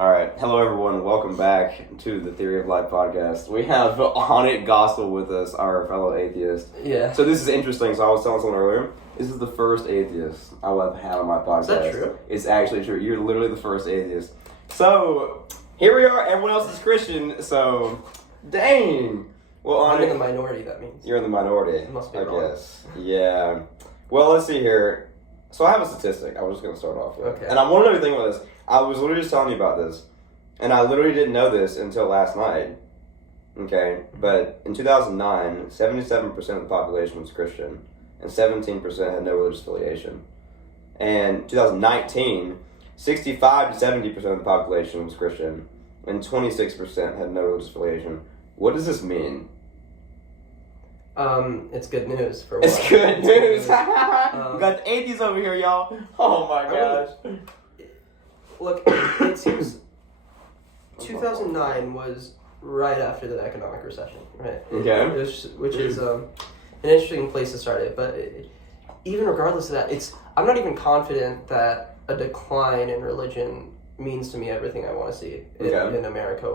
All right. Hello, everyone. Welcome back to the Theory of Life podcast. We have Aunik Ghosal with us, our fellow atheist. Yeah. So this is interesting. So I was telling someone earlier, this is the first atheist I will have had on my podcast. Is that true? It's actually true. You're literally the first atheist. So here we are. Everyone else is Christian. So, dang. Well, Aunik, I'm in the minority, that means. You're in the minority. It must be I wrong. guess. Yeah. Well, let's see here. So I have a statistic I was just going to start off with. Okay. And I want to know your thing about this. I was literally just telling you about this. And I literally didn't know this until last night. Okay? But in 2009, 77% of the population was Christian. And 17% had no religious affiliation. And 2019, 65 to 70% of the population was Christian. And 26% had no religious affiliation. What does this mean? It's good news for one. It's good news. We Um, got the atheists over here, y'all. Oh my gosh. Look, it seems 2009 was right after the economic recession, right? Okay. Which is an interesting place to start it. But even regardless of that, I'm not even confident that a decline in religion means to me everything I want to see in America,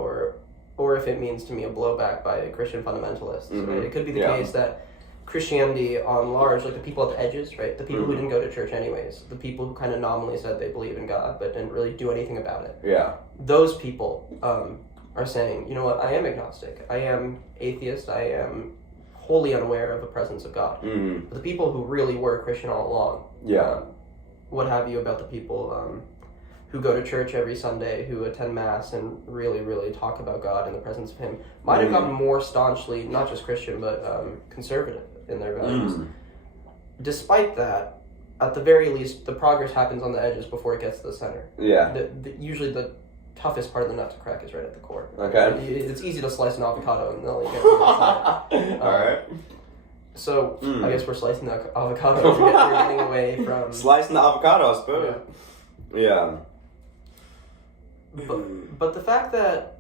or if it means to me a blowback by Christian fundamentalists. Mm-hmm. Right? It could be the case that Christianity on large, like the people at the edges, right? The people who didn't go to church anyways, the people who kind of nominally said they believe in God but didn't really do anything about it. Yeah. Those people are saying, you know what, I am agnostic. I am atheist. I am wholly unaware of the presence of God. Mm-hmm. But the people who really were Christian all along, Yeah. what have you about the people who go to church every Sunday, who attend Mass and really, really talk about God and the presence of Him, might have gotten more staunchly, not just Christian, but conservative in their values. Despite that, at the very least, the progress happens on the edges before it gets to the center. Yeah. Usually the toughest part of the nut to crack is right at the core. Okay. It's easy to slice an avocado and they'll get to the side. Alright. So, I guess we're slicing the avocado. We're getting away from... Slicing the avocado, I suppose. Yeah. But the fact that...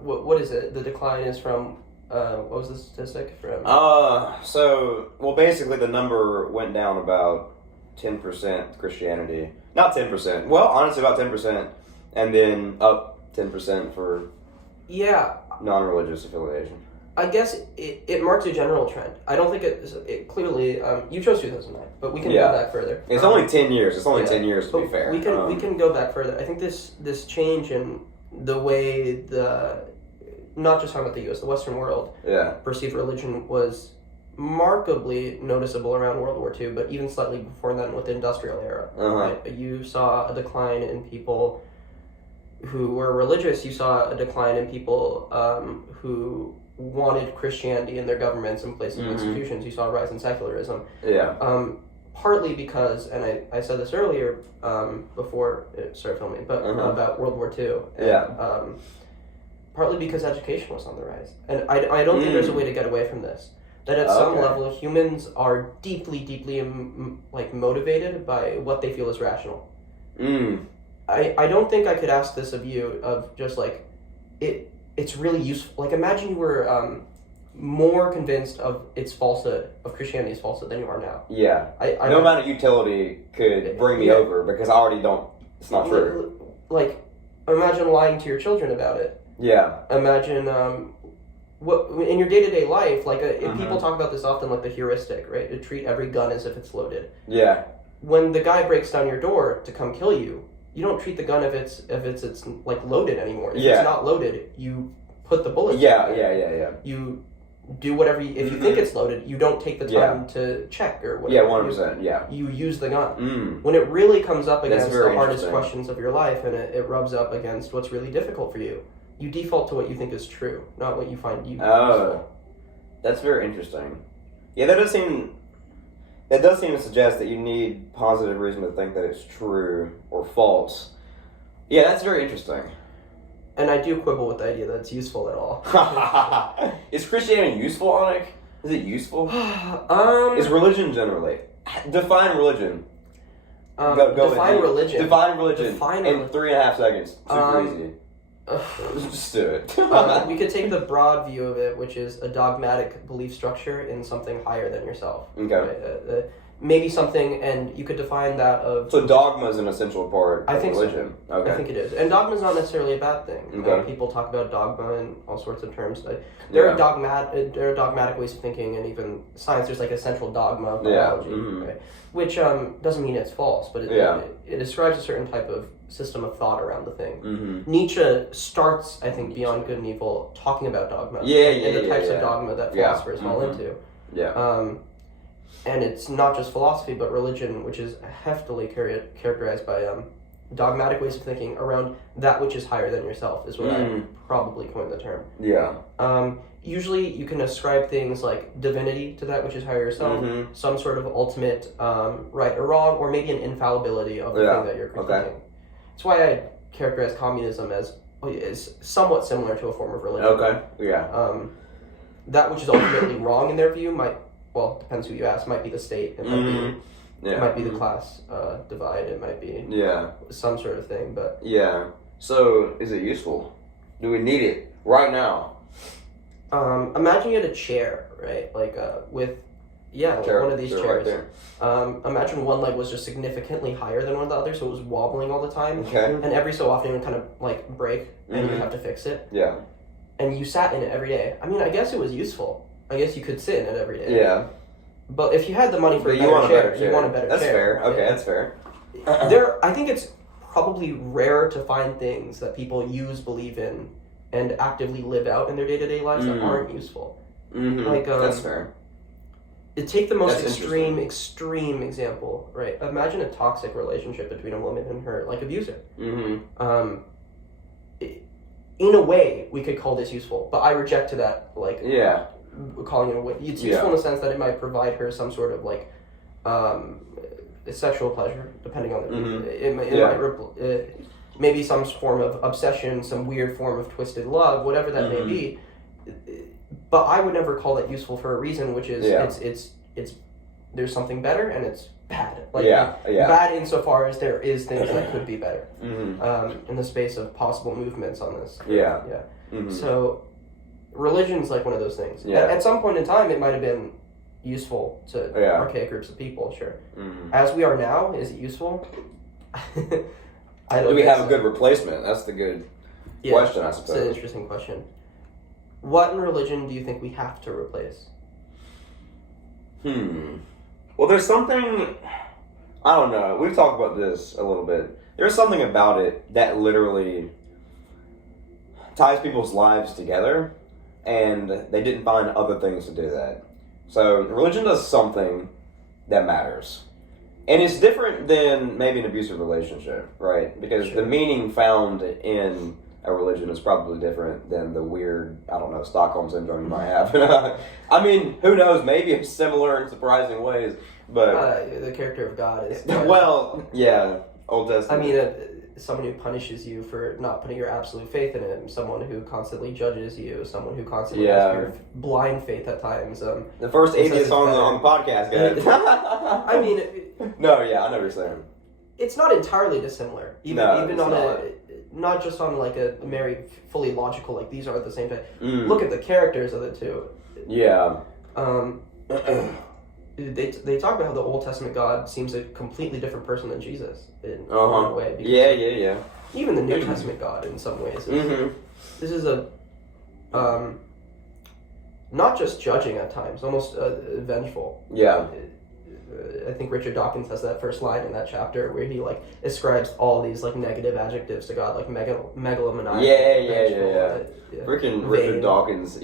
What is it? The decline is from... what was the statistic from? Well, basically the number went down about 10% Christianity. Not 10%. Well, honestly, about 10%. And then up 10% for non-religious affiliation. I guess it marks a general trend. I don't think it clearly... you chose 2009, but we can go back further. It's only 10 years. It's only 10 years, to be fair. We can go back further. I think this change in the way not just talking about the U.S., the Western world perceived religion was markedly noticeable around World War II, but even slightly before then with the industrial era. Right? You saw a decline in people who were religious. You saw a decline in people who wanted Christianity in their governments and places of institutions. You saw a rise in secularism. Partly because, and I said this earlier before it started filming, but about World War II. And, partly because education was on the rise. And I don't think there's a way to get away from this. That at some level, humans are deeply, deeply motivated by what they feel is rational. I don't think I could ask this of you, of just it's really useful. Like, imagine you were more convinced of its falsehood, of Christianity's falsehood, than you are now. Yeah. No amount of utility could bring me over, because I already don't, it's not true. Like, imagine lying to your children about it. Yeah. Imagine what in your day-to-day life, people talk about this often, like the heuristic, right? To treat every gun as if it's loaded. Yeah. When the guy breaks down your door to come kill you, you don't treat the gun if it's loaded anymore. If it's not loaded, you put the bullets in. Yeah. You do whatever if you think it's loaded, you don't take the time to check or whatever. 100%. You use the gun. When it really comes up against the hardest questions of your life, and it rubs up against what's really difficult for you, you default to what you think is true, not what you find useful. That's very interesting. Yeah, that does seem to suggest that you need positive reason to think that it's true or false. Yeah, that's very interesting. And I do quibble with the idea that it's useful at all. Is Christianity useful, Aunik? Is it useful? Is religion generally? Define religion. Define religion. Define religion in 3.5 seconds. Super easy. Just do it. We could take the broad view of it, which is a dogmatic belief structure in something higher than yourself. Okay. Right? maybe something, and you could define that of... So dogma is an essential part of religion. So. Okay. I think it is. And dogma is not necessarily a bad thing. Okay. People talk about dogma in all sorts of terms. There are dogmatic ways of thinking, and even science, there's like a central dogma of biology, right? Which doesn't mean it's false, but it describes a certain type of system of thought around the thing. Nietzsche starts, I think, Beyond Good and Evil talking about dogma and the types of dogma that philosophers fall into. And it's not just philosophy, but religion, which is heftily characterized by dogmatic ways of thinking around that which is higher than yourself, is what I probably coined the term. Usually you can ascribe things like divinity to that which is higher yourself, some sort of ultimate right or wrong, or maybe an infallibility of the thing that you're critiquing. That's why I characterize communism as somewhat similar to a form of religion. That which is ultimately wrong in their view might, well, depends who you ask, might be the state, it might be the class divide, it might be some sort of thing, but... So, is it useful? Do we need it right now? Imagine you had a chair, right? Like, with... one of these chairs. Right, imagine one leg was just significantly higher than one of the others, so it was wobbling all the time. And every so often it would kind of, like, break, and you'd have to fix it. And you sat in it every day. I mean, I guess it was useful. I guess you could sit in it every day. But if you had the money for a better chair, you want a better chair. That's fair. Okay, that's fair. I think it's probably rare to find things that people believe in, and actively live out in their day-to-day lives that aren't useful. Like, that's fair. Take the most extreme example, right? Imagine a toxic relationship between a woman and her, like, abuser. In a way, we could call this useful, but I reject to that, like, calling it a way. It's useful in the sense that it might provide her some sort of, like, sexual pleasure, depending on the maybe some form of obsession, some weird form of twisted love, whatever that may be. But I would never call it useful for a reason, which is it's there's something better and it's bad. Like bad insofar as there is things that could be better. In the space of possible movements on this. So religion's like one of those things. At some point in time, it might have been useful to archaic groups of people. Sure. As we are now, is it useful? I don't. Do we have a good replacement? That's the good question, I suppose. It's an interesting question. What in religion do you think we have to replace? Well, there's something, I don't know, we've talked about this a little bit. There's something about it that literally ties people's lives together, and they didn't find other things to do that. So religion does something that matters. And it's different than maybe an abusive relationship, right? Because the meaning found in a religion is probably different than the weird, I don't know, Stockholm syndrome you might have. I mean, who knows? Maybe it's similar in surprising ways, but the character of God is. Old Testament. I mean, someone who punishes you for not putting your absolute faith in Him, someone who constantly judges you, someone who constantly has your blind faith at times. The first atheist on the podcast, guys. I mean, I know what you're saying. It's not entirely dissimilar, even on not just on like a very fully logical, like these are the same thing. Look at the characters of the two. They talk about how the Old Testament God seems a completely different person than Jesus in a way. Even the New Testament God in some ways. This is a not just judging at times, almost vengeful. I think Richard Dawkins has that first line in that chapter where he like ascribes all these like negative adjectives to God, like megalomaniacal. Freaking Richard Dawkins.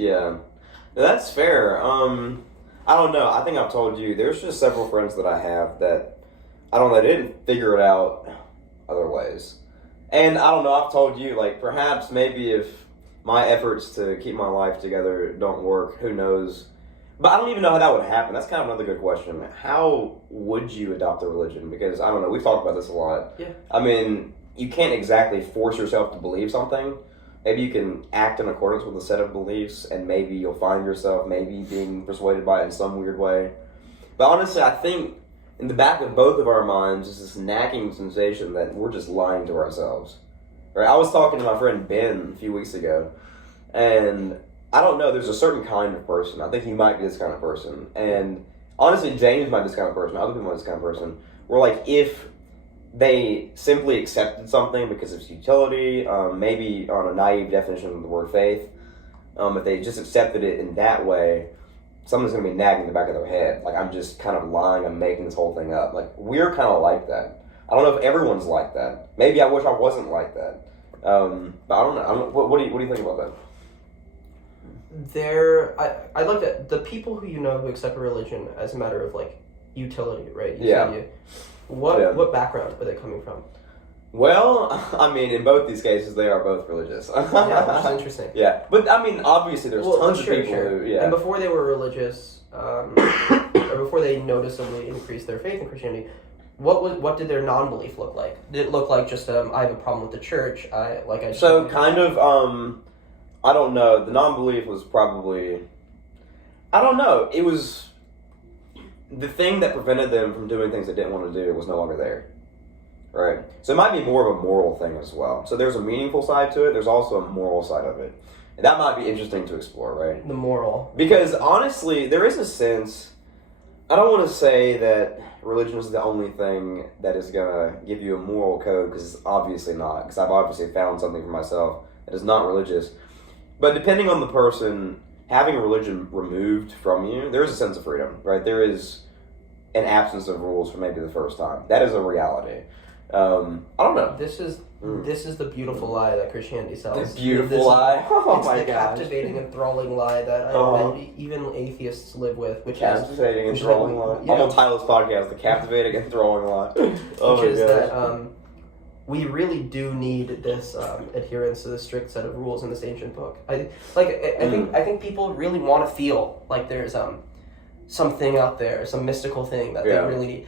That's fair. I don't know. I think I've told you. There's just several friends that I have that I don't know. They didn't figure it out other ways, and I don't know. I've told you like perhaps maybe if my efforts to keep my life together don't work, who knows. But I don't even know how that would happen. That's kind of another good question. How would you adopt a religion? Because, I don't know, we've talked about this a lot. I mean, you can't exactly force yourself to believe something. Maybe you can act in accordance with a set of beliefs, and maybe you'll find yourself maybe being persuaded by it in some weird way. But honestly, I think in the back of both of our minds is this nagging sensation that we're just lying to ourselves. Right? I was talking to my friend Ben a few weeks ago, and I don't know, there's a certain kind of person. I think he might be this kind of person. And honestly, James might be this kind of person. Other people might be this kind of person. Where like if they simply accepted something because of its utility, maybe on a naive definition of the word faith, if they just accepted it in that way, someone's going to be nagging in the back of their head. Like, I'm just kind of lying, I'm making this whole thing up. Like, we're kind of like that. I don't know if everyone's like that. Maybe I wish I wasn't like that. But I don't know. What do you think about that? I like that the people who who accept a religion as a matter of like utility, right? What background are they coming from? Well, I mean, in both these cases, they are both religious. Yeah, which is interesting. Yeah, but I mean, obviously, there's tons of people who, yeah. And before they were religious, or before they noticeably increased their faith in Christianity, what did their non-belief look like? Did it look like just I have a problem with the church? I don't know. The non-belief was probably, I don't know. It was the thing that prevented them from doing things they didn't want to do was no longer there. Right? So it might be more of a moral thing as well. So there's a meaningful side to it. There's also a moral side of it. And that might be interesting to explore, right? The moral. Because honestly, there is a sense, I don't want to say that religion is the only thing that is going to give you a moral code, because it's obviously not. Because I've obviously found something for myself that is not religious. But depending on the person, having religion removed from you, there is a sense of freedom, right? There is an absence of rules for maybe the first time. That is a reality. I don't know. This is the beautiful lie that Christianity sells. The beautiful lie? Oh it's my the gosh. Captivating, enthralling lie that even atheists live with. Captivating, enthralling lie. Yeah. I'm on Tyler's podcast, the captivating, enthralling lie. Which is that we really do need this adherence to the strict set of rules in this ancient book. I think people really want to feel like there's something out there, some mystical thing that they really need.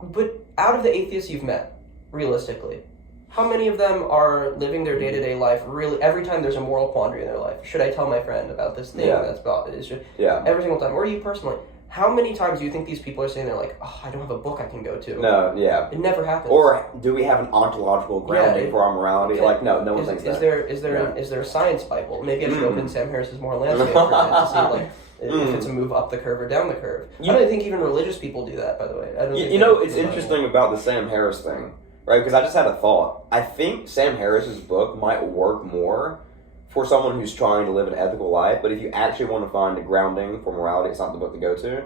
But out of the atheists you've met, realistically, how many of them are living their day-to-day life really every time there's a moral quandary in their life? Should I tell my friend about this thing that's about it? Every single time. Or you personally. How many times do you think these people are saying they're like, oh, I don't have a book I can go to? No, yeah. It never happens. Or do we have an ontological grounding for our morality? Okay. Like, no one thinks that. Is there a science Bible? Maybe I should open Sam Harris's Moral Landscape for that to see like if it's a move up the curve or down the curve. I don't think even religious people do that, by the way. It's interesting about the Sam Harris thing, right? Because I just had a thought. I think Sam Harris's book might work more for someone who's trying to live an ethical life, but if you actually want to find a grounding for morality, it's not the book to go to.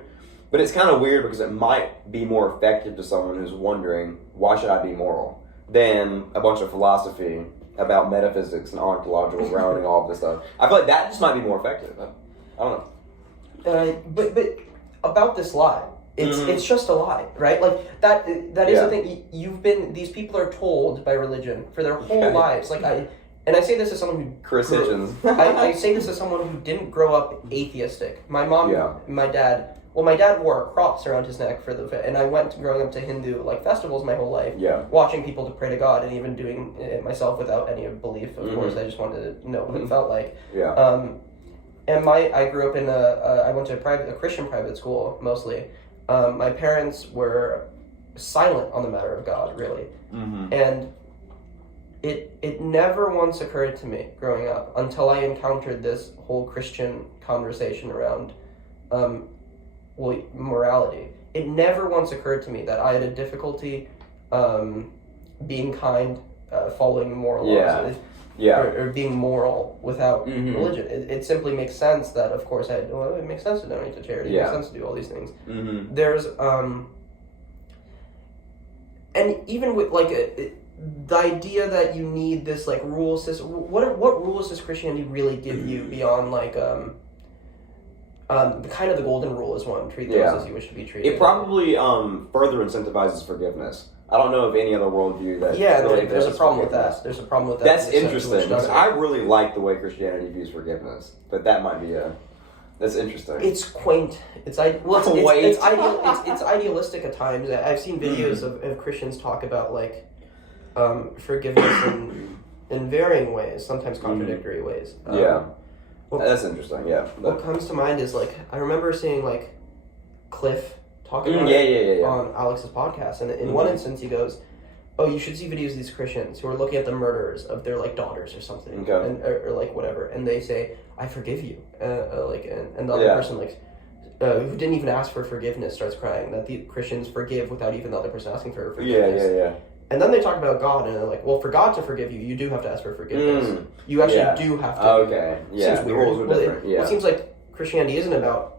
But it's kind of weird because it might be more effective to someone who's wondering, why should I be moral? Than a bunch of philosophy about metaphysics and ontological grounding, all of this stuff. I feel like that just might be more effective. I don't know. But about this lie, it's just a lie, right? Like that is the thing. These people are told by religion for their whole lives. Like I say this as someone who Chris Hitchens. I say this as someone who didn't grow up atheistic. My mom, my dad. Well, my dad wore a cross around his neck and I went growing up to Hindu festivals my whole life. Watching people to pray to God and even doing it myself without any belief. Of course, I just wanted to know what it felt like. And I grew up in I went to a Christian private school mostly. My parents were silent on the matter of God, really, and it never once occurred to me growing up until I encountered this whole Christian conversation around morality. It never once occurred to me that I had a difficulty being kind, following moral laws. Or being moral without religion. It simply makes sense that, of course, it makes sense to donate to charity. It makes sense to do all these things. There's and even with the idea that you need this rule system. What rules does Christianity really give you beyond kind of the golden rule is one: treat those as you wish to be treated. It probably further incentivizes forgiveness. I don't know of any other worldview that. There's a problem with that. There's a problem with that. That's interesting because I really like the way Christianity views forgiveness, but that might be that's interesting. It's quaint. It's idealistic at times. I've seen videos of Christians talk about forgiveness in varying ways, sometimes contradictory ways. That's interesting. Yeah. What comes to mind is I remember seeing Cliff talk about it on Alex's podcast, and in one instance he goes, "Oh, you should see videos of these Christians who are looking at the murders of their daughters or something, or whatever," and they say, "I forgive you," and the other person who didn't even ask for forgiveness starts crying, that the Christians forgive without even the other person asking for forgiveness. Yeah. And then they talk about God, and they're like, well, for God to forgive you, you do have to ask for forgiveness. You actually do have to. Okay. Yeah. Seems the weird. rules are different. It seems like Christianity isn't about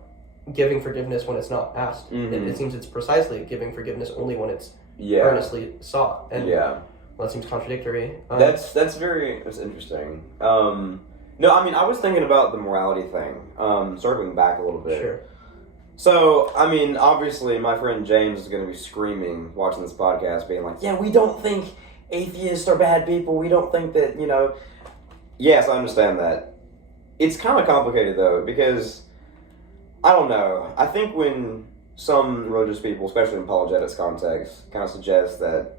giving forgiveness when it's not asked. It seems it's precisely giving forgiveness only when it's earnestly sought. And well, that seems contradictory. That's interesting. No, I mean, I was thinking about the morality thing. Circling back a little bit. Sure. So, I mean, obviously, my friend James is going to be screaming watching this podcast, being like, yeah, we don't think atheists are bad people. We don't think that, you know. Yes, I understand that. It's kind of complicated, though, because, I don't know. I think when some religious people, especially in apologetics context, kind of suggest that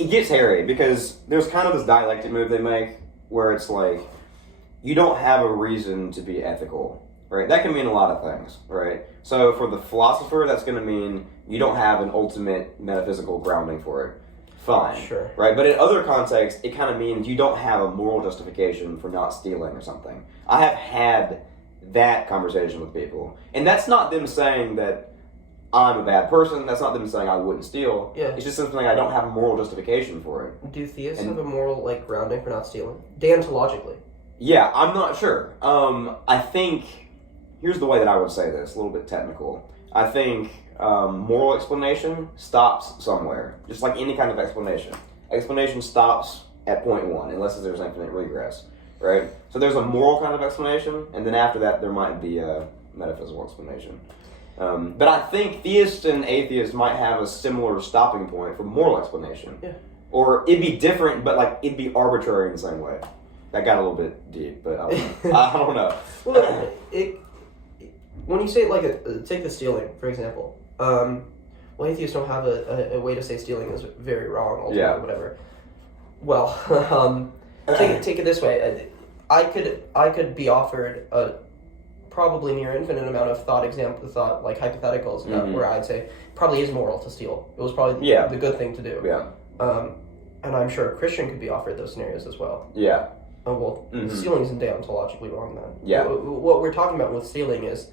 it gets hairy, because there's kind of this dialectic move they make where it's like, you don't have a reason to be ethical, right? That can mean a lot of things, right? So for the philosopher, that's going to mean you don't have an ultimate metaphysical grounding for it. Fine. Sure. Right? But in other contexts, it kind of means you don't have a moral justification for not stealing or something. I have had that conversation with people. And that's not them saying that I'm a bad person. That's not them saying I wouldn't steal. Yeah. It's just something I don't have a moral justification for it. Do theists have a moral grounding for not stealing? Deontologically. Yeah, I'm not sure. I think, here's the way that I would say this, a little bit technical. I think moral explanation stops somewhere, just like any kind of explanation. Explanation stops at point one, unless there's infinite regress, right? So there's a moral kind of explanation, and then after that there might be a metaphysical explanation. But I think theists and atheists might have a similar stopping point for moral explanation. Yeah. Or it'd be different, but like it'd be arbitrary in the same way. That got a little bit deep, but I don't know. Well, when you say, take the stealing, for example. Well, atheists don't have a way to say stealing is very wrong, ultimately, whatever. Well, take it this way. I could be offered a probably near infinite amount of hypotheticals about where I'd say probably is moral to steal. It was probably the good thing to do. Yeah. And I'm sure a Christian could be offered those scenarios as well. Yeah. Stealing isn't deontologically wrong then. Yeah. What we're talking about with stealing is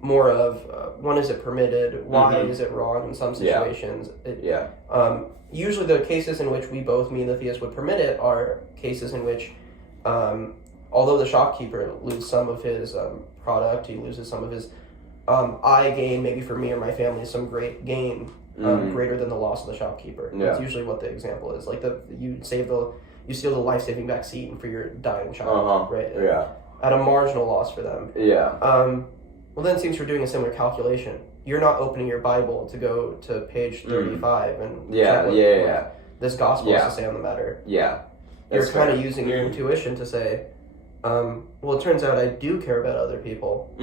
more of when is it permitted, why is it wrong in some situations. Usually the cases in which we both, me and the theist, would permit it are cases in which, although the shopkeeper loses some of his product, he loses some of his I gain, maybe for me or my family, some great gain greater than the loss of the shopkeeper. Yeah. That's usually what the example is. Like you steal the life-saving vaccine for your dying child, right? Yeah. At a marginal loss for them. Yeah. Well, then since we're doing a similar calculation, you're not opening your Bible to go to page 35 and check what this gospel has to say on the matter. Yeah. You're kind of using your intuition to say, well, it turns out I do care about other people,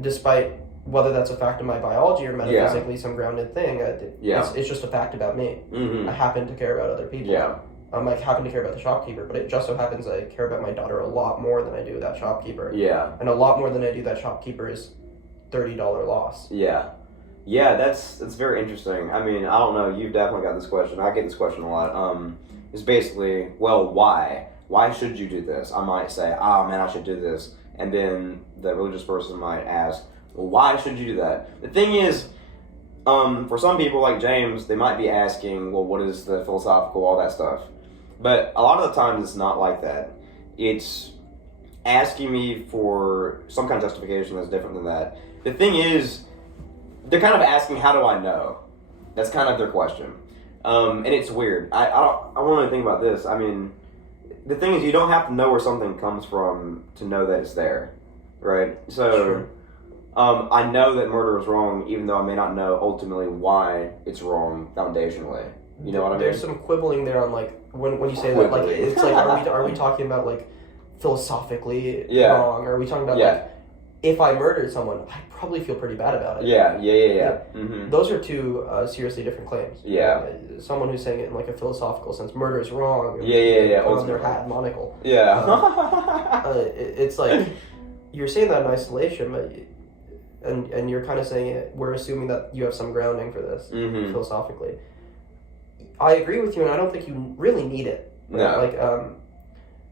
despite whether that's a fact of my biology or metaphysically some grounded thing. It's just a fact about me. I happen to care about other people. Yeah. I happen to care about the shopkeeper, but it just so happens I care about my daughter a lot more than I do that shopkeeper. Yeah. And a lot more than I do that shopkeeper is $30 loss. Yeah. Yeah, that's very interesting. I mean, I don't know, you've definitely got this question. I get this question a lot. It's basically, well, why? Why should you do this? I might say, man, I should do this. And then the religious person might ask, well, why should you do that? The thing is, for some people like James, they might be asking, well, what is the philosophical, all that stuff. But a lot of the times it's not like that. It's asking me for some kind of justification that's different than that. The thing is, they're kind of asking, how do I know? That's kind of their question. And it's weird. I want to think about this. I mean, the thing is, you don't have to know where something comes from to know that it's there, right? So, I know that murder is wrong, even though I may not know ultimately why it's wrong foundationally. You know what I mean? There's some quibbling there on when you say that, it's like, are we talking about philosophically wrong? Or are we talking about if I murdered someone, I probably feel pretty bad about it. Yeah. Mm-hmm. Those are two seriously different claims. Yeah. Someone who's saying it in a philosophical sense, murder is wrong. On their hat and monocle. Yeah. It's like you're saying that in isolation, but and you're kind of saying it. We're assuming that you have some grounding for this philosophically. I agree with you, and I don't think you really need it. No.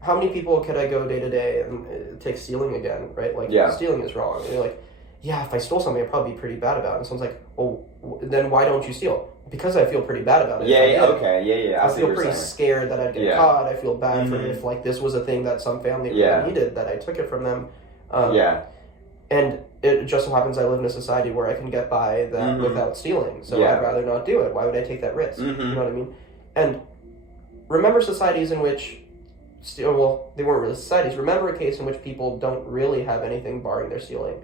how many people could I go day to day and take stealing again, right? Like, stealing is wrong. And you're like, yeah, if I stole something, I'd probably be pretty bad about it. And someone's like, well, then why don't you steal? Because I feel pretty bad about it. I feel pretty scared that I'd get caught. I feel bad for if, like, this was a thing that some family really needed, that I took it from them. And it just so happens I live in a society where I can get by that without stealing. So I'd rather not do it. Why would I take that risk? You know what I mean? And remember societies in which, they weren't really societies. Remember a case in which people don't really have anything barring their stealing.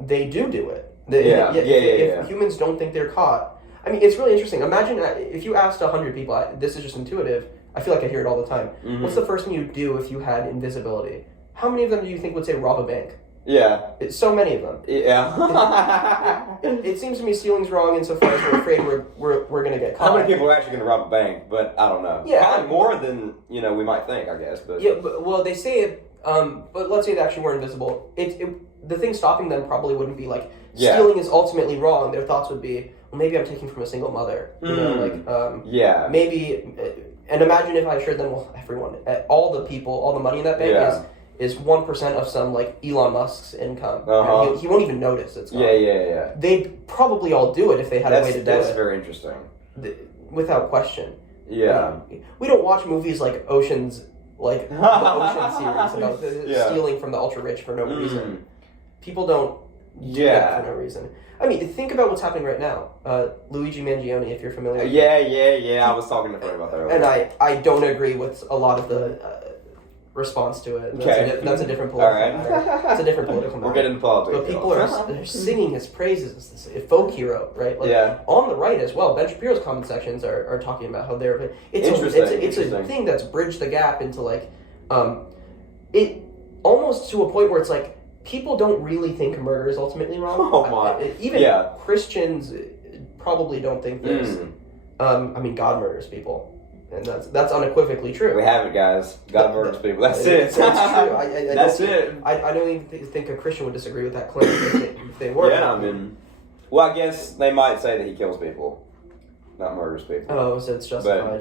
They do it. If humans don't think they're caught. I mean, it's really interesting. Imagine if you asked 100 people, this is just intuitive, I feel like I hear it all the time. What's the first thing you'd do if you had invisibility? How many of them do you think would say rob a bank? It's so many of them. It seems to me stealing's wrong insofar as we're afraid we're going to get caught. How many people are actually going to rob a bank? But I don't know. Probably more than we might think, I guess. But well, they say it. But let's say they actually were invisible. The thing stopping them probably wouldn't be like stealing is ultimately wrong. Their thoughts would be, well, maybe I'm taking from a single mother. Maybe. And imagine if I assured them, well, everyone, all the people, all the money in that bank is 1% of some, like, Elon Musk's income. And he won't even notice it's gone. They'd probably all do it if they had a way to do it. That's very interesting. Without question. We don't watch movies like Ocean's, like the Ocean series about stealing from the ultra-rich for no reason. People don't do that for no reason. I mean, think about what's happening right now. Luigi Mangione, if you're familiar with him. I was talking to Fred about that earlier. And I don't agree with a lot of the response to it. That's a different political matter. It's a different political matter. We're getting politics. But people are singing his praises as this folk hero, right? Like, on the right as well. Ben Shapiro's comment sections are talking about how they're... It's a thing that's bridged the gap into, like... it almost to a point where it's like, people don't really think murder is ultimately wrong. Oh my. Even Christians probably don't think this. I mean, God murders people. And that's unequivocally true. We have it, guys. God murders people. That's it. It's true. I don't even think a Christian would disagree with that claim if they were. I mean, well, I guess they might say that he kills people, not murders people. Oh, so it's justified.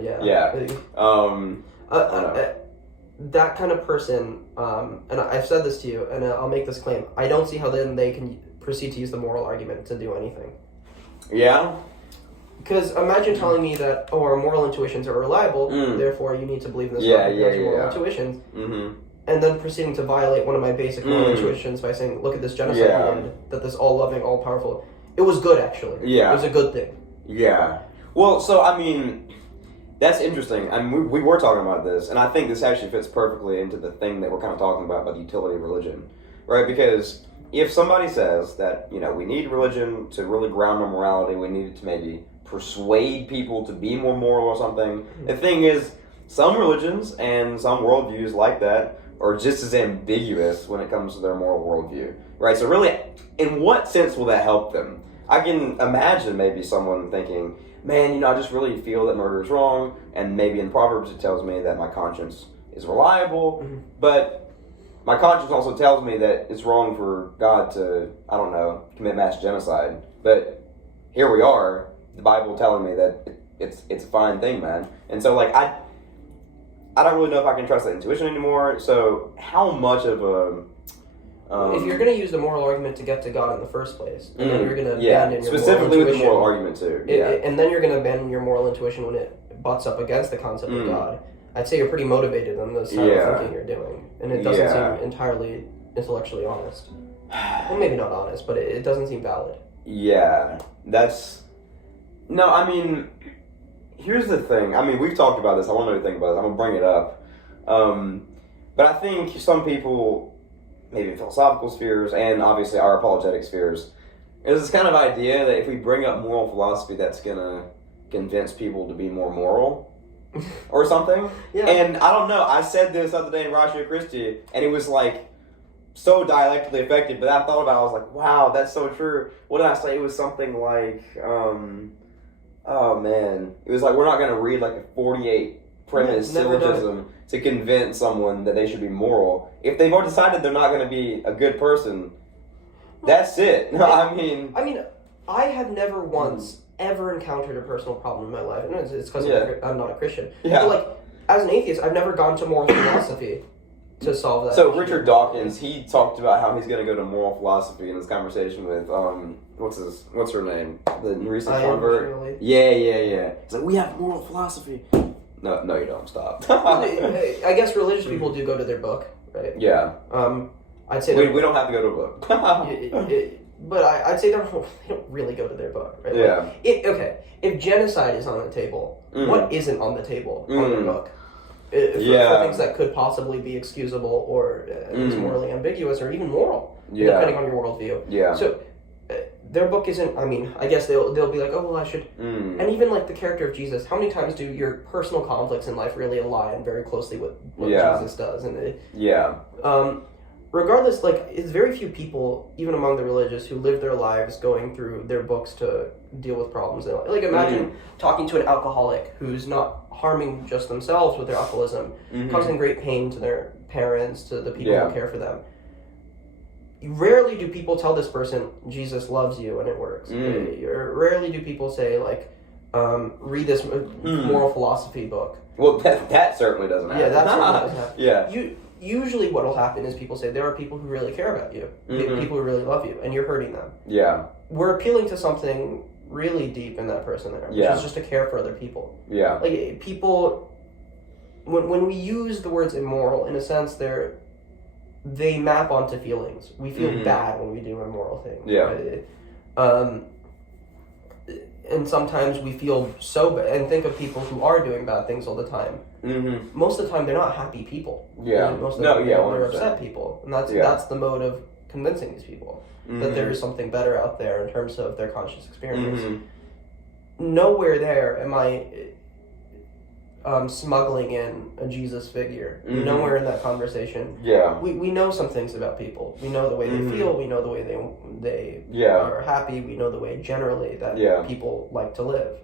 That kind of person, and I've said this to you, and I'll make this claim. I don't see how then they can proceed to use the moral argument to do anything. Because imagine telling me that, our moral intuitions are reliable, therefore you need to believe in this moral intuitions, and then proceeding to violate one of my basic moral intuitions by saying, look at this genocide we did, that this all-loving, all-powerful... It was good, actually. It was a good thing. Well, so, I mean, that's interesting. I mean, we were talking about this, and I think this actually fits perfectly into the thing that we're kind of talking about the utility of religion, right? Because if somebody says that, we need religion to really ground our morality, we need it to maybe persuade people to be more moral or something. The thing is, some religions and some worldviews like that are just as ambiguous when it comes to their moral worldview, right? So really, in what sense will that help them? I can imagine maybe someone thinking, man, I just really feel that murder is wrong, and maybe in Proverbs it tells me that my conscience is reliable, but my conscience also tells me that it's wrong for God to, I don't know, commit mass genocide. But here we are, the Bible telling me that it's a fine thing, man. And so, like, I don't really know if I can trust that intuition anymore. So how much of a... if you're going to use the moral argument to get to God in the first place, and then you're going to abandon your specifically moral with the moral argument too. And then you're going to abandon your moral intuition when it butts up against the concept of God. I'd say you're pretty motivated on the side of thinking you're doing. And it doesn't seem entirely intellectually honest. Well, maybe not honest, but it doesn't seem valid. No, I mean, here's the thing. I mean, we've talked about this. I want to know what you think about this. I'm going to bring it up. But I think some people, maybe in philosophical spheres and obviously our apologetic spheres, there's this kind of idea that if we bring up moral philosophy, that's going to convince people to be more moral or something. And I don't know. I said this the other day in Ratio Christi, and it was like so dialectically effective, but I thought about it, I was like, wow, that's so true. What did I say? It was something like, oh man. It was like, we're not going to read like a 48 premise syllogism to convince someone that they should be moral. If they've already decided they're not going to be a good person, that's it. I mean, I have never once ever encountered a personal problem in my life. And it's because I'm not a Christian. But like, as an atheist, I've never gone to moral philosophy to solve that. So Richard Dawkins, he talked about how he's going to go to moral philosophy in this conversation with what's her name, the recent convert. Yeah. It's like, we have moral philosophy. No, you don't. Stop. I guess religious people do go to their book, right? Yeah. I'd say we don't have to go to a book. But I'd say they don't really go to their book, right? Yeah. Like, if genocide is on the table, what isn't on the table on their book? For things that could possibly be excusable or is morally ambiguous or even moral, depending on your worldview. Yeah. So their book isn't. I mean, I guess they'll be like, oh well, I should. And even like the character of Jesus, how many times do your personal conflicts in life really align very closely with what Jesus does? And regardless, like, it's very few people, even among the religious, who live their lives going through their books to deal with problems. Like, imagine talking to an alcoholic who's not harming just themselves with their alcoholism, causing great pain to their parents, to the people who care for them. Rarely do people tell this person, Jesus loves you, and it works. Rarely do people say, like, read this moral philosophy book. Well, that certainly doesn't happen. Yeah, that certainly doesn't happen. Yeah. Usually what will happen is people say, there are people who really care about you, people who really love you, and you're hurting them. Yeah. We're appealing to something really deep in that person there, which is just to care for other people. Yeah. Like, people, when we use the words immoral, in a sense, they map onto feelings. We feel bad when we do immoral things. Yeah. And sometimes we feel so bad, and think of people who are doing bad things all the time. Most of the time, they're not happy people. Yeah. Most of the time, they're upset people, and that's the mode of convincing these people that there is something better out there in terms of their conscious experience. Nowhere there am I smuggling in a Jesus figure. Nowhere in that conversation. Yeah. We know some things about people. We know the way they feel. We know the way they are happy. We know the way generally that people like to live.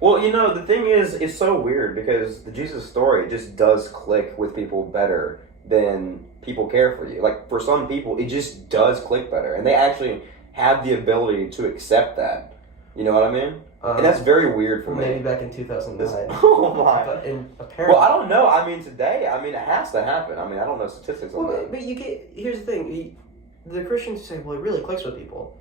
Well, the thing is, it's so weird because the Jesus story just does click with people better than people care for you. Like, for some people, it just does click better, and they actually have the ability to accept that. You know what I mean? And that's very weird for me. Maybe back in 2009. Oh my! But apparently, well, I don't know. I mean, today, it has to happen. I mean, I don't know statistics on that. But here's the thing: the Christians say, "Well, it really clicks with people."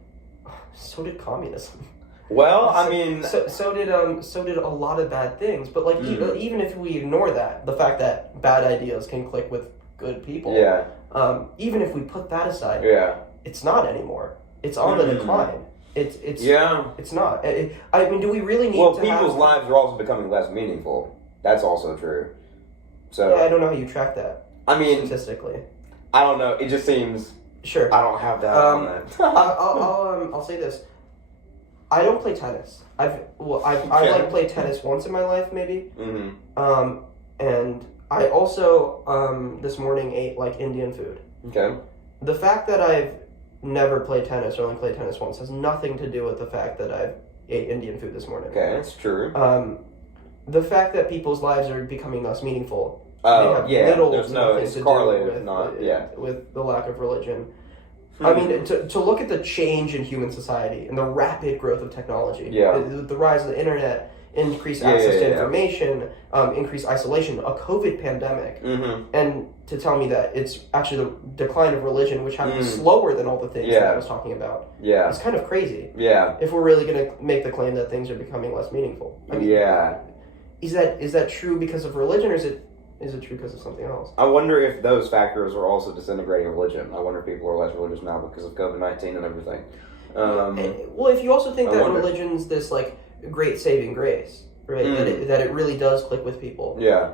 So did communism. Well, I mean, so did a lot of bad things. But like, even if we ignore that, the fact that bad ideas can click with good people. Yeah. Even if we put that aside. Yeah. It's not anymore. It's on the decline. It's not. I mean, do we really need to Well, people's lives are also becoming less meaningful. That's also true. So I don't know how you track that. I mean, statistically, I don't know. It just seems. Sure. I don't have that on that. I'll say this. I don't play tennis. I like played tennis once in my life, maybe. And I also this morning ate like Indian food. Okay. The fact that I've never played tennis or only played tennis once has nothing to do with the fact that I ate Indian food this morning. Okay, that's true. The fact that people's lives are becoming less meaningful. It's correlated with the lack of religion. I mean, to look at the change in human society and the rapid growth of technology, the rise of the internet, increased access to information, increased isolation, a COVID pandemic, and to tell me that it's actually the decline of religion, which happened slower than all the things that I was talking about. Yeah, it's kind of crazy. Yeah, if we're really going to make the claim that things are becoming less meaningful. I mean, is that true because of religion, or is it true because of something else? I wonder if those factors are also disintegrating religion. I wonder if people are less religious now because of COVID-19 and everything. Well, if you also think that religion's this like great saving grace, right? That it really does click with people. Yeah.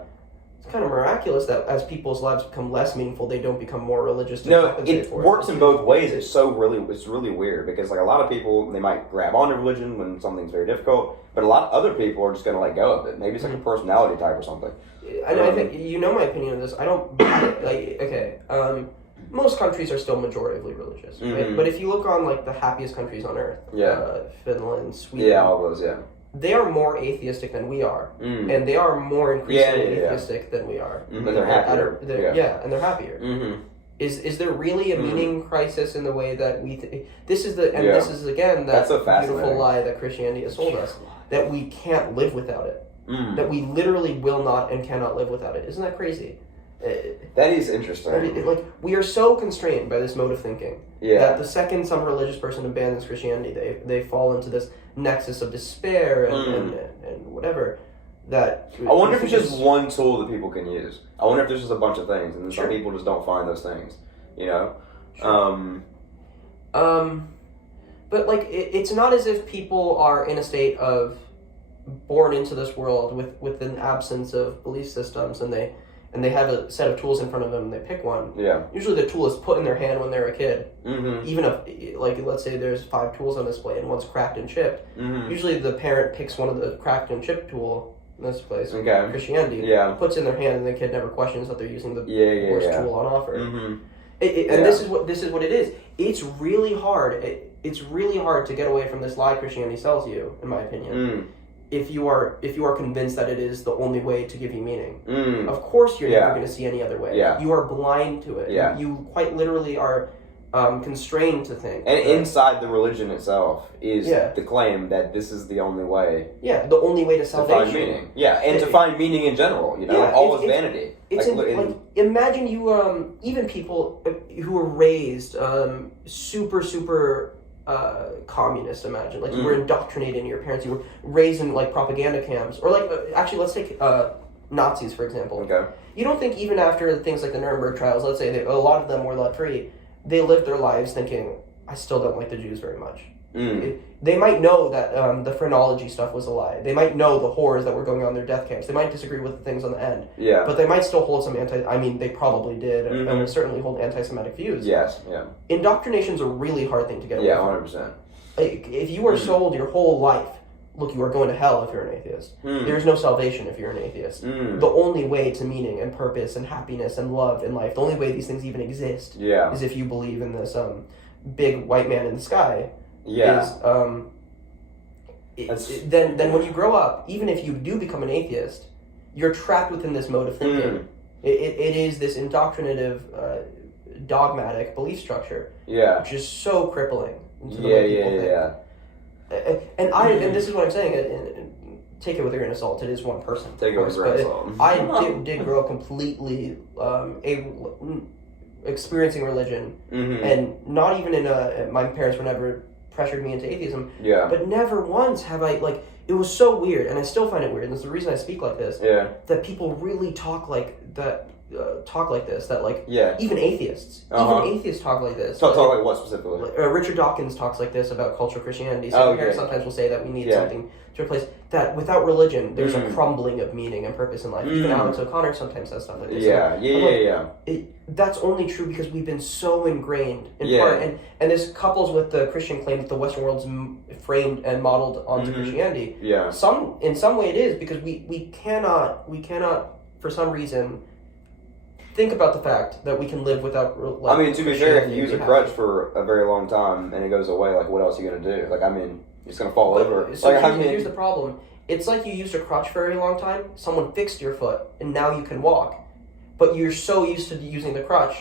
It's kind of miraculous that as people's lives become less meaningful, they don't become more religious. It works in both ways. It's really weird because like a lot of people, they might grab onto religion when something's very difficult, but a lot of other people are just going to let go of it. Maybe it's like a personality type or something. I think my opinion on this. I don't most countries are still majoritively religious, right? But if you look on like the happiest countries on earth, Finland, Sweden, all those, they are more atheistic than we are, and they are more increasingly atheistic than we are. And they're happier. And they're happier. Is there really a meaning crisis in the way that we? This is again that beautiful lie that Christianity has sold us, that we can't live without it. that we literally will not and cannot live without it. Isn't that crazy? That is interesting. Like, we are so constrained by this mode of thinking that the second some religious person abandons Christianity, they fall into this nexus of despair and whatever. That I wonder if it's just one tool that people can use. I wonder if there's just a bunch of things, and then some people just don't find those things. You know. But like, it's not as if people are in a state of born into this world with an absence of belief systems, and they have a set of tools in front of them and they pick one. Yeah. Usually the tool is put in their hand when they're a kid. Mm-hmm. Even if, like, let's say there's 5 tools on display and one's cracked and chipped. Mm-hmm. Usually the parent picks one of the cracked and chipped tool, in this place, Christianity, puts in their hand, and the kid never questions that they're using the worst tool on offer. Mm-hmm. And this is what it is. It's really hard. It's really hard to get away from this lie Christianity sells you, in my opinion. If you are convinced that it is the only way to give you meaning. Of course you're never going to see any other way. You are blind to it. You quite literally are constrained to think. And inside the religion itself is the claim that this is the only way. Yeah, the only way to salvation. To find meaning. Yeah, and to find meaning in general. You know, all is vanity. It's like imagine you even people who were raised super communist. Imagine like you were indoctrinated in your parents. You were raised in like propaganda camps, or like actually let's take Nazis for example. Okay. You don't think even after things like the Nuremberg trials, let's say a lot of them were let free, they lived their lives thinking, I still don't like the Jews very much. They might know that the phrenology stuff was a lie. They might know the horrors that were going on in their death camps. They might disagree with the things on the end. Yeah. But they might still hold some they probably did, and would certainly hold anti-Semitic views. Yes, yeah. Indoctrination's a really hard thing to get away from. 100%. Like, if you are sold your whole life, look, you are going to hell if you're an atheist. There's no salvation if you're an atheist. The only way to meaning and purpose and happiness and love in life, the only way these things even exist is if you believe in this big white man in the sky. Then when you grow up, even if you do become an atheist, you're trapped within this mode of thinking. It is this indoctrinative, dogmatic belief structure, which is so crippling to the way people think. And this is what I'm saying. And take it with a grain of salt. It is one person. Take it with a grain of salt. I did grow up completely experiencing religion, and not even in my parents were never pressured me into atheism. But never once have I it was so weird, and I still find it weird. And that's the reason I speak like this. That people really talk like that. Even atheists, talk like this. Talk like what specifically? Richard Dawkins talks like this about cultural Christianity. So parents sometimes will say that we need something to replace that. Without religion, there's a crumbling of meaning and purpose in life. Even Alex O'Connor sometimes says stuff like this. That's only true because we've been so ingrained in part, and this couples with the Christian claim that the Western world's framed and modeled onto Christianity. In some way it is, because we cannot for some reason think about the fact that we can live without. To be fair, if you use a crutch for a very long time and it goes away, what else are you gonna do? You're just gonna fall over. So here's the problem. It's like you used a crutch for a very long time. Someone fixed your foot, and now you can walk. But you're so used to using the crutch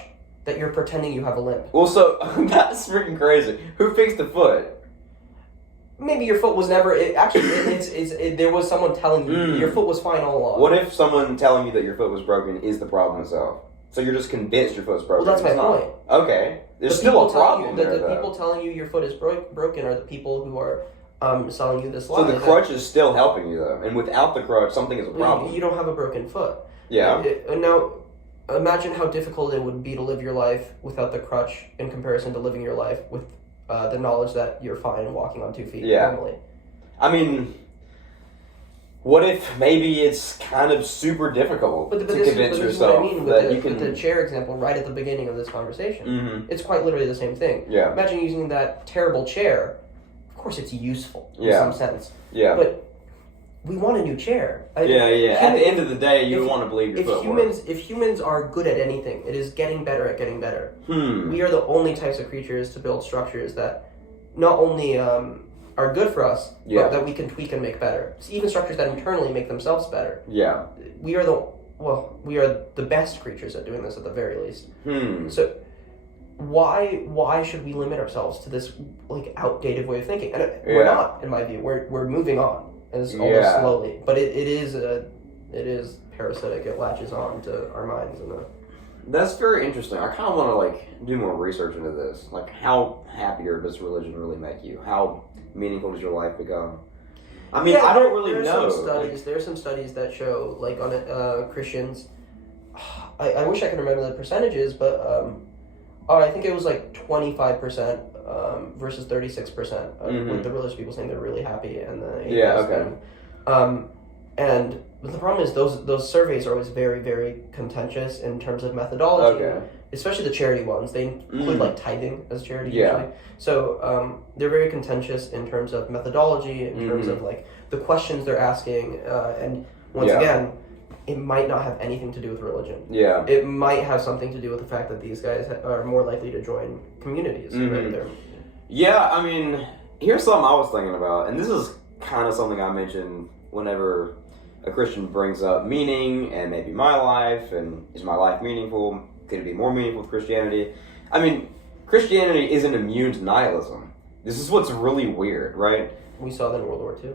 that you're pretending you have a limp. Well, so that's freaking crazy. Who fixed the foot? Maybe your foot was never. There was someone telling you your foot was fine all along. What if someone telling you that your foot was broken is the problem itself? So you're just convinced your foot's broken. Well, that's my point. Okay, there's still a problem there. The people telling you your foot is broken are the people who are selling you this lie. So the crutch is still helping you though, and without the crutch, something is a problem. You don't have a broken foot. Yeah. Now, imagine how difficult it would be to live your life without the crutch in comparison to living your life with the knowledge that you're fine walking on 2 feet normally. What if maybe it's kind of super difficult to convince yourself what I mean with the chair example right at the beginning of this conversation. It's quite literally the same thing. Imagine using that terrible chair. Of course, it's useful in some sense. But we want a new chair. At the end of the day, you want to believe your foot works. If humans are good at anything, it is getting better at getting better. We are the only types of creatures to build structures that not only are good for us, but that we can tweak and make better. It's even structures that internally make themselves better. We are the best creatures at doing this at the very least. So why should we limit ourselves to this outdated way of thinking? And we're not, in my view. We're moving on. although slowly, but it is parasitic. It latches on to our minds and That's very interesting. I kind of want to do more research into this. Like, how happier does religion really make you? How meaningful does your life become? I mean, I don't really know. There are some studies that show, on Christians. I wish I could remember the percentages, but I think it was 25% versus 36% with the religious people saying they're really happy, and the and the problem is those surveys are always very, very contentious in terms of methodology, especially the charity ones. They include tithing as charity usually. So they're very contentious in terms of methodology, in terms of the questions they're asking, and once again, it might not have anything to do with religion. Yeah. It might have something to do with the fact that these guys are more likely to join communities. Right? Yeah, I mean, here's something I was thinking about, and this is kind of something I mention whenever a Christian brings up meaning and maybe my life, and is my life meaningful? Could it be more meaningful with Christianity? I mean, Christianity isn't immune to nihilism. This is what's really weird, right? We saw that in World War II.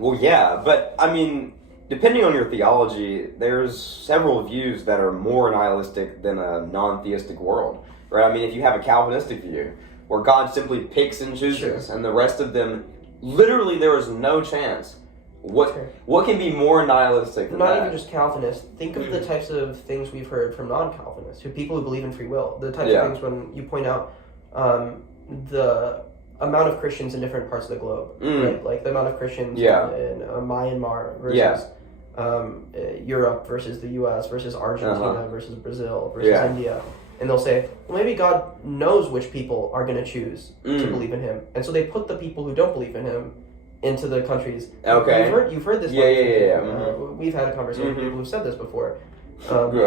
Well, yeah, but I mean, depending on your theology, there's several views that are more nihilistic than a non-theistic world, right? I mean, if you have a Calvinistic view, where God simply picks and chooses, and the rest of them, literally there is no chance. What can be more nihilistic than that? Not even just Calvinists. Think of the types of things we've heard from non-Calvinists, people who believe in free will. The types of things when you point out the amount of Christians in different parts of the globe, right? Like the amount of Christians in Myanmar versus Europe versus the U.S. versus Argentina versus Brazil versus India. And they'll say, well, maybe God knows which people are going to choose to believe in him. And so they put the people who don't believe in him into the countries. Okay. You've heard this. We've had a conversation with people who've said this before. Who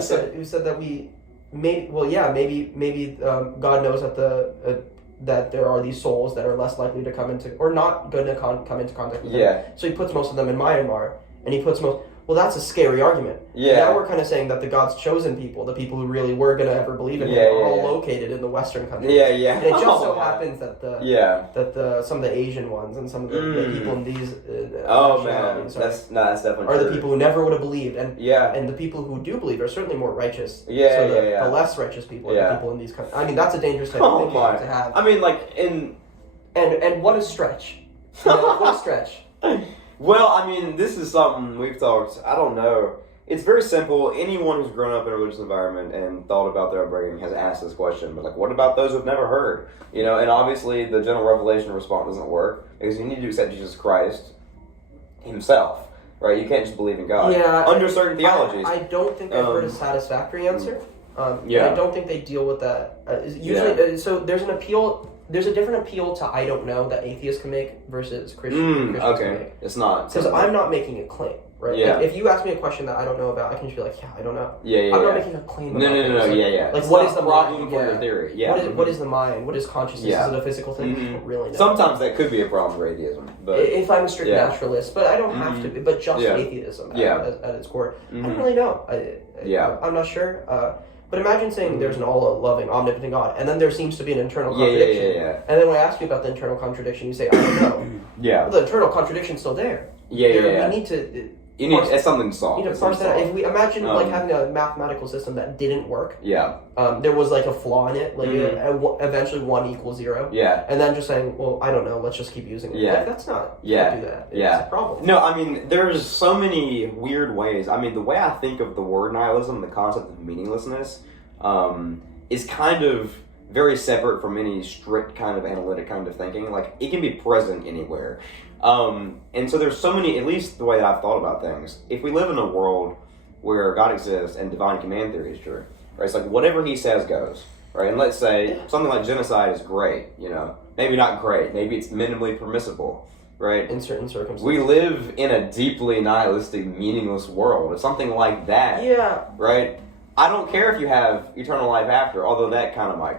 said that maybe God knows that that there are these souls that are less likely to come into, or not going to come into contact with him. So he puts most of them in Myanmar, and he puts most. Well, that's a scary argument. Yeah. Now we're kind of saying that the God's chosen people, the people who really were going to ever believe in him, are all located in the Western countries. And it just so happens that some of the Asian ones and some of the people in these that's definitely are the people who never would have believed, and the people who do believe are certainly more righteous. The less righteous people are the people in these countries. I mean, that's a dangerous type of thinking to have. I mean, and what a stretch. What a stretch. Well, I mean, this is something we've talked, I don't know. It's very simple. Anyone who's grown up in a religious environment and thought about their upbringing has asked this question. But, what about those who've never heard? And obviously the general revelation response doesn't work because you need to accept Jesus Christ himself, right? You can't just believe in God. Under certain theologies. I don't think I've heard a satisfactory answer. I don't think they deal with that. Usually, so there's an appeal. There's a different appeal to I don't know that atheists can make versus Christians can make. It's not. Because I'm not making a claim, right? If you ask me a question that I don't know about, I can just be like, I don't know. I'm not making a claim about it. No. What is the problem for your theory? What is the mind? What is consciousness? Is it a physical thing? I don't really know. Sometimes that could be a problem for atheism. But if I'm a strict naturalist, but I don't have to be, but just atheism at its core. I don't really know. I'm not sure. But imagine saying there's an all-loving, omnipotent God, and then there seems to be an internal contradiction. And then when I ask you about the internal contradiction, you say, I don't know. Well, the internal contradiction's still there. We need to... It's something to solve. You need to parse that out. If we imagine having a mathematical system that didn't work, there was a flaw in it, eventually 1 equals 0, and then just saying, well, I don't know, let's just keep using it. That's not, you can't do that. It's a problem. No, I mean, there's so many weird ways. I mean, the way I think of the word nihilism, the concept of meaninglessness, is kind of very separate from any strict kind of analytic kind of thinking. It can be present anywhere. And so there's so many, at least the way that I've thought about things, if we live in a world where God exists and divine command theory is true, right? It's whatever he says goes, right? And let's say something like genocide is great, maybe not great, maybe it's minimally permissible, right? In certain circumstances. We live in a deeply nihilistic, meaningless world. It's something like that. Right? I don't care if you have eternal life after, although that kind of might,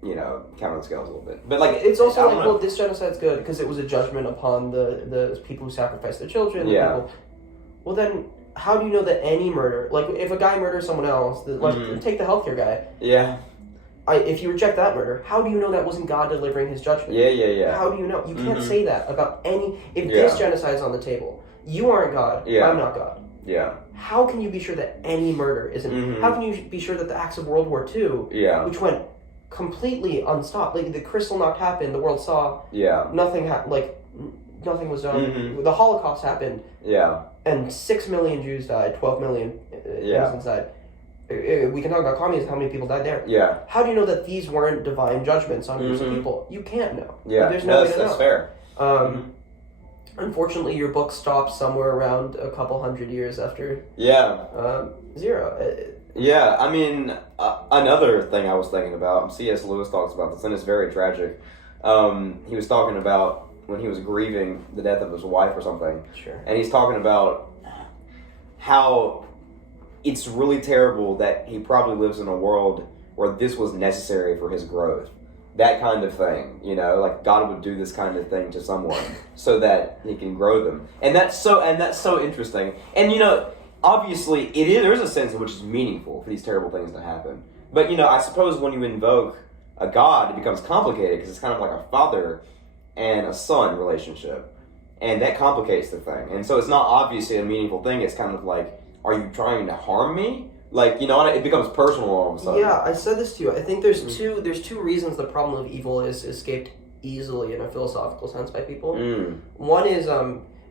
count on the scales a little bit. But it's also this genocide's good because it was a judgment upon the people who sacrificed their children. People. Well, then how do you know that any murder, if a guy murders someone else, take the healthcare guy. if you reject that murder, how do you know that wasn't God delivering his judgment? Yeah. How do you know? You can't say that about any... If this genocide's on the table, you aren't God, I'm not God. Yeah. How can you be sure that any murder isn't... How can you be sure that the acts of World War II, which went completely unstopped, like the Kristallnacht happened, the world saw, nothing nothing was done. The Holocaust happened, and 6 million Jews died, 12 million innocents died. We can talk about communism, how many people died there. Yeah. How do you know that these weren't divine judgments on groups of people? You can't know. Yeah. Like, there's no way to know. That's fair. Unfortunately, your book stops somewhere around a couple hundred years after. Zero. Yeah, I mean, another thing I was thinking about, C.S. Lewis talks about this, and it's very tragic. He was talking about when he was grieving the death of his wife or something. Sure. And he's talking about how it's really terrible that he probably lives in a world where this was necessary for his growth. That kind of thing, you know, like God would do this kind of thing to someone so that he can grow them. And that's so interesting. And, you know, obviously there is a sense in which it's meaningful for these terrible things to happen. But, you know, I suppose when you invoke a God, it becomes complicated because it's kind of like a father and a son relationship. And that complicates the thing. And so it's not obviously a meaningful thing. It's kind of like, are you trying to harm me? Like, you know, it becomes personal all of a sudden. Yeah, I said this to you. I think there's two reasons the problem of evil is escaped easily in a philosophical sense by people. One is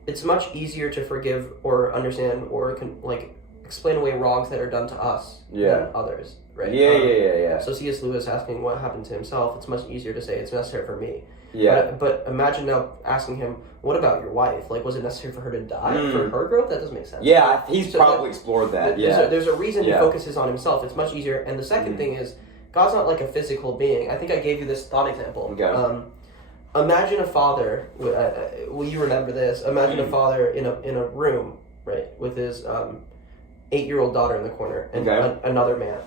it's much easier to forgive or understand or explain away wrongs that are done to us than others, right? Yeah. So C.S. Lewis asking what happened to himself, it's much easier to say it's necessary for me. Yeah. But imagine now asking him, what about your wife? Like, was it necessary for her to die for her growth? That doesn't make sense. Yeah, he's probably explored that. There's a reason he focuses on himself. It's much easier. And the second thing is, God's not like a physical being. I think I gave you this thought example. Okay. Imagine a father. Will you remember this? Imagine a father in a room, right, with his 8-year-old daughter in the corner and another man.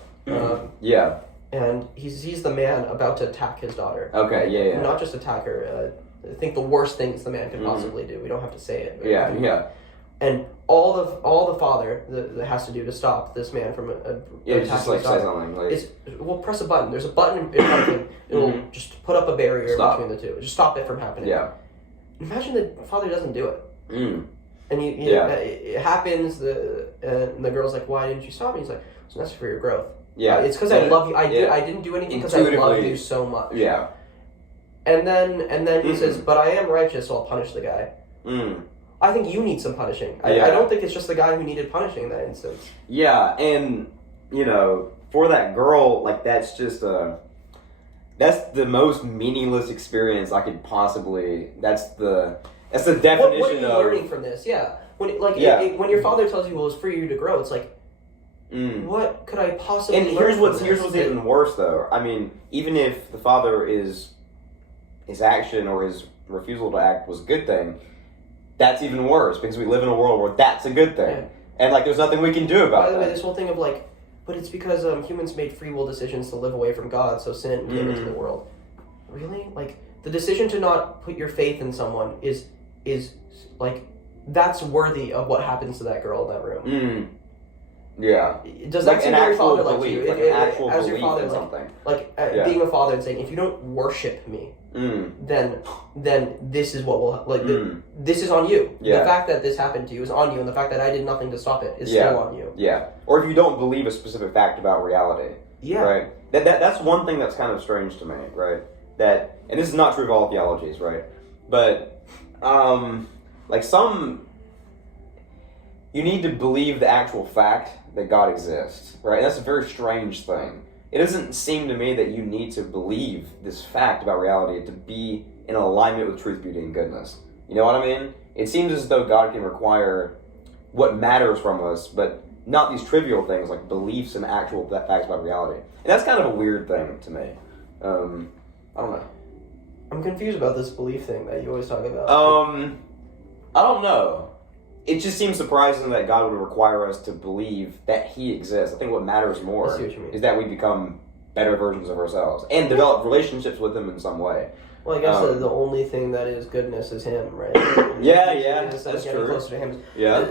And he sees the man about to attack his daughter. Okay, yeah. Not just attack her. I think the worst things the man could possibly do. We don't have to say it. Yeah. And all the father that has to do to stop this man from attacking just like his daughter say something. Like, is, we'll press a button. There's a button in front of him. It'll just put up a barrier between the two. Just stop it from happening. Yeah. Imagine the father doesn't do it. And it happens. And the girl's like, "Why didn't you stop me?" He's like, "It's necessary for your growth." Yeah, it's because I love you. I didn't do anything because I love you so much. Yeah. And then he says, "But I am righteous, so I'll punish the guy." I think you need some punishing. I don't think it's just the guy who needed punishing in that instance. Yeah, and you know, for that girl, like that's that's the most meaningless experience I could possibly. That's the definition what are you of learning from this? Yeah, when your father tells you, "Well, it's for you to grow," it's like. What could I possibly? And here's what's even worse, though. I mean, even if the father his action or his refusal to act was a good thing, that's even worse because we live in a world where that's a good thing, and like there's nothing we can do about it. By the way, this whole thing of like, but it's because humans made free will decisions to live away from God, so sin came into the world. Really? Like the decision to not put your faith in someone is like that's worthy of what happens to that girl in that room. Yeah. Does that seem very father like to you? Like an actual as your belief father, in something. Being a father and saying, if you don't worship me, then this is what will this is on you. Yeah. The fact that this happened to you is on you, and the fact that I did nothing to stop it is still on you. Yeah. Or if you don't believe a specific fact about reality. Yeah. Right. That's one thing that's kind of strange to me, right? And this is not true of all theologies, right? But you need to believe the actual fact that God exists, right? And that's a very strange thing. It doesn't seem to me that you need to believe this fact about reality to be in alignment with truth, beauty, and goodness. You know what I mean? It seems as though God can require what matters from us, but not these trivial things like beliefs and actual facts about reality. And that's kind of a weird thing to me. I don't know. I'm confused about this belief thing that you always talk about. I don't know. It just seems surprising that God would require us to believe that He exists. I think what matters more is that we become better versions of ourselves and develop relationships with Him in some way. Well, I guess the only thing that is goodness is Him, right? That's getting true. closer to Him. Yeah.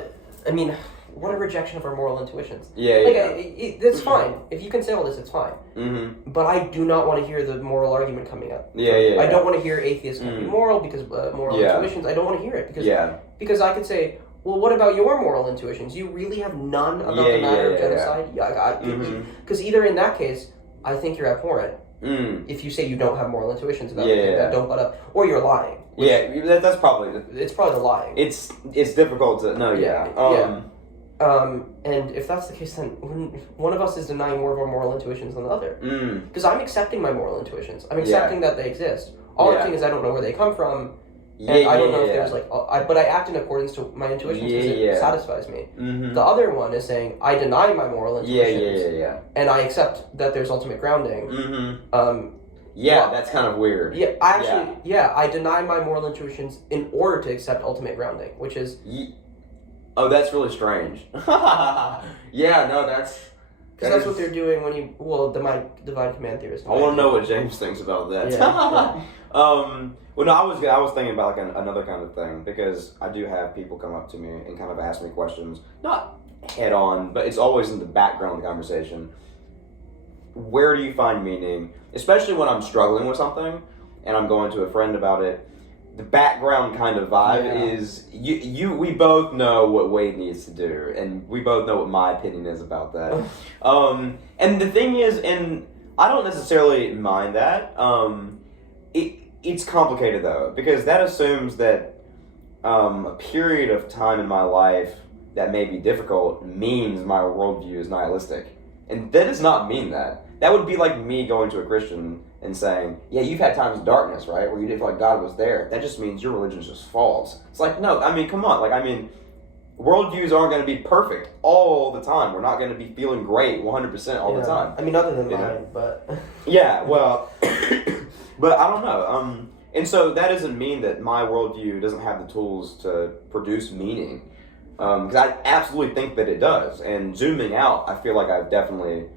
I mean, what a rejection of our moral intuitions. Yeah. It's fine. If you can say all this, it's fine. Mm-hmm. But I do not want to hear the moral argument coming up. I don't want to hear atheists can't be moral because moral intuitions. I don't want to hear it because I could say, well, what about your moral intuitions? You really have none about the matter of genocide? Because either in that case, I think you're abhorrent. If you say you don't have moral intuitions about anything that don't butt up, or you're lying. That's probably... It's probably the lying. It's difficult to... No, and if that's the case, then one of us is denying more of our moral intuitions than the other. Because I'm accepting my moral intuitions. I'm accepting that they exist. All I'm saying is I don't know where they come from. And I don't know if there's but I act in accordance to my intuitions because it satisfies me. Mm-hmm. The other one is saying I deny my moral intuitions. And I accept that there's ultimate grounding. Mm-hmm. That's kind of weird. I deny my moral intuitions in order to accept ultimate grounding, which is... Oh, that's really strange. That's... Because that's what they're doing when you... Well, divine command theorists. I want to know what James thinks about that. Well, no, I was thinking about like another kind of thing, because I do have people come up to me and kind of ask me questions, not head on, but it's always in the background of the conversation. Where do you find meaning? Especially when I'm struggling with something and I'm going to a friend about it. The background kind of vibe is we both know what Wade needs to do, and we both know what my opinion is about that. And the thing is, and I don't necessarily mind that. It's complicated though, because that assumes that a period of time in my life that may be difficult means my worldview is nihilistic, and that does not mean that. That would be like me going to a Christian and saying, yeah, you've had times of darkness, right, where you didn't feel like God was there. That just means your religion is just false. It's like, no, I mean, come on. Worldviews aren't going to be perfect all the time. We're not going to be feeling great 100% all the time. I mean, other than mine, but... Yeah, well, but I don't know. And so that doesn't mean that my worldview doesn't have the tools to produce meaning. Because I absolutely think that it does. And zooming out, I feel like I've definitely...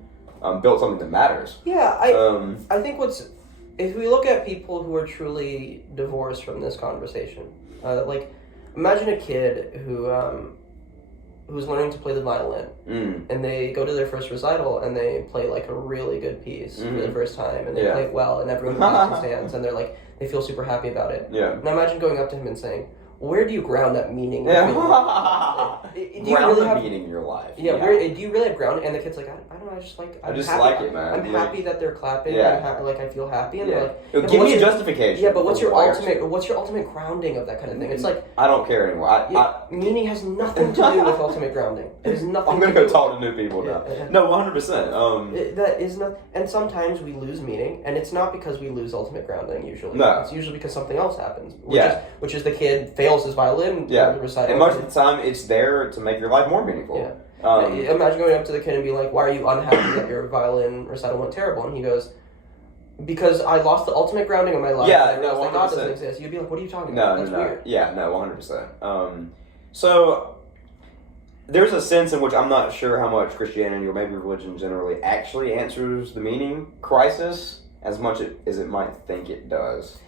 built something that matters. Yeah, I think if we look at people who are truly divorced from this conversation, imagine a kid who's learning to play the violin, and they go to their first recital and they play like a really good piece for the first time, and they play it well, and everyone claps and stands, and they feel super happy about it. Yeah. Now imagine going up to him and saying, where do you ground that meaning? Do you really have meaning in your life? Yeah. Do you really have ground? And the kid's like, I don't know. I just like it, man. I'm happy that they're clapping. Yeah. I feel happy, and they're like, give me a justification. Yeah, but what's your ultimate grounding of that kind of thing? It's like I don't care anymore. Meaning has nothing to do with ultimate grounding. It has nothing. I'm gonna go talk to new people now. No, 100%. That is not. And sometimes we lose meaning, and it's not because we lose ultimate grounding. Usually, it's usually because something else happens. Which is the kid fails his violin recital. And most of the time, it's there to make your life more meaningful. Yeah. Imagine going up to the kid and being like, why are you unhappy that your violin recital went terrible? And he goes, because I lost the ultimate grounding of my life. Yeah, no, 100%. God doesn't exist. You'd be like, what are you talking about? That's weird. Yeah, no, 100%. So, there's a sense in which I'm not sure how much Christianity, or maybe religion generally, actually answers the meaning crisis as much as it might think it does.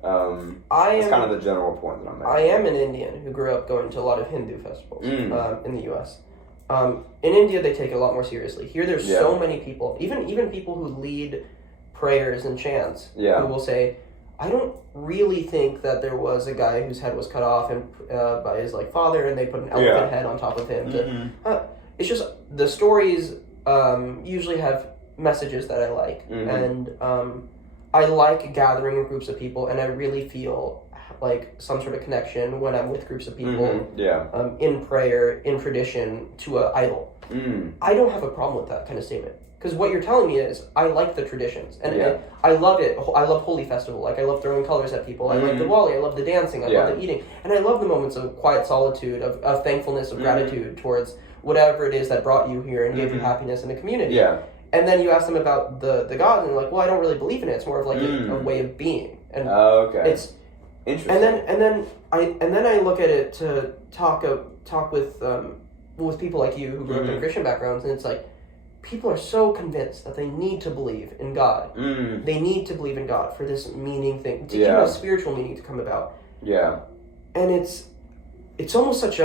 That's kind of the general point that I'm making. I am an Indian who grew up going to a lot of Hindu festivals in the U.S. In India, they take it a lot more seriously. Here, there's so many people, even people who lead prayers and chants, who will say, I don't really think that there was a guy whose head was cut off by his father, and they put an elephant head on top of him. It's just the stories usually have messages that I like, and I like gathering groups of people, and I really feel like some sort of connection when I'm with groups of people in prayer, in tradition, to an idol. I don't have a problem with that kind of statement. Because what you're telling me is, I like the traditions, and I love it. I love Holy Festival. I love throwing colors at people. I like Diwali. I love the dancing. I love the eating. And I love the moments of quiet solitude, of thankfulness, of gratitude towards whatever it is that brought you here and gave you happiness in the community. Yeah. And then you ask them about the gods, and they're like, well, I don't really believe in it. It's more of like a way of being. And it's interesting. And then I look at it to talk with people like you who grew up in Christian backgrounds, and it's like, people are so convinced that they need to believe in God. They need to believe in God for this meaning thing, to even a spiritual meaning to come about. Yeah. And it's almost such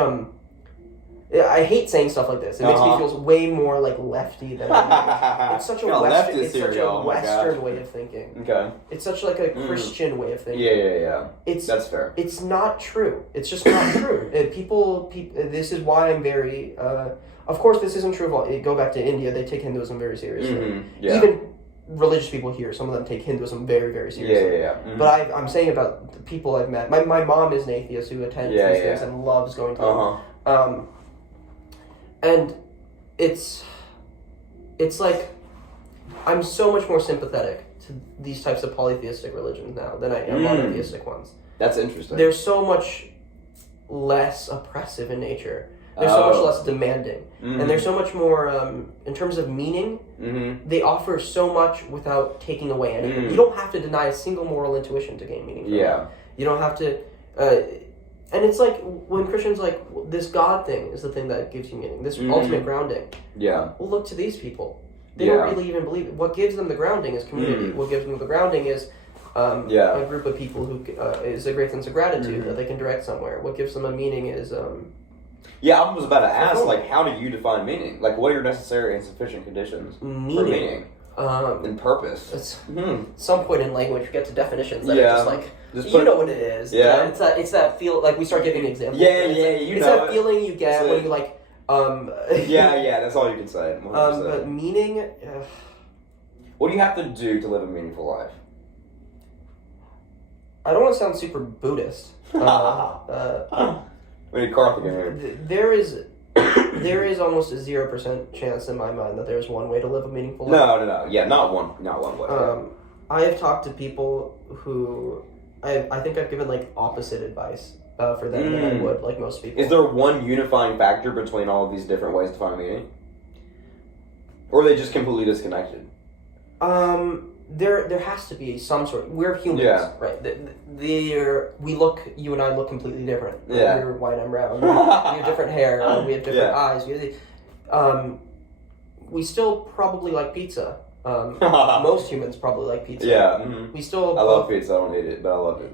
I hate saying stuff like this. It makes me feel way more like lefty than I am. It's such a Western way of thinking. Okay. It's such like a Christian way of thinking. Yeah. That's fair. It's not true. It's just not true. People. This is why I'm very. Of course, this isn't true of all. Go back to India. They take Hinduism very seriously. Mm-hmm. Yeah. Even religious people here, some of them take Hinduism very, very seriously. Yeah. Mm-hmm. But I'm saying about the people I've met. My mom is an atheist who attends these things and loves going to them. And it's like I'm so much more sympathetic to these types of polytheistic religions now than I am monotheistic ones. That's interesting. They're so much less oppressive in nature. They're so much less demanding. And they're so much more, in terms of meaning, they offer so much without taking away anything. You don't have to deny a single moral intuition to gain meaning from it. You don't have to... and it's like, when Christians this God thing is the thing that gives you meaning. This ultimate grounding. Yeah. Well, look to these people. They don't really even believe it. What gives them the grounding is community. What gives them the grounding is... a group of people who is a great sense of gratitude that they can direct somewhere. What gives them a meaning is... I was about to ask, how do you define meaning? What are your necessary and sufficient conditions for meaning? And purpose. At some point in language, you get to definitions that are just you know what it is. Yeah. It's that feel, we start giving examples. It's that feeling you get when you that's all you can say. But meaning... what do you have to do to live a meaningful life? I don't want to sound super Buddhist. We need Karthik in here. There is almost a 0% chance in my mind that there's one way to live a meaningful life. No. Yeah, not one way. I have talked to people who I think I've given opposite advice for them than I would most people. Is there one unifying factor between all of these different ways to find meaning? Or are they just completely disconnected? There has to be some sort. We're humans, right? You and I look completely different. Yeah. You're white, I'm brown. We have different hair. We have different eyes. We still probably like pizza. Most humans probably like pizza. Yeah. I love pizza. I don't eat it, but I love it.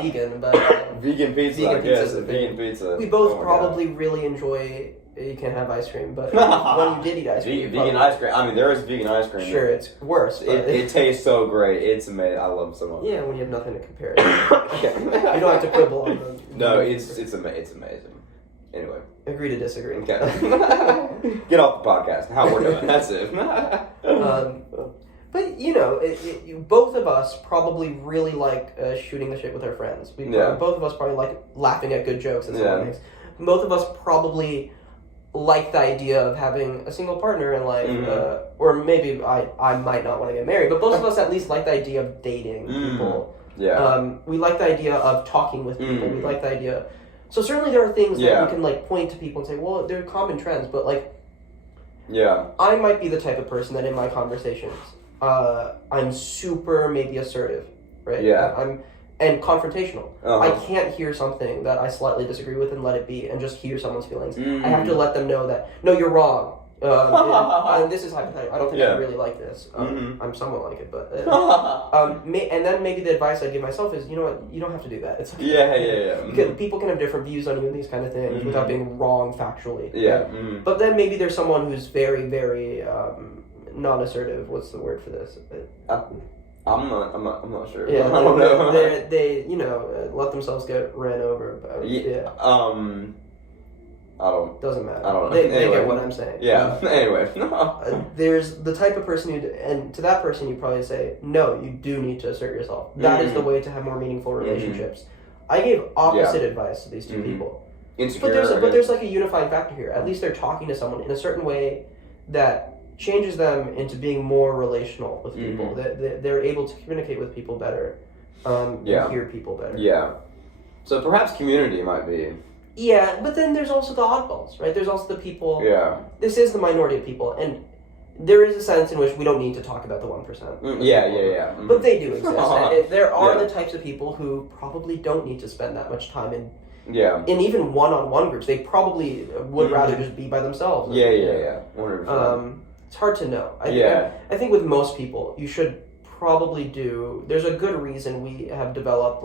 Vegan, but vegan pizza. Vegan pizza. We both probably really enjoy. You can't have ice cream, but when you did eat ice cream... Vegan ice cream. I mean, there is vegan ice cream. Sure, it's worse. It tastes so great. It's amazing. I love it so much. Yeah, when you have nothing to compare it to. You don't have to quibble on them. No, it's amazing. Anyway. Agree to disagree. Okay. Get off the podcast. How we're doing. That's it. But, both of us probably really like shooting the shit with our friends. Both of us probably like laughing at good jokes and someone makes. Both of us probably... like the idea of having a single partner and or maybe I might not want to get married, but both of us at least like the idea of dating people. We like the idea of talking with people. We like the idea. So certainly there are things that we can point to people and say, well, they're common trends, but I might be the type of person that in my conversations, I'm super maybe assertive, right? And confrontational. I can't hear something that I slightly disagree with and let it be and just hear someone's feelings. I have to let them know that, no, you're wrong. And this is hypothetical. I don't think I really like this. I'm somewhat like it, but... and then maybe the advice I give myself is, you know what, you don't have to do that. It's okay. People can have different views on you and these kind of things without being wrong factually. But then maybe there's someone who's very, very non-assertive. What's the word for this? I'm not sure. Yeah, I don't know. They let themselves get ran over. I don't. Doesn't matter. I don't know. They get what I'm saying. Yeah. Anyway. There's the type of person and to that person you probably say, no, you do need to assert yourself. That is the way to have more meaningful relationships. I gave opposite advice to these two people. Insecure. But there's a unifying factor here. At least they're talking to someone in a certain way that changes them into being more relational with people. They're able to communicate with people better, and hear people better. Yeah. So perhaps community might be. Yeah, but then there's also the oddballs, right? There's also the people... Yeah. This is the minority of people, and there is a sense in which we don't need to talk about the 1%. Yeah. But they do exist. There are the types of people who probably don't need to spend that much time in even one-on-one groups. They probably would rather just be by themselves. Yeah. 100%. It's hard to know. I think with most people, you should probably do... There's a good reason we have developed,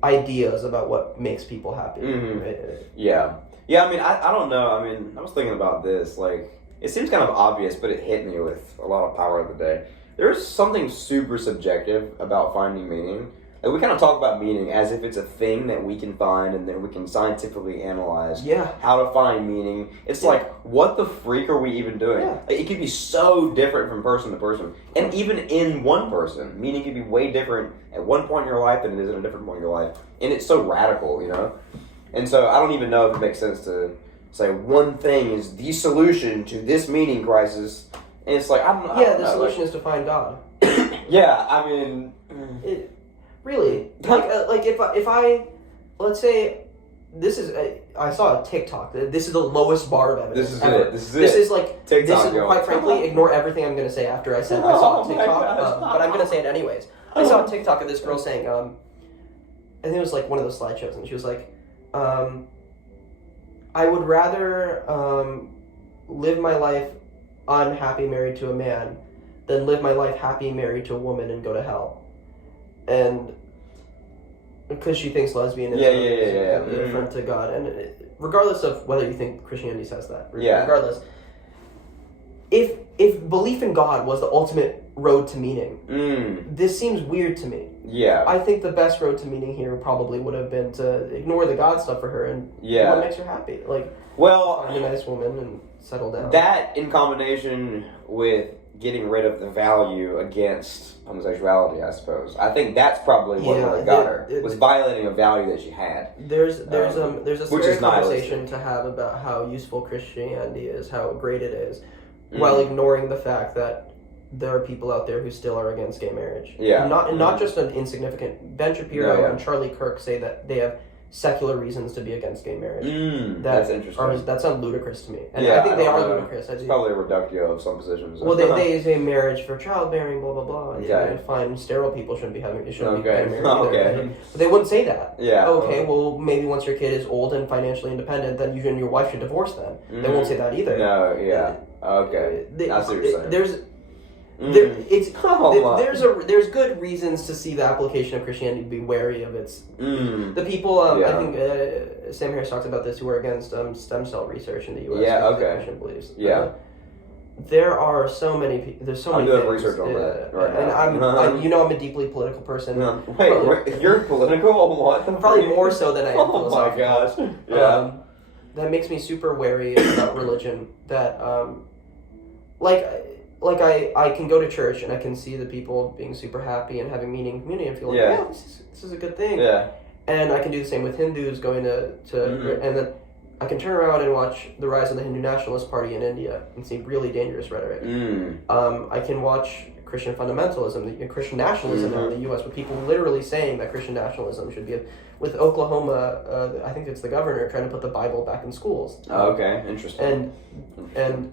ideas about what makes people happy. Right? Yeah. Yeah, I mean, I don't know. I mean, I was thinking about this. Like, it seems kind of obvious, but it hit me with a lot of power of the day. There's something super subjective about finding meaning. Like, we kind of talk about meaning as if it's a thing that we can find and then we can scientifically analyze how to find meaning. It's like, what the freak are we even doing? Yeah. Like, it could be so different from person to person. And even in one person, meaning could be way different at one point in your life than it is at a different point in your life. And it's so radical, you know? And so I don't even know if it makes sense to say one thing is the solution to this meaning crisis. And it's like, I don't know. Yeah, the solution is to find God. Yeah, I mean... Really, like if I let's say this is I saw a TikTok. This is the lowest bar of evidence. This is like TikTok. This is quite frankly, ignore everything I'm going to say after I said I saw a TikTok, but I'm going to say it anyways. I saw a TikTok of this girl saying, I think it was like one of those slideshows, and she was like, I would rather live my life unhappy married to a man than live my life happy married to a woman and go to hell. And because she thinks lesbianism is different to God, and regardless of whether you think Christianity says that, regardless, if belief in God was the ultimate road to meaning, this seems weird to me. Yeah, I think the best road to meaning here probably would have been to ignore the God stuff for her and what makes her happy, like find a nice woman and settle down. That in combination with getting rid of the value against homosexuality, I suppose. I think that's probably what really got her. Was violating a value that she had. There's a serious conversation to have about how useful Christianity is, how great it is, while ignoring the fact that there are people out there who still are against gay marriage. Yeah. Not just an insignificant. Ben Shapiro and Charlie Kirk say that they have secular reasons to be against gay marriage. That's interesting. That sounds ludicrous to me. And I think they are ludicrous. It's probably a reductio of some positions. Well, they say marriage for childbearing, blah, blah, blah. And fine, sterile people shouldn't be getting married either. But they wouldn't say that. Yeah. Okay, well, maybe once your kid is old and financially independent, then you and your wife should divorce them. They won't say that either. No, yeah. Okay. I see what you're saying. There's good reasons to see the application of Christianity to be wary of its the people I think Sam Harris talks about this who are against stem cell research in the U.S. Christian beliefs. There are so many. There's so many. I'm doing research on that right now. And I'm a deeply political person. Wait, you're political? What? Probably more so than I am. Oh my gosh! Yeah. That makes me super wary about religion. That Like I can go to church and I can see the people being super happy and having meaning in community and feel like, this is a good thing. Yeah. And I can do the same with Hindus going to and then I can turn around and watch the rise of the Hindu nationalist party in India and see really dangerous rhetoric. I can watch Christian fundamentalism, Christian nationalism in the U.S. with people literally saying that Christian nationalism should be with Oklahoma. I think it's the governor trying to put the Bible back in schools. Okay, interesting. And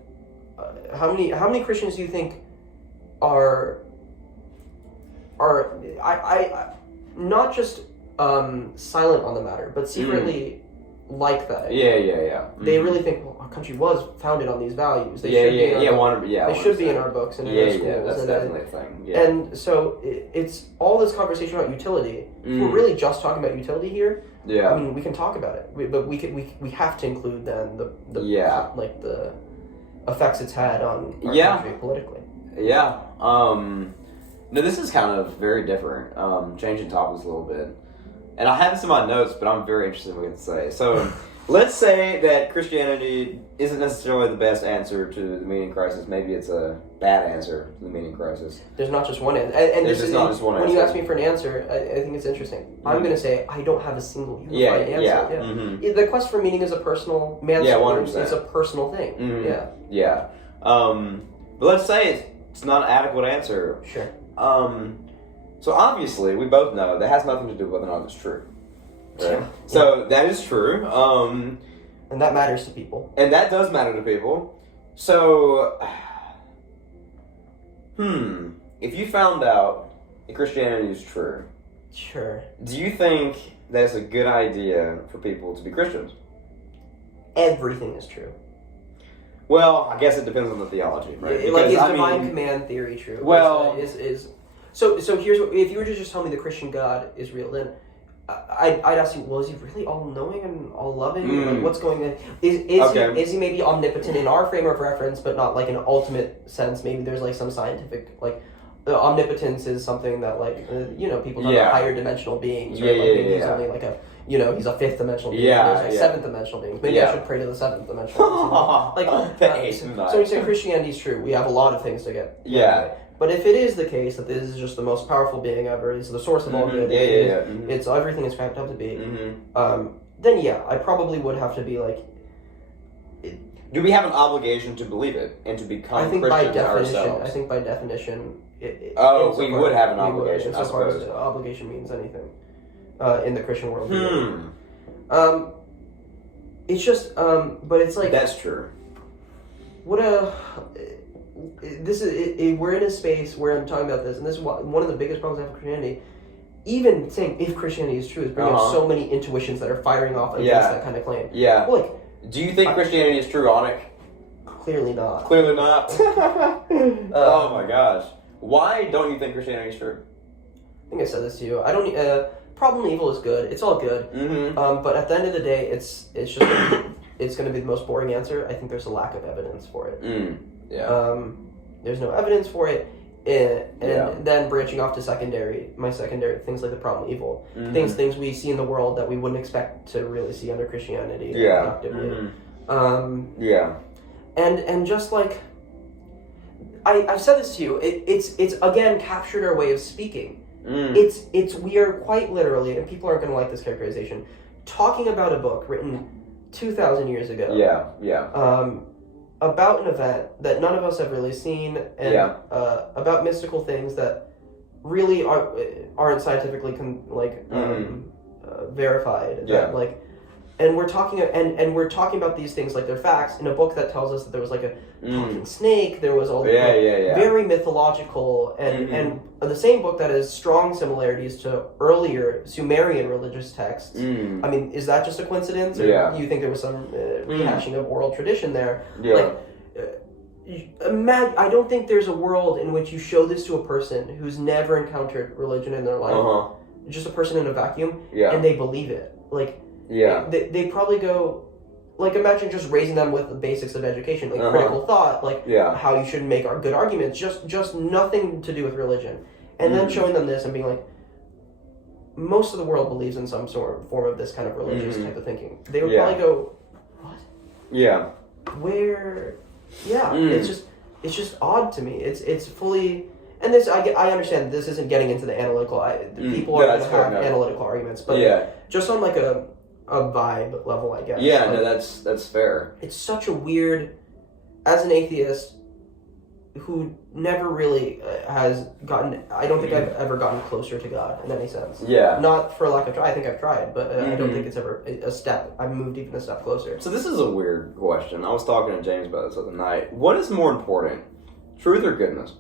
how many Christians do you think are not just silent on the matter, but secretly like that? Yeah. They really think, well, our country was founded on these values. They should be in our books and in our schools. Yeah, that's definitely a thing. Yeah. And so it's all this conversation about utility. If we're really just talking about utility here. Yeah. I mean, we can talk about it, but we have to include then the effects it's had on our country politically. Yeah. No, this is kind of very different. Changing topics a little bit. And I have this in my notes, but I'm very interested in what you have to say. So, let's say that Christianity isn't necessarily the best answer to the meaning crisis. Maybe it's a bad answer to the meaning crisis. There's not just one answer. And there's not just one answer. When you ask me for an answer, I think it's interesting. I'm going to say I don't have a single unified answer. Yeah. The quest for meaning is a personal it's a personal thing. Yeah. But let's say it's not an adequate answer. Sure. So obviously, we both know that has nothing to do with whether or not it's true. Right? Yeah. So that is true. And that matters to people. And that does matter to people. So, if you found out that Christianity is true, sure. Do you think that it's a good idea for people to be Christians? Everything is true. Well, I guess it depends on the theology, right? Because, is divine command theory true? Well, So here's what, if you were to just tell me the Christian God is real, then I'd ask you, well, is he really all-knowing and all-loving? Like, what's going on? Is he maybe omnipotent in our frame of reference, but not like in an ultimate sense? Maybe there's like some scientific, like, omnipotence is something that, like, people talk about higher dimensional beings, right? He's only like a, he's a fifth dimensional being. There's like seventh dimensional beings. Maybe I should pray to the seventh dimensional beings. So we say Christianity is true. We have a lot of things to get. Yeah. But if it is the case that this is just the most powerful being ever, it's the source of all good, it's everything it's cracked up to be, then yeah, I probably would have to be like... Do we have an obligation to believe it and to become Christians ourselves? I think by definition... we would have an obligation, I suppose. Obligation means anything in the Christian world. It's just, but it's like... That's true. We're in a space where I'm talking about this, and this is one of the biggest problems I have with Christianity. Even saying if Christianity is true is bringing up so many intuitions that are firing off against that kind of claim. Yeah. Well, like, do you think Christianity is true, Aunik? Clearly not. Clearly not. Oh my gosh. Why don't you think Christianity is true? I think I said this to you. I don't. Problem and evil is good. It's all good. But at the end of the day, it's just it's going to be the most boring answer. I think there's a lack of evidence for it. Yeah. There's no evidence for it, and then branching off to secondary things like the problem evil, things we see in the world that we wouldn't expect to really see under Christianity. Productively. And just like I've said this to you, it's again captured our way of speaking. It's we are quite literally, and people aren't going to like this characterization, talking about a book written 2,000 years ago. About an event that none of us have really seen, and about mystical things that really aren't scientifically verified. And we're talking about these things like they're facts in a book that tells us that there was like a talking snake. There was all very mythological, and the same book that has strong similarities to earlier Sumerian religious texts. I mean, is that just a coincidence, or do you think there was some rehashing of oral tradition there? I don't think there's a world in which you show this to a person who's never encountered religion in their life, just a person in a vacuum, and they believe it. They probably go, like, imagine just raising them with the basics of education, like critical thought, how you should make good arguments, just nothing to do with religion. And then showing them this and being like, most of the world believes in some sort of form of this kind of religious type of thinking. They would probably go, what? Yeah. Where? Yeah. It's just odd to me. It's fully... And this, I understand this isn't getting into the analytical... people are going to have analytical arguments, but just on like a vibe level, I guess. Yeah, no, that's fair. It's such a weird... As an atheist who never really has gotten... I don't think I've ever gotten closer to God in any sense. Yeah. Not for lack of try. I think I've tried, but I don't think it's ever a step. I've moved even a step closer. So this is a weird question. I was talking to James about this the other night. What is more important, truth or goodness?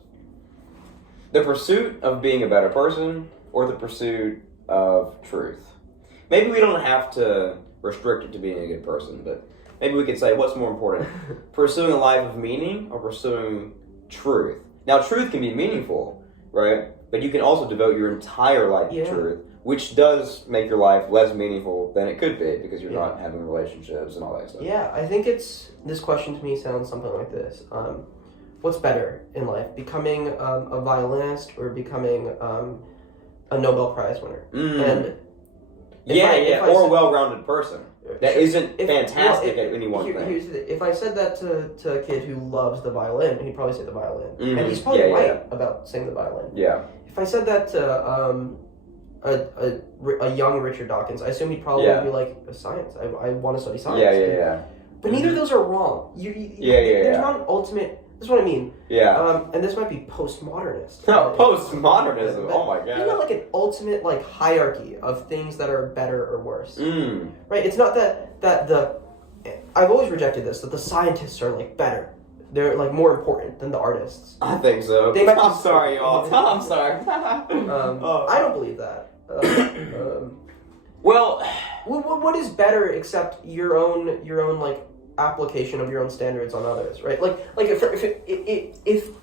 The pursuit of being a better person or the pursuit of truth? Maybe we don't have to restrict it to being a good person, but maybe we could say what's more important, pursuing a life of meaning or pursuing truth? Now, truth can be meaningful, right? But you can also devote your entire life to truth, which does make your life less meaningful than it could be because you're not having relationships and all that stuff. Yeah, I think this question to me sounds something like this. What's better in life, becoming a violinist or becoming a Nobel Prize winner? And or a well-rounded person that isn't fantastic at any one thing. If I said that to a kid who loves the violin, he'd probably say the violin, and he's probably right about saying the violin. Yeah. If I said that to a young Richard Dawkins, I assume he'd probably be like, science. I want to study science. But neither of those are wrong. There's not an ultimate. That's what I mean. And this might be postmodernist. No, postmodernism. Oh my god. There's not like an ultimate hierarchy of things that are better or worse. Right? It's not that the. I've always rejected this, that the scientists are better. They're more important than the artists. I think so. I'm sorry, y'all. I'm sorry. I don't believe that. Well, what is better except your own application of your own standards on others, right?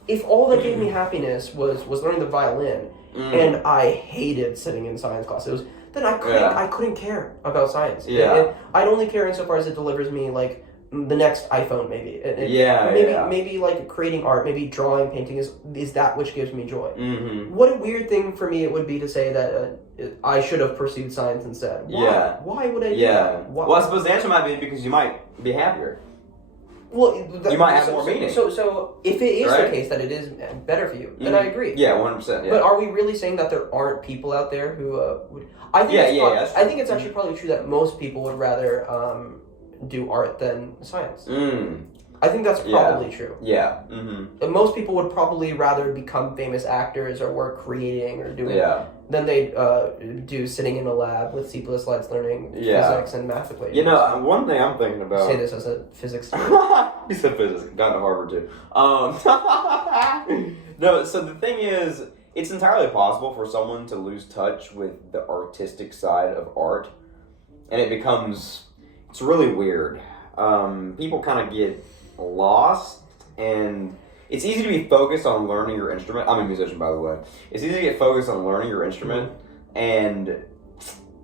If all that gave me happiness was learning the violin, and I hated sitting in science class. then I couldn't care about science. Yeah. I'd only care insofar as it delivers me like the next iPhone, maybe. Maybe like creating art, maybe drawing, painting is that which gives me joy. Mm-hmm. What a weird thing for me it would be to say that I should have pursued science instead. Why? Yeah. Why would I do that? Why? Well, I suppose the answer might be because you might be happier. Well, you might have more meaning. So if it is the case that it is better for you, then I agree. Yeah, 100%. Yeah. But are we really saying that there aren't people out there who would? I think I think it's actually probably true that most people would rather do art than science. I think that's probably true. Yeah. Mm-hmm. Most people would probably rather become famous actors or work creating or doing than they do sitting in a lab with C++ learning physics and math equations. You know, one thing I'm thinking about. Say this as a physics student. You said physics. Got to Harvard too. No, so the thing is, it's entirely possible for someone to lose touch with the artistic side of art, and it's really weird. People kind of get lost, and it's easy to be focused on learning your instrument. I'm a musician, by the way. It's easy to get focused on learning your instrument, and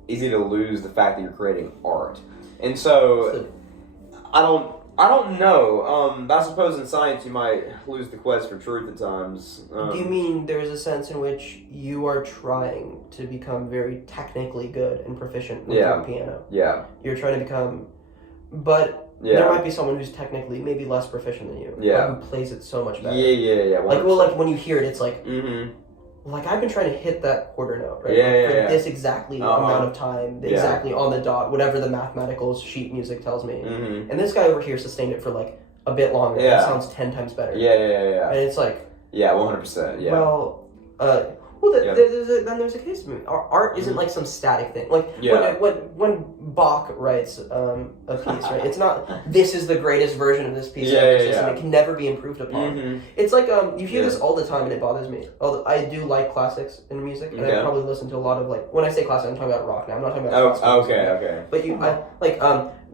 easy to lose the fact that you're creating art. And so, I don't know. I suppose in science you might lose the quest for truth at times. Do you mean there's a sense in which you are trying to become very technically good and proficient with your piano? Yeah. You're trying to become, but there might be someone who's technically maybe less proficient than you. Who plays it so much better. Yeah. Like when you hear it, it's like, like I've been trying to hit that quarter note, right? For this exactly amount of time, exactly on the dot, whatever the mathematical sheet music tells me. And this guy over here sustained it for like a bit longer. It sounds 10 times better. And it's like, 100%. Yeah. Well, there's a case to me. Art isn't like some static thing. Like when Bach writes a piece, right? It's not this is the greatest version of this piece. It can never be improved upon. It's like you hear this all the time, and it bothers me. Although I do like classics in music, and I probably listen to a lot of like when I say classic, I'm talking about rock now. I'm not talking about classical music. Okay. But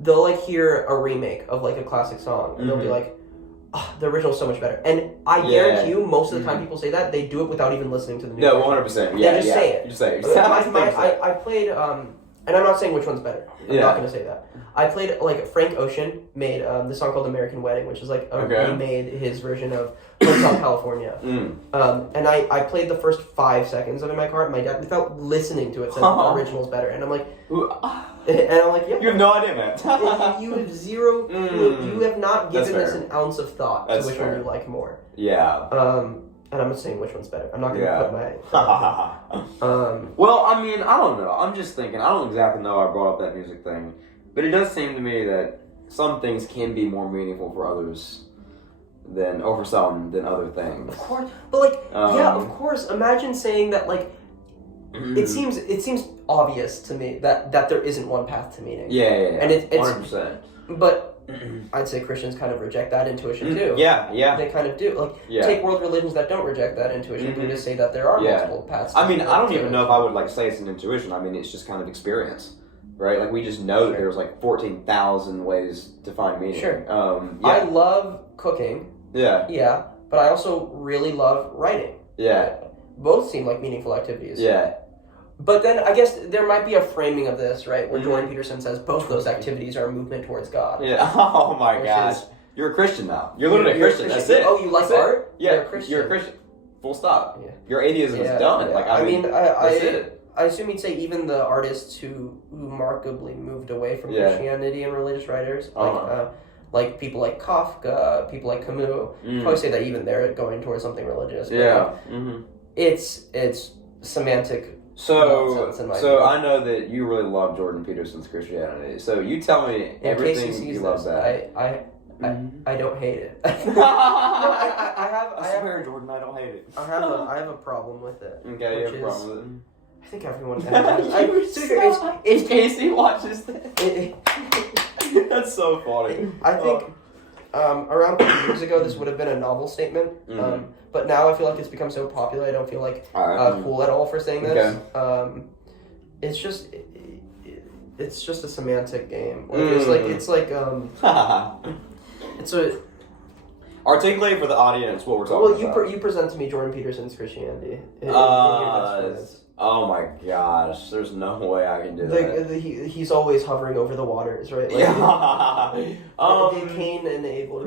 they'll like hear a remake of like a classic song, and they'll be like, the original's so much better. And I guarantee you, most of the time people say that, they do it without even listening to the new version. 100%. They just say it. You just say it. I played, and I'm not saying which one's better. I'm not going to say that. I played, like, Frank Ocean made this song called American Wedding, which is, like, remade his version of Hotel California. And I played the first 5 seconds of it in my car, and my dad, without listening to it, said the original's better. And I'm like... yeah. You have no idea, man. You have zero... You have not given this an ounce of thought to which one you like more. Yeah. And I'm not saying which one's better. I'm not going to put my... Well, I mean, I don't know. I'm just thinking. I don't exactly know I brought up that music thing. But it does seem to me that some things can be more meaningful for others than other things. Of course. But, like, of course. Imagine saying that, like... It seems obvious to me that there isn't one path to meaning. Yeah. And it's 100%. But I'd say Christians kind of reject that intuition too. Yeah. They kind of do. Like take world religions that don't reject that intuition who just say that there are multiple paths. I mean, I don't even know if I would like say it's an intuition. I mean, it's just kind of experience. Right? Like we just know that there's like 14,000 ways to find meaning. Sure. I love cooking. Yeah, but I also really love writing. Yeah. Both seem like meaningful activities. Yeah. But then I guess there might be a framing of this, right? Where Jordan Peterson says both those activities are a movement towards God. Yeah. Oh my gosh. You're a Christian now. You're literally a Christian. That's it. Oh, you like art? Yeah. You're a Christian. Full stop. Yeah. Your atheism is done. Yeah. Like I mean, that's it. I assume you'd say even the artists who markedly moved away from Christianity and religious writers, like people like Kafka, people like Camus, probably say that even they're going towards something religious. Yeah. It's semantic. So I know that you really love Jordan Peterson's Christianity. So you tell me everything you love that. I don't hate it. I swear, Jordan, I don't hate it. I have a problem with it. Okay, you have a problem with it. I think everyone has. In case he watches this. That's so funny. I think around 2 years ago this would have been a novel statement. But now I feel like it's become so popular I don't feel like cool at all for saying this. Okay. It's just a semantic game. Like, it's a articulate for the audience what we're talking about. Well, you present to me Jordan Peterson's Christianity. Oh my gosh, there's no way I can do that. He's always hovering over the waters, right? Like, yeah. Cain and Abel.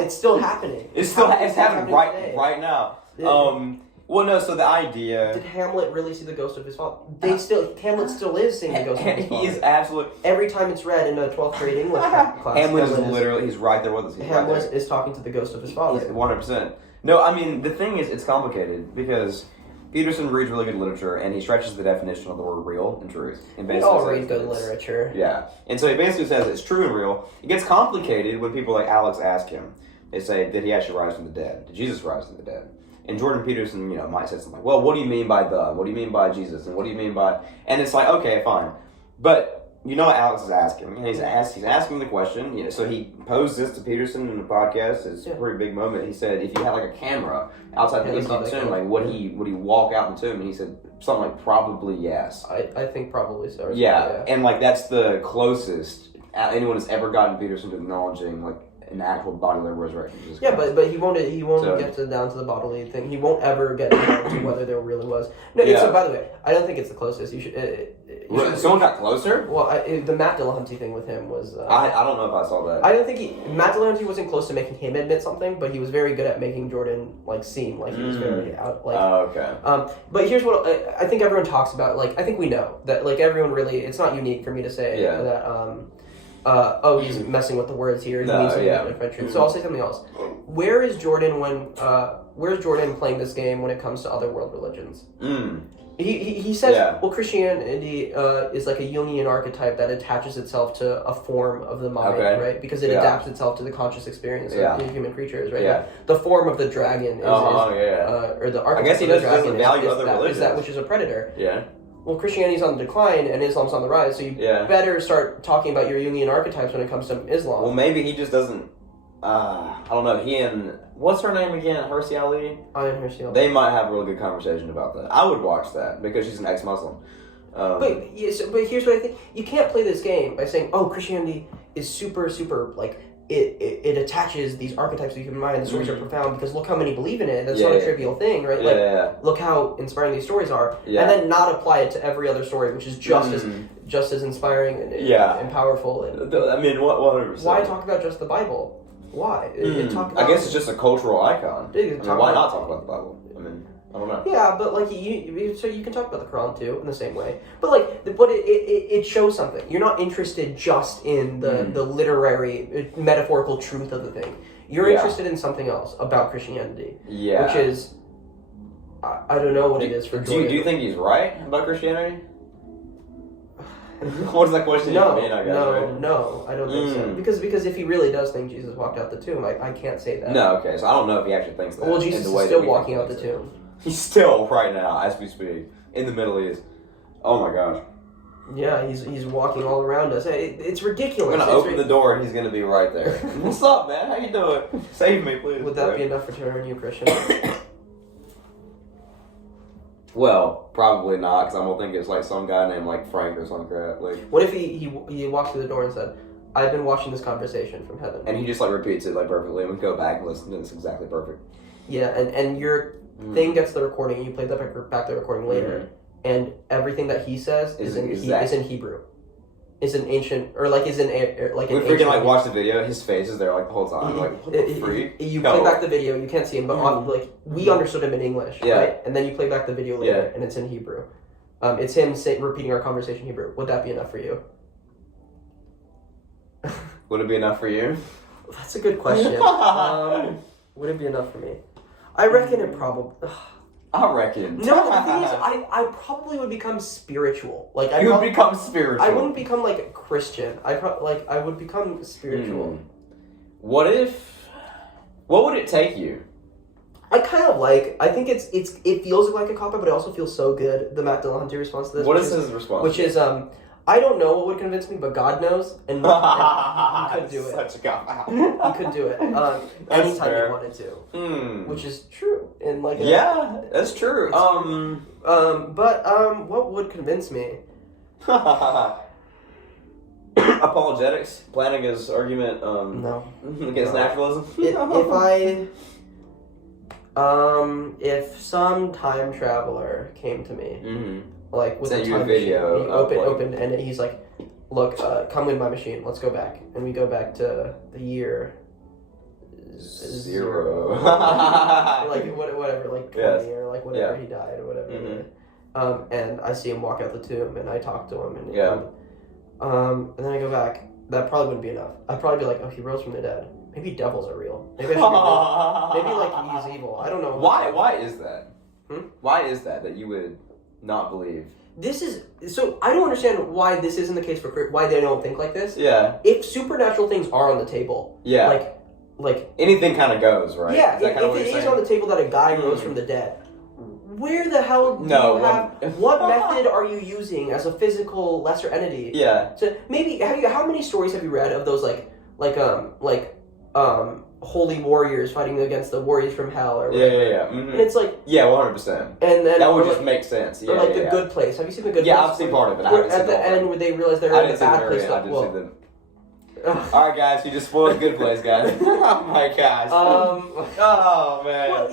It's still happening. It's happening right now. Well, no. So the idea. Did Hamlet really see the ghost of his father? Hamlet still is seeing the ghost of his father. He is absolutely. Every time it's read in a 12th grade English class, Hamlet is literally. He's right there with us. Hamlet is talking to the ghost of his father. 100%. No, I mean the thing is, it's complicated because Peterson reads really good literature, and he stretches the definition of the word real and truth. And we all read good literature. Yeah. And so he basically says it's true and real. It gets complicated when people like Alex ask him. They say, did he actually rise from the dead? Did Jesus rise from the dead? And Jordan Peterson, might say something like, well, what do you mean by the? What do you mean by Jesus? And what do you mean by... And it's like, okay, fine. But... You know what Alex is asking? He's asking the question. So he posed this to Peterson in the podcast. It's a pretty big moment. He said, if you had like a camera outside the empty tomb, like would he walk out the tomb? And he said something like probably yes. I think probably so. Yeah, and like that's the closest anyone has ever gotten Peterson to acknowledging like an actual bodily resurrection. Yeah, but he won't get down to the bodily thing. He won't ever get down to whether there really was. No. Yeah. So by the way, I don't think it's the closest. You should. Someone got closer? Well, the Matt Dillahunty thing with him was... I don't know if I saw that. I don't think Matt Dillahunty wasn't close to making him admit something, but he was very good at making Jordan, seem like he was very out, Oh, okay. But here's what I think everyone talks about, I think we know that, everyone really... It's not unique for me to say that, he's messing with the words here. He means something different. Mm-hmm. So I'll say something else. Where's Jordan playing this game when it comes to other world religions? He says, well, Christianity is like a Jungian archetype that attaches itself to a form of the mind, right? Because it adapts itself to the conscious experience of human creatures, right? Yeah. The form of the dragon is or the archetype. I guess he doesn't value other religions. Is that which is a predator. Yeah. Well, Christianity's on the decline and Islam's on the rise, so you better start talking about your Jungian archetypes when it comes to Islam. Well, maybe he just doesn't. I don't know. He and what's her name again? Hirsi Ali. Hirsi Ali. They might have a really good conversation about that. I would watch that because she's an ex-Muslim. But here's what I think: you can't play this game by saying, "Oh, Christianity is super it attaches these archetypes to the human mind. The stories are profound because look how many believe in it. That's not a trivial thing, right? Look how inspiring these stories are, and then not apply it to every other story, which is just as inspiring and powerful. I mean, 100%. Why talk about just the Bible? Why? I guess it's just a cultural icon. Why not talk about the Bible? I mean, I don't know. Yeah, but you can talk about the Quran too in the same way. But it shows something. You're not interested just in the literary, metaphorical truth of the thing. You're interested in something else about Christianity. Yeah. Which is, I don't know what it is for Jordan. Do you think he's right about Christianity? What does that question mean, I guess, right? No, I don't think so. Because if he really does think Jesus walked out the tomb, I can't say that. No, okay, so I don't know if he actually thinks that. Well, Jesus is still walking out the tomb. He's still, right now, as we speak, in the Middle East. Oh my gosh. Yeah, he's walking all around us. It's ridiculous. I'm going to open the door and he's going to be right there. What's up, man? How you doing? Save me, please. Would that be enough for turning you Christian? Well, probably not, because I'm gonna think it's like some guy named like Frank or some crap. What if he walks through the door and said, "I've been watching this conversation from heaven," and he just repeats it perfectly, and we go back and listen to it, it's exactly perfect. Yeah, and your thing gets the recording, and you play back the recording later, and everything that he says is in Hebrew. Is an ancient, or is in like an. We freaking watch the video. His face is there the whole time. What the freak? You play back the video. You can't see him, but we understood him in English, right? And then you play back the video later, and it's in Hebrew. It's him repeating our conversation in Hebrew. Would that be enough for you? Would it be enough for you? That's a good question. Would it be enough for me? I reckon it probably. I reckon. No, the thing is, I probably would become spiritual. You would become spiritual. I wouldn't become Christian. I would become spiritual. What would it take you? I kind of I think it feels like a cop-out, but it also feels so good. The Matt Dillahunty response to this. What is his response? Which is I don't know what would convince me, but God knows, and you could do it. Such a cop-out. You could do it anytime you wanted to, which is true. And that's true. But what would convince me? Apologetics, Plantinga's argument. No, against naturalism. If some time traveler came to me, like with sent a you a time video, machine, opened, and he's like, "Look, come with my machine. Let's go back," and we go back to the year 0. like whatever, like 20 or like whatever he died or whatever. And I see him walk out the tomb, and I talk to him, and and then I go back. That probably wouldn't be enough. I'd probably be like, "Oh, he rose from the dead. Maybe devils are real. Maybe I should maybe like he's evil. I don't know." Why is that? Why is that you would not believe? This is so I don't understand why this isn't the case for why they don't think like this. Yeah. If supernatural things are on the table, like anything kind of goes, right? Yeah. If it is on the table that a guy rose from the dead, where the hell do you have? What method are you using as a physical lesser entity? Yeah. So maybe how many stories have you read of those holy warriors fighting against the warriors from hell or whatever? Yeah. And it's like 100%. And then that would just make sense. Or like the Good Place. Have you seen the Good Place? Yeah, I've seen part of it. At the end, where they realize they're in the bad place. All right, guys, you just spoiled the Good Place, guys. Oh my gosh. Oh man. Well,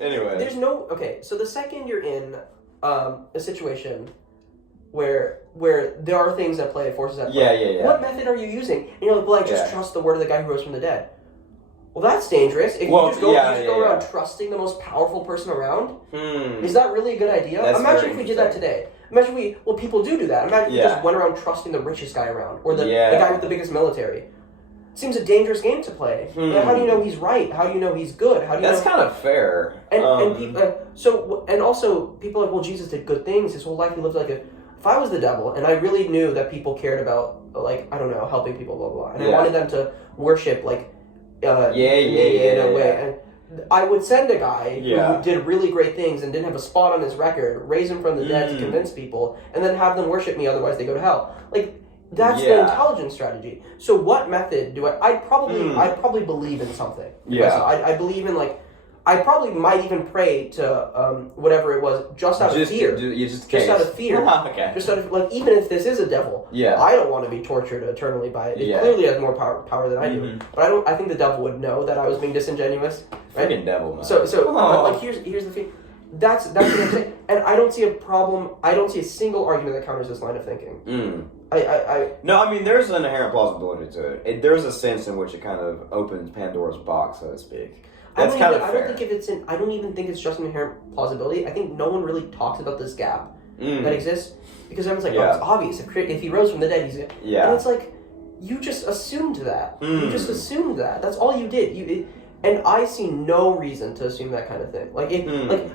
anyway, there's no So the second you're in a situation where there are things at play, forces at play. Yeah. What method are you using? And you're like, well, I just trust the word of the guy who rose from the dead. Well, that's dangerous. If you just go around trusting the most powerful person around, is that really a good idea? Imagine if we did that today. Imagine people do that. Imagine we just went around trusting the richest guy around, or the guy with the biggest military. Seems a dangerous game to play. But how do you know he's right? How do you know he's good? How do you That's kind of fair. And people, and also people are like, well, Jesus did good things. His whole life he lived like a. If I was the devil and I really knew that people cared about, like, I don't know, helping people, blah blah, and I wanted them to worship like. In a way. And I would send a guy who did really great things and didn't have a spot on his record, raise him from the dead to convince people, and then have them worship me, otherwise they go to hell. Like, that's the intelligence strategy. So what method do I'd probably believe in something. Yeah. I believe in, like, I probably might even pray to whatever it was, just out of fear. Just out of fear. Okay. Just out of, like, even if this is a devil, I don't want to be tortured eternally by it. It clearly has more power than I do. But I think the devil would know that I was being disingenuous. Right? Freaking devil, man. So like here's the thing. That's what I'm saying. And I don't see a problem. I don't see a single argument that counters this line of thinking. No, I mean, there's an inherent plausibility to it. There's a sense in which it kind of opens Pandora's box, so to speak. That's kind of fair. I don't even think it's just an inherent plausibility. I think no one really talks about this gap that exists because everyone's like, oh, it's obvious. If he rose from the dead, he's and it's like, you just assumed that. You just assumed that. That's all you did. And I see no reason to assume that kind of thing. Like,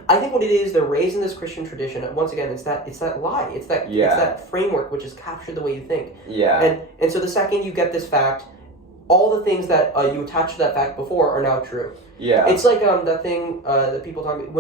I think what it is, they're raised in this Christian tradition. Once again, it's that lie. It's that framework which is captured the way you think. Yeah. And so the second you get this fact, all the things that you attached to that fact before are now true. Yeah. It's like that thing that people talk about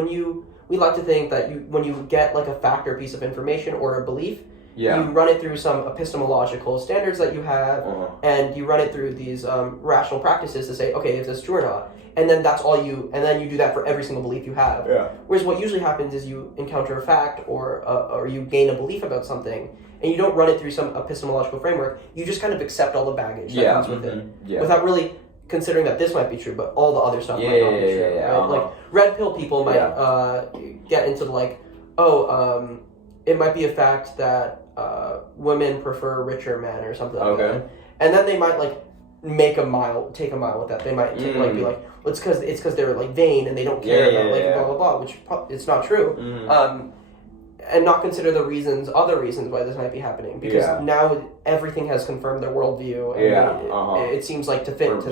we like to think that when you get like a fact or a piece of information or a belief, you run it through some epistemological standards that you have, and you run it through these rational practices to say, okay, is this true or not? And then that's all and then you do that for every single belief you have. Yeah. Whereas what usually happens is you encounter a fact or you gain a belief about something, and you don't run it through some epistemological framework. You just kind of accept all the baggage that comes with it, without really considering that this might be true, but all the other stuff might not be true. Right? Like red pill people might get into it might be a fact that women prefer richer men or something like that, and then they might like take a mile with that. They might be like, well, it's because they're like vain and they don't care about blah blah blah, which it's not true. And not consider the other reasons why this might be happening, because now everything has confirmed their worldview, and it seems like to fit 100%. To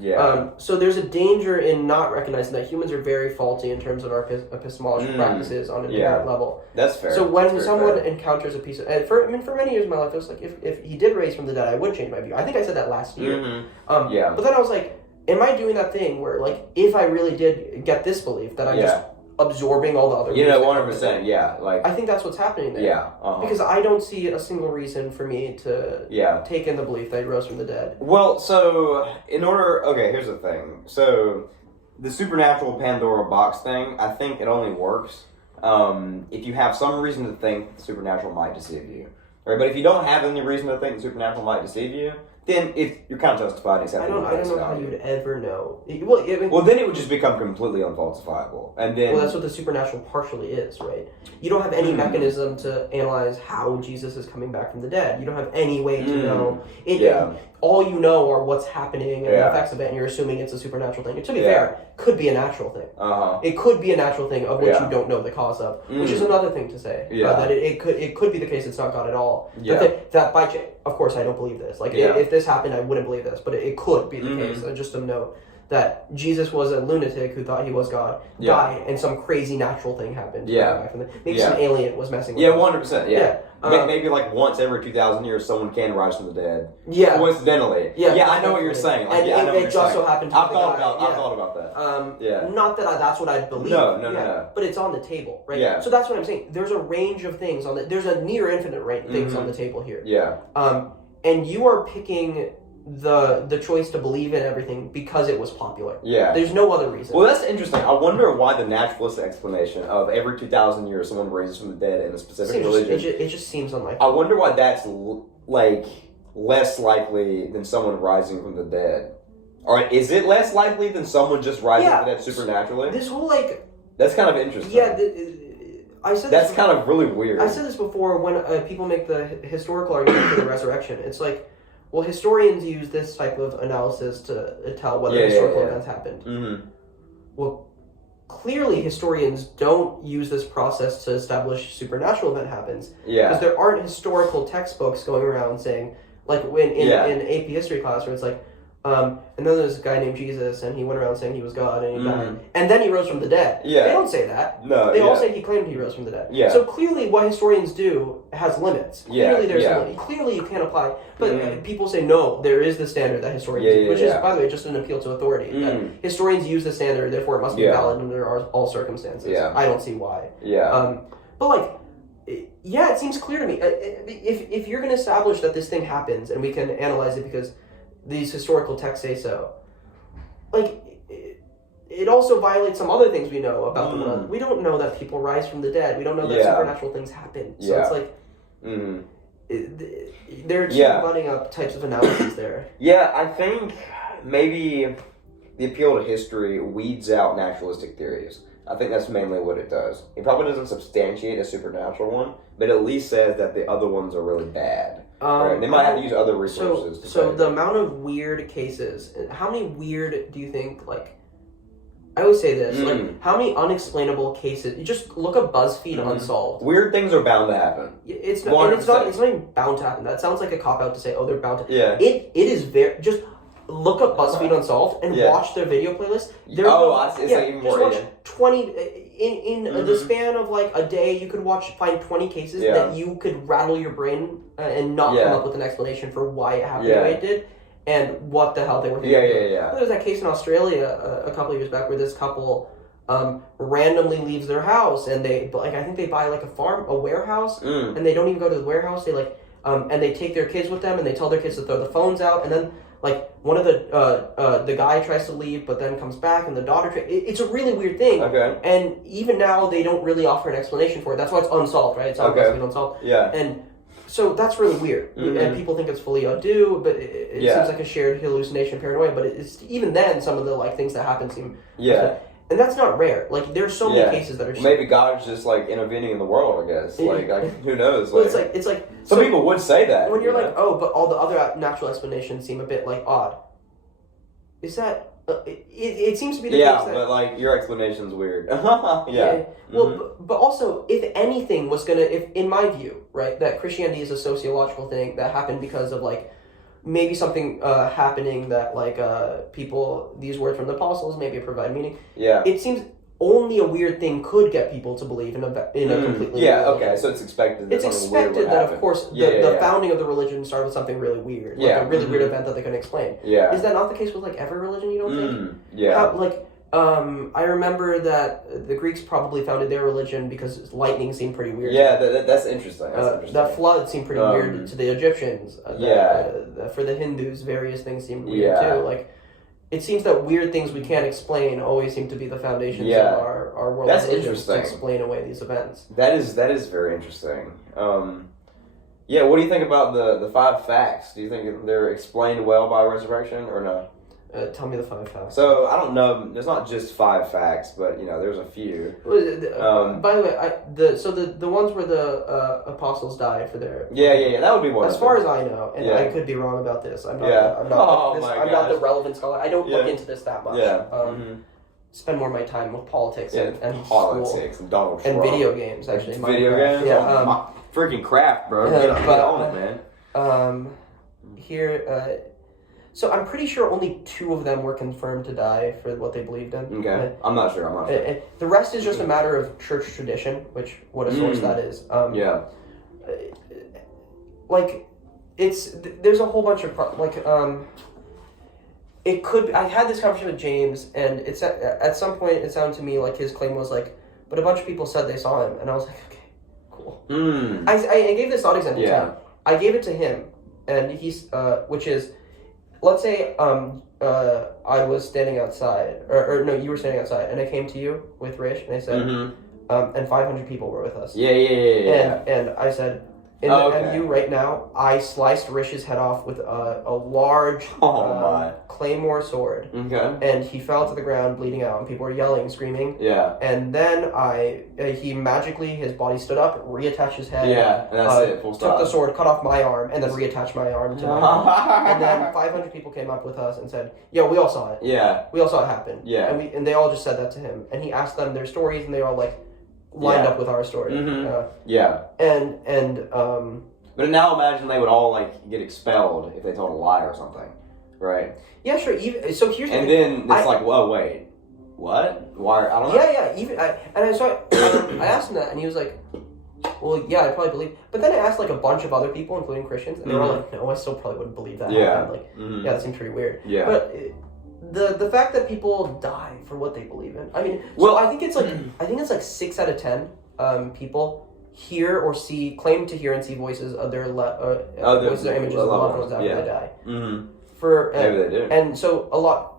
them. So there's a danger in not recognizing that humans are very faulty in terms of our epistemological practices on an inherent level. That's fair. So when someone encounters a piece of, for many years of my life, it was like, if he did raise from the dead, I would change my view. I think I said that last year. But then I was like, am I doing that thing where, like, if I really did get this belief that I'm just absorbing all the other 100%, like, I think that's what's happening there. Because I don't see a single reason for me to take in the belief that he rose from the dead. Well, so here's the thing. So the supernatural Pandora box thing, I think it only works if you have some reason to think the supernatural might deceive you. Right? But if you don't have any reason to think the supernatural might deceive you, then if you're kind of justified in accepting I don't know how you would ever know. Well, then it would just become completely unfalsifiable, and then that's what the supernatural partially is, right? You don't have any mechanism to analyze how Jesus is coming back from the dead. You don't have any way to know it. All you know are what's happening and the effects of it, and you're assuming it's a supernatural thing. And to be fair, could be a natural thing. It could be a natural thing of which you don't know the cause of, which is another thing to say. That it could be the case it's not God at all. That by chance, of course, I don't believe this. Like if this happened, I wouldn't believe this, but it could be the case. Just to note that Jesus was a lunatic who thought he was God, died, and some crazy natural thing happened. Maybe some alien was messing with him. 100%. Maybe like once every 2,000 years, someone can rise from the dead. Coincidentally. I know what you're saying. Like, and it just so happened to be I've thought about that. Not that that's what I believe. No. But it's on the table, right? Yeah. So that's what I'm saying. There's a range of things on there's a near infinite range of things on the table here. And you are picking the choice to believe in everything because it was popular. There's no other reason. Well, that's interesting. I wonder why the naturalist explanation of every 2,000 years someone raises from the dead in a specific religion. It just seems unlikely. I wonder why that's like less likely than someone rising from the dead. Or is it less likely than someone just rising from the dead supernaturally? This whole that's kind of interesting. I said that's kind of really weird. I said this before when people make the historical argument for the resurrection. It's like, well, historians use this type of analysis to tell whether historical events happened. Well, clearly historians don't use this process to establish supernatural event happens. Because there aren't historical textbooks going around saying, like when in AP history class where it's like, and then there's a guy named Jesus, and he went around saying he was God, and he died, and then he rose from the dead. They don't say that. No, they all say he claimed he rose from the dead. So clearly, what historians do has limits. Clearly, there's clearly you can't apply. But people say no. There is the standard that historians use, which is, by the way, just an appeal to authority. Historians use the standard, therefore it must be valid under all circumstances. I don't see why. But it seems clear to me. If you're going to establish that this thing happens, and we can analyze it because these historical texts say so, it also violates some other things we know about the world. We don't know that people rise from the dead. We don't know that supernatural things happen. So it's like there are two running up types of analyses there. I think maybe the appeal to history weeds out naturalistic theories. I think that's mainly what it does. It probably doesn't substantiate a supernatural one, but at least says that the other ones are really bad. Right? They might have to use other resources. So the amount of weird cases, how many weird do you think, I always say this, how many unexplainable cases, you just look up BuzzFeed Unsolved. Weird things are bound to happen. It's not even bound to happen. That sounds like a cop-out to say, they're bound to. It is very, just look up BuzzFeed Unsolved and watch their video playlist. It's like even more. Just watch 20 in the span of a day. You could find 20 cases that you could rattle your brain and not come up with an explanation for why it happened the way it did, and what the hell they were thinking. There was that case in Australia a couple of years back where this couple randomly leaves their house, and they I think they buy a warehouse, and they don't even go to the warehouse. They and they take their kids with them, and they tell their kids to throw the phones out, and then one of the guy tries to leave, but then comes back, and the daughter. It's a really weird thing. And even now, they don't really offer an explanation for it. That's why it's unsolved, right? It's obviously unsolved. And so that's really weird, and people think it's fully ado, but it seems like a shared hallucination, paranoia. But it's even then, some of the things that happen seem. And that's not rare. There's so many cases that are. Well, maybe God's just intervening in the world. I guess. Who knows? Well, it's like some people would say that when you're but all the other natural explanations seem a bit odd. Is that? It seems to be the case that, but your explanation's weird. Well, but also, if anything was gonna, if in my view, right, that Christianity is a sociological thing that happened because of maybe something happening that people, these words from the apostles maybe provide meaning. It seems only a weird thing could get people to believe in a completely so it's expected. It's expected that of course the founding of the religion started with something really weird, a really weird event that they couldn't explain. Is that not the case with every religion? You don't think? I remember that the Greeks probably founded their religion because lightning seemed pretty weird. That's interesting. That flood seemed pretty weird to the Egyptians. For the Hindus, various things seemed weird too. It seems that weird things we can't explain always seem to be the foundations of our world. That's interesting. To explain away these events. That is very interesting. Yeah, what do you think about the 5 facts? Do you think they're explained well by resurrection or no? Tell me the 5 facts. So, I don't know. There's not just 5 facts, but, there's a few. By the way, the ones where the apostles died for their... Yeah, that would be one. As far as I know, and I could be wrong about this. I'm not the relevant scholar. I don't look into this that much. Yeah. Spend more of my time with politics and politics school. and Donald Trump. And video games, actually. Video games? Yeah. My freaking craft, bro. Get on it, man. Here... So I'm pretty sure only 2 of them were confirmed to die for what they believed in. Okay. I'm not sure. The rest is just a matter of church tradition, which what a source that is. There's a whole bunch of it could. I had this conversation with James, and it's at some point it sounded to me like his claim was like, but a bunch of people said they saw him, and I was like, okay, cool. I gave this thought example to him. I gave it to him, and he's which is. Let's say I was standing outside, or no, you were standing outside, and I came to you with Rich, and I said, and 500 people were with us. Yeah. And I said, and you right now, I sliced Rich's head off with a large claymore sword. Okay. And he fell to the ground bleeding out, and people were yelling, screaming. Yeah. And then he magically, his body stood up, reattached his head. Yeah, and that's it, full stop. Took the sword, cut off my arm, and then reattached my arm to my arm. And then 500 people came up with us and said, yeah, we all saw it. Yeah. We all saw it happen. Yeah. And they all just said that to him. And he asked them their stories, and they all lined up with our story. But now imagine they would all get expelled if they told a lie or something, right? Yeah, sure. So here's and then it's whoa, wait, what? Why? I don't know. I asked him that, and he was like, "Well, yeah, I probably believe." But then I asked a bunch of other people, including Christians, and they were all like, "No, I still probably wouldn't believe that." Yeah, yeah, that seems pretty weird. Yeah, but. The fact that people die for what they believe in. I mean, I think it's 6 out of 10 people hear or claim to hear and see voices of their voices or images of loved ones after they die. Maybe they do. And so a lot.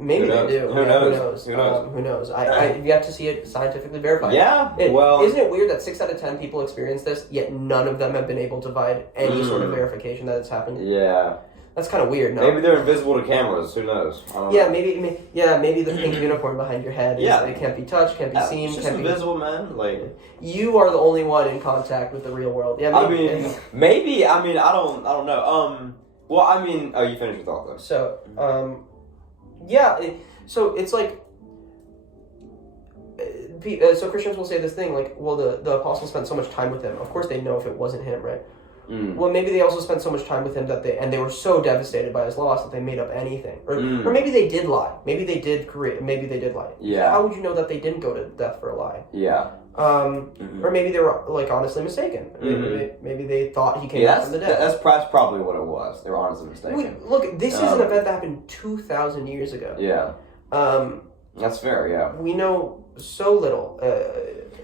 Maybe they do. Who knows? Who knows? I've yet to see it scientifically verified. Yeah. Isn't it weird that 6 out of 10 people experience this, yet none of them have been able to provide any sort of verification that it's happened? Yeah. That's kind of weird, no? Maybe they're invisible to cameras. Who knows? Maybe the pink uniform behind your head it can't be touched, can't be seen. It's just invisible, man. You are the only one in contact with the real world. Yeah, maybe. I don't know. You finished your thought though. So, so it's so Christians will say this thing the apostles spent so much time with him. Of course, they know if it wasn't him, right? Well, maybe they also spent so much time with him that they were so devastated by his loss that they made up anything, or maybe they did lie. Maybe they did lie. Yeah. How would you know that they didn't go to death for a lie? Yeah. Or maybe they were honestly mistaken. Maybe they thought he came back from the dead. That's probably what it was. They were honestly mistaken. Look, this is an event that happened 2,000 years ago. Yeah. That's fair. Yeah. We know so little.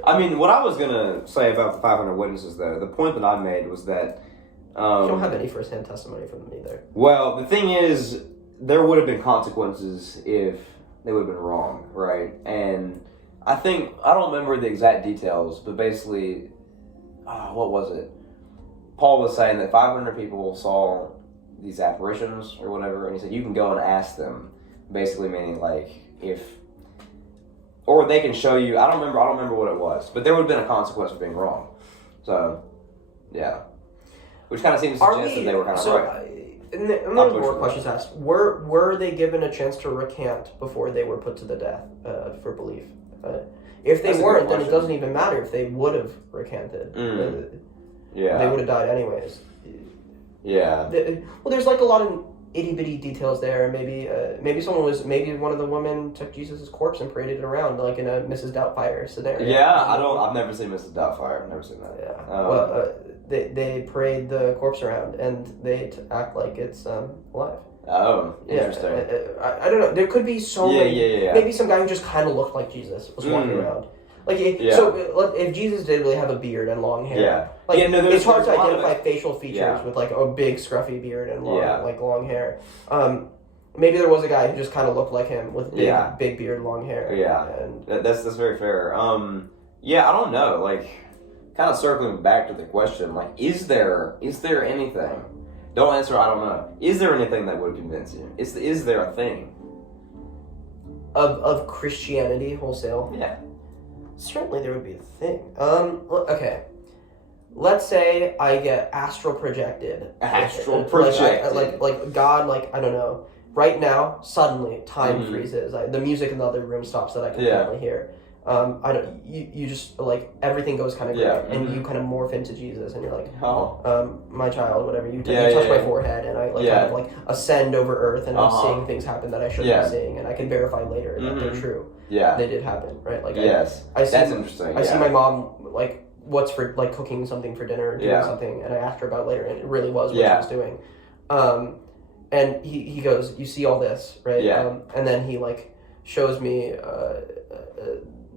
What I was gonna say about the 500 witnesses, though, the point that I made was that you don't have any first-hand testimony from them either. Well, the thing is, there would have been consequences if they would have been wrong, right? And I don't remember the exact details, but basically, what was it? Paul was saying that 500 people saw these apparitions or whatever, and he said you can go and ask them. Basically, meaning if. Or they can show you. I don't remember what it was, but there would have been a consequence for being wrong. So, yeah, which kind of seems to suggest that they were kind of right. And then more questions asked. Were they given a chance to recant before they were put to the death for belief? If they weren't, then it doesn't even matter if they would have recanted. Yeah, they would have died anyways. Yeah. There's a lot of itty bitty details there. Maybe one of the women took Jesus' corpse and paraded it around in a Mrs. Doubtfire scenario. Yeah, I've never seen Mrs. Doubtfire. I've never seen that. Yeah. They parade the corpse around and they act like it's alive. Oh, interesting. I don't know. There could be many. Yeah. Maybe some guy who just kind of looked like Jesus was walking around. So if Jesus did really have a beard and long hair, it's hard to identify facial features with a big scruffy beard and long hair. Maybe there was a guy who just kind of looked like him with big beard, long hair. Yeah, and that's very fair. I don't know. kind of circling back to the question, like, is there anything? Don't answer, I don't know. Is there anything that would convince you? Is there a thing? Of Christianity wholesale? Yeah. Certainly there would be a thing. Okay. Let's say I get astral projected. Astral projected. Like God, like, I don't know. Right now, suddenly, time freezes. The music in the other room stops that I can finally hear. You just, like, everything goes kind of great, and you kind of morph into Jesus, and you're like, my child, whatever. You touch my forehead, and I, like, kind of, like, ascend over earth, and I'm seeing things happen that I shouldn't be seeing, and I can verify later that they're true. Yeah. They did happen, right? Like, yes. That's interesting. I see my mom, like, what's for, like, cooking something for dinner, doing something, and I asked her about it later, and it really was what she was doing. And he goes, you see all this, right? Yeah. And then he, like, shows me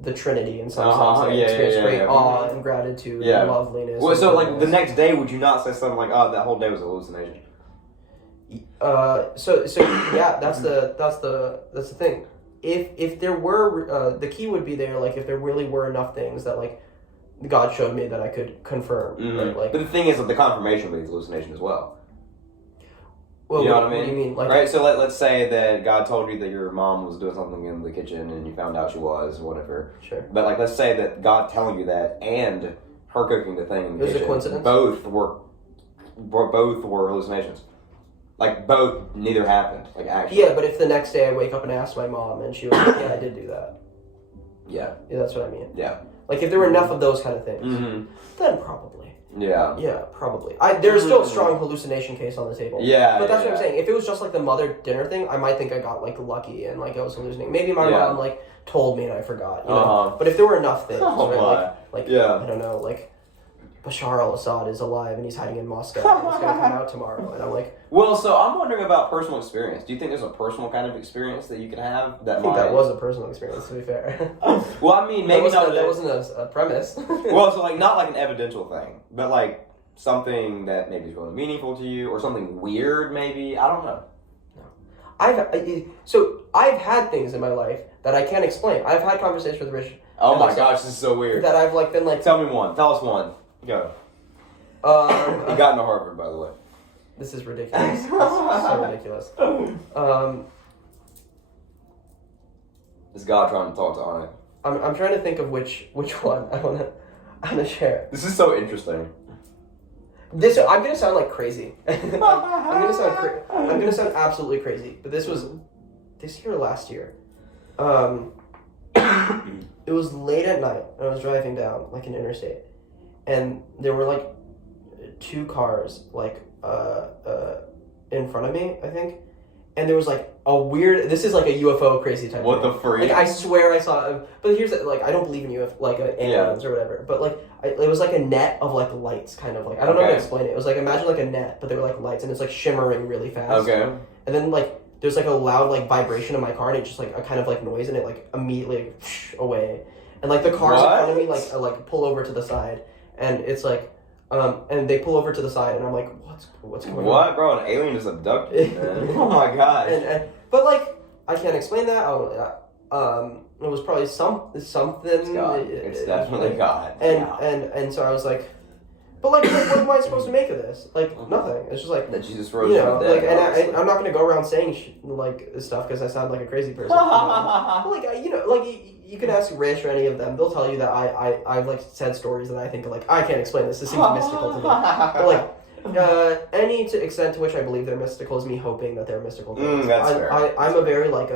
the Trinity in some sense. I experience great awe and gratitude and loveliness. Well, so, like, the next day, would you not say something like, oh, that whole day was a hallucination? That's the thing. If there were, the key would be there, like, if there really were enough things that, like, God showed me that I could confirm. Right? Like, but the thing is that the confirmation would be hallucination as well. Well, you know what I mean? What do you mean? Like, right, so let's say that God told you that your mom was doing something in the kitchen and you found out she was, whatever. Sure. But, like, let's say that God telling you that and her cooking the thing in the kitchen. A coincidence? Both were hallucinations. Like, neither happened. Like, actually. Yeah, but if the next day I wake up and ask my mom and she was like, yeah, I did do that. Yeah. Yeah, that's what I mean. Yeah. Like, if there were enough of those kind of things, then probably. Yeah. Yeah, probably. There's still a strong hallucination case on the table. Yeah. But that's what I'm saying. If it was just like the mother dinner thing, I might think I got, like, lucky and, like, I was hallucinating. Maybe my mom, like, told me and I forgot. You know? But if there were enough things, right? Like, I don't know, like, Bashar al-Assad is alive and he's hiding in Moscow and it's going to come out tomorrow. And I'm like... Well, so I'm wondering about personal experience. Do you think there's a personal kind of experience that you can have that I think that was a personal experience, to be fair. Well, I mean, maybe that wasn't a premise. Well, so, like, not like an evidential thing, but, like, something that maybe is really meaningful to you or something weird, maybe. I don't know. No. I've had things in my life that I can't explain. I've had conversations with Rich. Oh my gosh, this is so weird. That I've, like, been like... Tell me one. Tell us one. Go. You got into Harvard, by the way. This is ridiculous. This is so ridiculous. Is God trying to talk to Aunik? I'm trying to think of which one I wanna share. This is so interesting. I'm gonna sound like crazy. I'm gonna sound absolutely crazy. But this was this year or last year. It was late at night, and I was driving down, like, an interstate, and there were, like, 2 cars, like, in front of me, I think, and there was, like, a weird... This is, like, a UFO crazy type What thing. the freak? Like, I swear I saw... But here's... Like, I don't believe in UFO, like, aliens or whatever, but, like, it was, like, a net of, like, lights, kind of, like... I don't know how to explain it. It was, like, imagine, like, a net, but they were, like, lights, and it's, like, shimmering really fast. Okay. And then, like, there's, like, a loud, like, vibration in my car, and it's just, like, a kind of, like, noise, and it, like, immediately, like, away. And, like, the cars in front of me, like, pull over to the side, and it's, like... and they pull over to the side, and I'm like, what's going on? What, bro? An alien just abducted you, man. Oh my gosh. But, like, I can't explain that. It was probably something. It's God. It's definitely God. And so I was like, but, like, what am I supposed to make of this? Like, nothing. It's just like that Jesus rose from the dead. Like, and I'm not gonna go around saying like stuff because I sound like a crazy person. But, like, you can ask Rich or any of them. They'll tell you that I've, like, said stories that I think are, like, I can't explain this. This seems mystical to me. But, like, any extent to which I believe they're mystical is me hoping that they're mystical things. That's fair. I'm a very, like,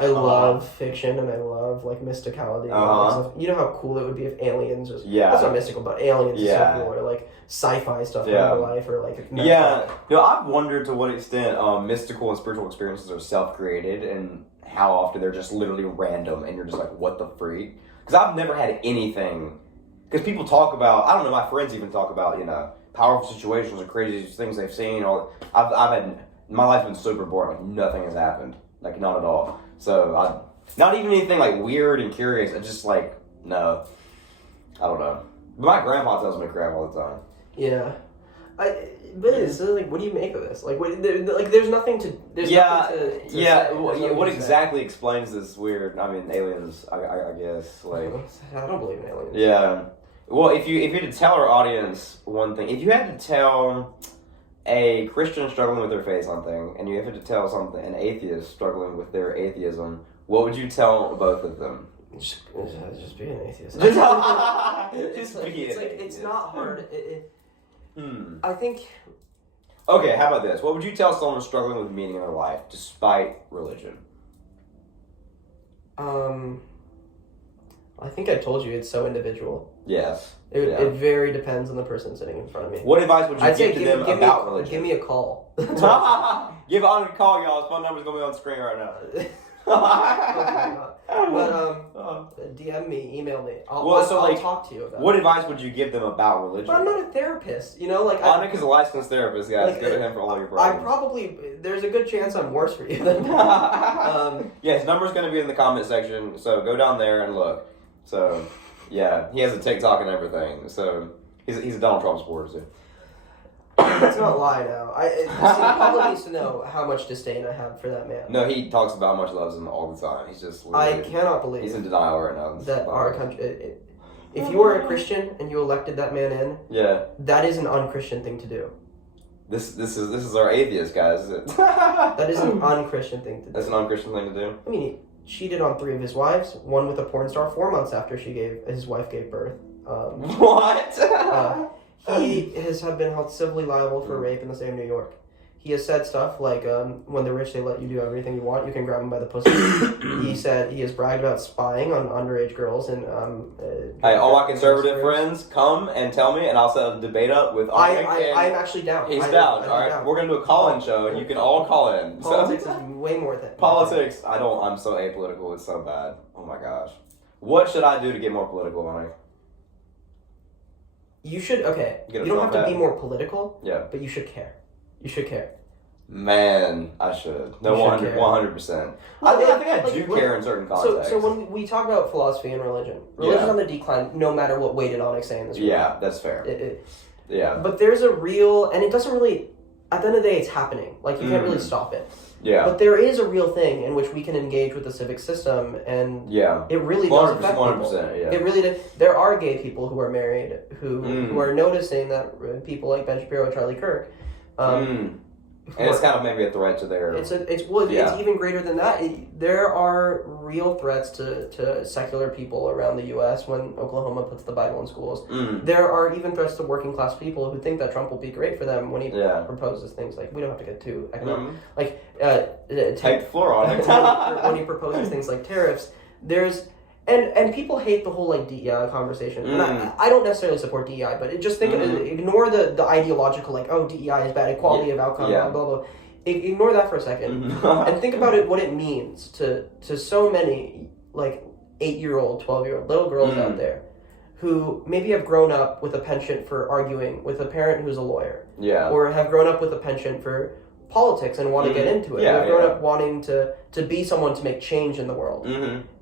I love fiction and I love, like, mysticality. Stuff. You know how cool it would be if aliens was... Yeah. That's not mystical, but aliens is so cool. Or, like, sci-fi stuff in real life or, like... Yeah. You know, I've wondered to what extent mystical and spiritual experiences are self-created and how often they're just literally random and you're just like, what the freak? Because I've never had anything... Because people talk about... I don't know, my friends even talk about, you know, powerful situations or crazy things they've seen. I've had... My life's been super boring. Like, nothing has happened. Like, not at all. So, not even anything, like, weird and curious. I just, like, no. I don't know. But my grandpa tells me crap all the time. Yeah. But it's like, what do you make of this? Like, there's nothing to... What exactly explains this weird... I mean, aliens, I guess, like... I don't believe in aliens. Yeah. Well, if you had to tell our audience one thing, if you had to tell a Christian struggling with their faith something, and you had to tell an atheist struggling with their atheism, what would you tell both of them? Just be an atheist. It's not hard. I think. Okay, how about this? What would you tell someone struggling with meaning in their life despite religion? I think I told you it's so individual. Yes. It very depends on the person sitting in front of me. What advice would you give to them about religion? Give me a call. Give Aunik a call, y'all. His phone number's going to be on the screen right now. But DM me, email me. I'll talk to you about it. What advice would you give them about religion? But I'm not a therapist, you know? Like Aunik is a licensed therapist, guys. Go to him for all your problems. There's a good chance I'm worse for you than his number's going to be in the comment section, so go down there and look. So, yeah, he has a TikTok and everything. So, he's a Donald Trump supporter, too. Let's not lie now. The public needs to know how much disdain I have for that man. No, he talks about how much he loves him all the time. He's just... I cannot believe... He's in denial right now. That our country... If you are a Christian and you elected that man in, that is an un-Christian thing to do. This is our atheist, guys. That is an un-Christian thing to do. That's an un-Christian thing to do? I mean, he cheated on 3 of his wives, one with a porn star 4 months after his wife gave birth. What? He has been held civilly liable for rape in the state of New York. He has said stuff like, when they're rich, they let you do everything you want. You can grab them by the pussy. He said he has bragged about spying on underage girls. And hey, all my conservative friends, come and tell me, and I'll set a debate up with Aunik. I'm actually down. He's down, all right? Down. We're going to do a call-in show, and you can all call in. Politics is way more than... Politics, I'm so apolitical. It's so bad. Oh, my gosh. What should I do to get more political, Aunik? You should, you don't have to be more political, but you should care. You should care. Man, I should. No, 100%. I think I do care in certain contexts. So when we talk about philosophy and religion's on the decline no matter what Wade and Aunik say in this room. Yeah, that's fair. But there's a real, and it doesn't really, at the end of the day, it's happening. Like, you can't really stop it. Yeah. But there is a real thing in which we can engage with the civic system, and it really does affect people. 100%, It really does. There are gay people who are married who are noticing that people like Ben Shapiro and Charlie Kirk. And it's kind of maybe a threat to their... It's even greater than that. There are real threats to secular people around the U.S. when Oklahoma puts the Bible in schools. There are even threats to working class people who think that Trump will be great for them when he proposes things like, we don't have to get too economic, take the floor on it. when he proposes things like tariffs. There's... And people hate the whole DEI conversation. And I don't necessarily support DEI, but ignore the ideological DEI is bad, equality of outcome, blah blah. Ignore that for a second and think about what it means to so many 8-year-old, 12-year-old little girls out there who maybe have grown up with a penchant for arguing with a parent who's a lawyer, or have grown up with a penchant for politics and want to get into it, or have grown up wanting to be someone to make change in the world,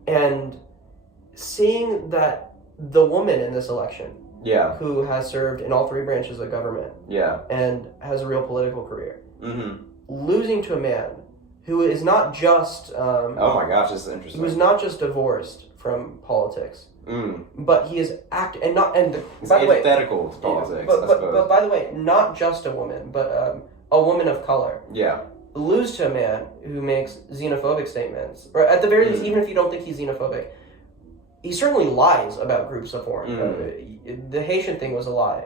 and seeing that the woman in this election, who has served in all 3 branches of government, and has a real political career, losing to a man who is not just oh my gosh, this is interesting. Who is not just divorced from politics, but he is it's antithetical to politics. But by the way, not just a woman, but a woman of color. Lose to a man who makes xenophobic statements, or at the very least, even if you don't think he's xenophobic. He certainly lies about groups of foreign. The Haitian thing was a lie.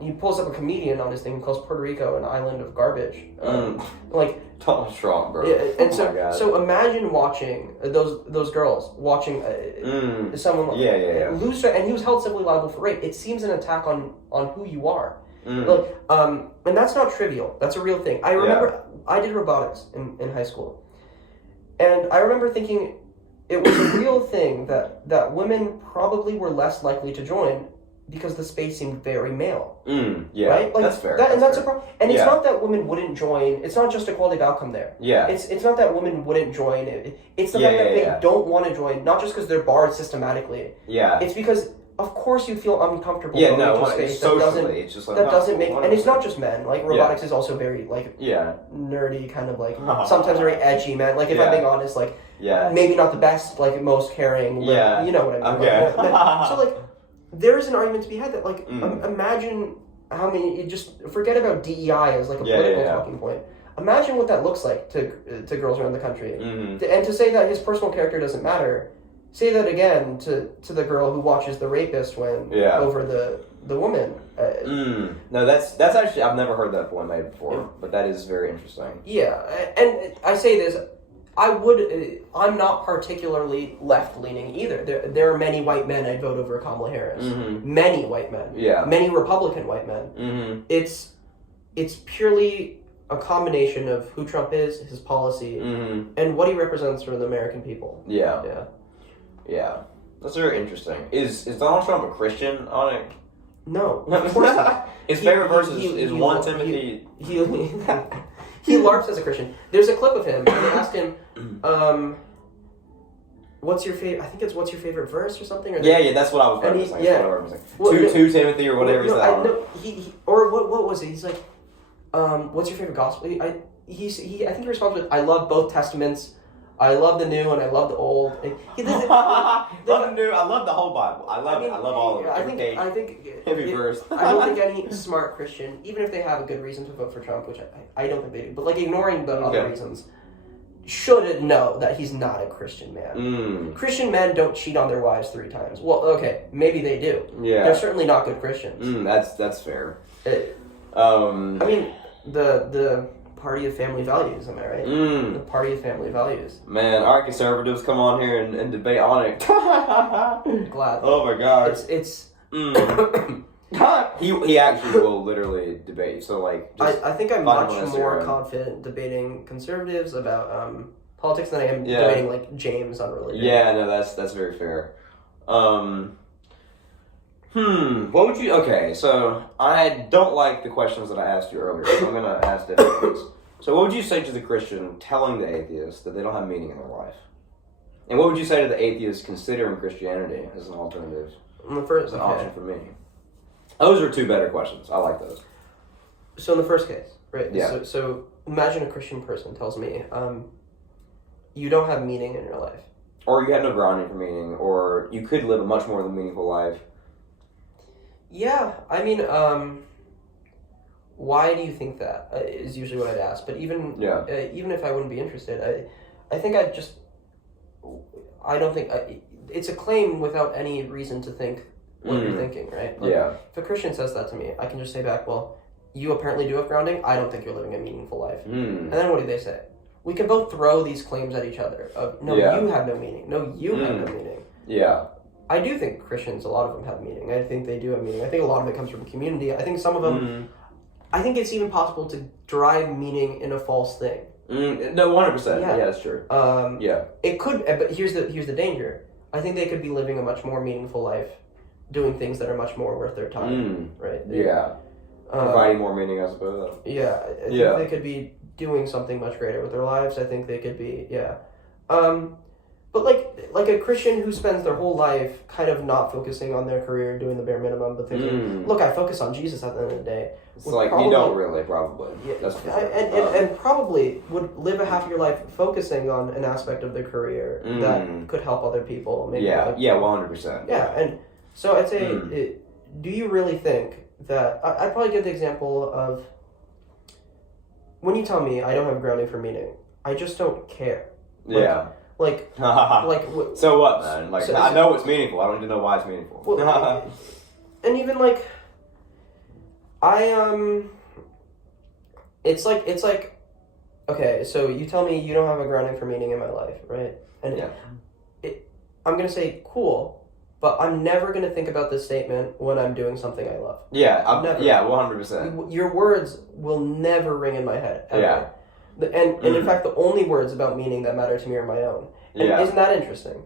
He pulls up a comedian on his thing and calls Puerto Rico an island of garbage. Donald Trump, bro. And so imagine watching those girls watching someone lose, and he was held civilly liable for rape. It seems an attack on who you are. And that's not trivial. That's a real thing. I remember I did robotics in high school, and I remember thinking. It was a real thing that women probably were less likely to join because the space seemed very male. Right? That's fair. That's a problem. And it's not that women wouldn't join. It's not just equality of outcome there. It's not that women wouldn't join. It's the fact that they don't want to join, not just because they're barred systematically. It's because of course you feel uncomfortable Yeah, going no, into space. socially, it's just like, that doesn't make, 100%. and it's not just men. Like robotics is also very like nerdy, kind of like sometimes very edgy men. Like if I'm being honest, like maybe not the best, like most caring. But you know what I mean. Okay. So like there is an argument to be had that like imagine how many. Just forget about DEI as like a political talking point. Imagine what that looks like to girls around the country, and to say that his personal character doesn't matter. Say that again to the girl who watches the rapist win over the woman. No, that's actually, I've never heard that point made before, but that is very interesting. Yeah, and I say this, I'm not particularly left leaning either. There are many white men I'd vote over Kamala Harris. Many white men. Yeah. Many Republican white men. It's purely a combination of who Trump is, his policy, and what he represents for the American people. Yeah, that's very interesting. Is Donald Trump a Christian, Aunik? No, of course not. His favorite verse is 1 Timothy. He LARPs as a Christian. There's a clip of him, and they asked him, what's your favorite? I think it's what's your favorite verse or something. Or that's what I was going to say. Well, 2 Timothy or whatever he's that. He or what was it? He's like, what's your favorite gospel? I think he responds with, I love both testaments. I love the new and I love the old. Love the new. I love the whole Bible. I love all of it. I think every verse. I don't think any smart Christian, even if they have a good reason to vote for Trump, which I don't think they do, but like ignoring the other reasons, should know that he's not a Christian man. Christian men don't cheat on their wives 3 times. Well, okay, maybe they do. Yeah, they're certainly not good Christians. That's fair. I mean the party of family values, am I right? The party of family values. Man, our conservatives come on here and debate on it. Glad. Oh my god. It's he actually will literally debate. So like, I think I'm much more confident debating conservatives about politics than I am debating like James on religion. Yeah, no, that's very fair. What would you... Okay, so I don't like the questions that I asked you earlier, so I'm going to ask different things. So what would you say to the Christian telling the atheist that they don't have meaning in their life? And what would you say to the atheist considering Christianity as an alternative? As an option for me? Those are 2 better questions. I like those. So in the first case, right? Yeah. So imagine a Christian person tells me, you don't have meaning in your life. Or you have no grounding for meaning, or you could live a much more than meaningful life. Yeah, I mean, why do you think that is usually what I'd ask. But even if I wouldn't be interested, I think I don't think it's a claim without any reason to think what you're thinking, right? Like, if a Christian says that to me, I can just say back, well, you apparently do have grounding. I don't think you're living a meaningful life. And then what do they say? We can both throw these claims at each other. You have no meaning. No, you have no meaning. Yeah. I do think Christians, a lot of them have meaning. I think they do have meaning. I think a lot of it comes from community. I think some of them... I think it's even possible to derive meaning in a false thing. No, 100%. Yeah, that's true. It could, but here's the danger. I think they could be living a much more meaningful life, doing things that are much more worth their time. Right? Providing more meaning, I suppose. Yeah. I think they could be doing something much greater with their lives. I think they could be, But like a Christian who spends their whole life kind of not focusing on their career, doing the bare minimum, but thinking, look, I focus on Jesus at the end of the day. It's like, probably, you don't really, probably. Yeah, that's for sure. And probably would live a half of your life focusing on an aspect of their career that could help other people. Maybe 100%. Yeah, and so I'd say, do you really think that... I'd probably give the example of, when you tell me I don't have grounding for meaning, I just don't care. Like, so what, man? Like, I know it's meaningful. I don't even know why it's meaningful. Well, and even like, it's like, okay, so you tell me you don't have a grounding for meaning in my life, right? And I'm gonna say cool, but I'm never gonna think about this statement when I'm doing something I love. Never. 100%. Your words will never ring in my head. Ever. And in fact, the only words about meaning that matter to me are my own. And isn't that interesting?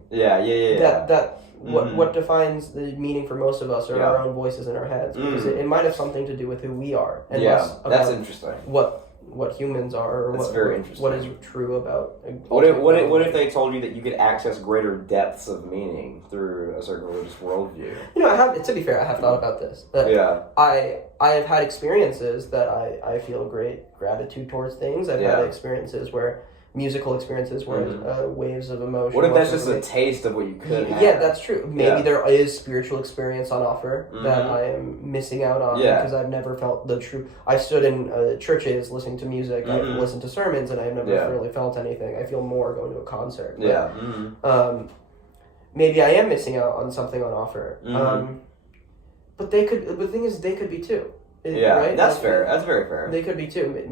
What defines the meaning for most of us are our own voices in our heads, because it might have something to do with who we are, and less about that's interesting. What what humans are, or That's very interesting. What is true about. What if they told you that you could access greater depths of meaning through a certain religious worldview? You know, to be fair, I have thought about this. I have had experiences that I feel great gratitude towards things. I've had experiences musical experiences where waves of emotion. What if that's just a taste of what you could have? Yeah, that's true. Maybe there is spiritual experience on offer that I am missing out on because I've never felt the true. I stood in churches listening to music. I've listened to sermons, and I've never really felt anything. I feel more going to a concert. But, maybe I am missing out on something on offer. But they could. The thing is, they could be too. Right? That's fair. That's very fair. They could be too.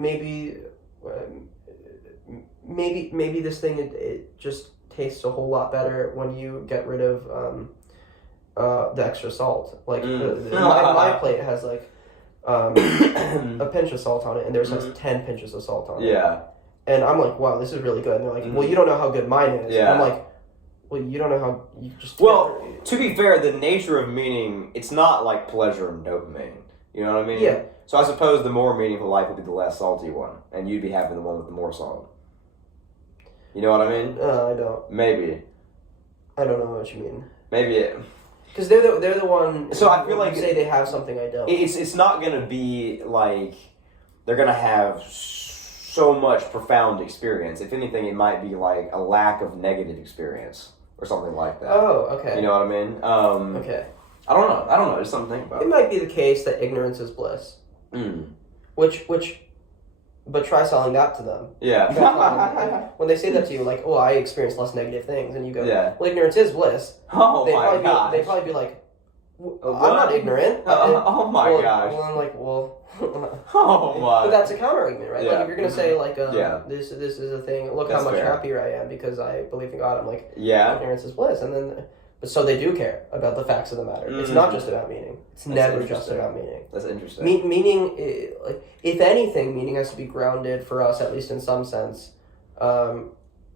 Maybe this thing it just tastes a whole lot better when you get rid of the extra salt. Like my plate has like a pinch of salt on it, and theirs has 10 pinches of salt on it. Yeah. And I'm like, wow, this is really good. And they're like, well, you don't know how good mine is. Yeah. And I'm like, well, you don't know how you just. Well, to be fair, the nature of meaning, it's not like pleasure and dopamine. You know what I mean? Yeah. So I suppose the more meaningful life would be the less salty one, and you'd be having the one with the more salt. You know what I mean? I don't. Maybe. I don't know what you mean. Maybe. Because they're the one. So I feel like say they have something I don't. It's not gonna be like they're gonna have so much profound experience. If anything, it might be like a lack of negative experience or something like that. Oh, okay. You know what I mean? Okay. I don't know. There's something to think about. It might be the case that ignorance is bliss. But try selling that to them. Yeah. When they say that to you, like, oh, I experience less negative things, and you go, well, ignorance is bliss. Oh, my gosh. They'd probably be like, I'm not ignorant. Oh my gosh. Well, I'm like, well. Oh my. But that's a counter argument, right? Yeah. Like, if you're going to say, like, this is a thing, look that's how much fair. happier I am because I believe in God. I'm like, yeah. Ignorance is bliss. And then, but so they do care about the facts of the matter. It's not just about meaning. It's never just about meaning. That's interesting. Meaning, like, if anything, meaning has to be grounded for us, at least in some sense,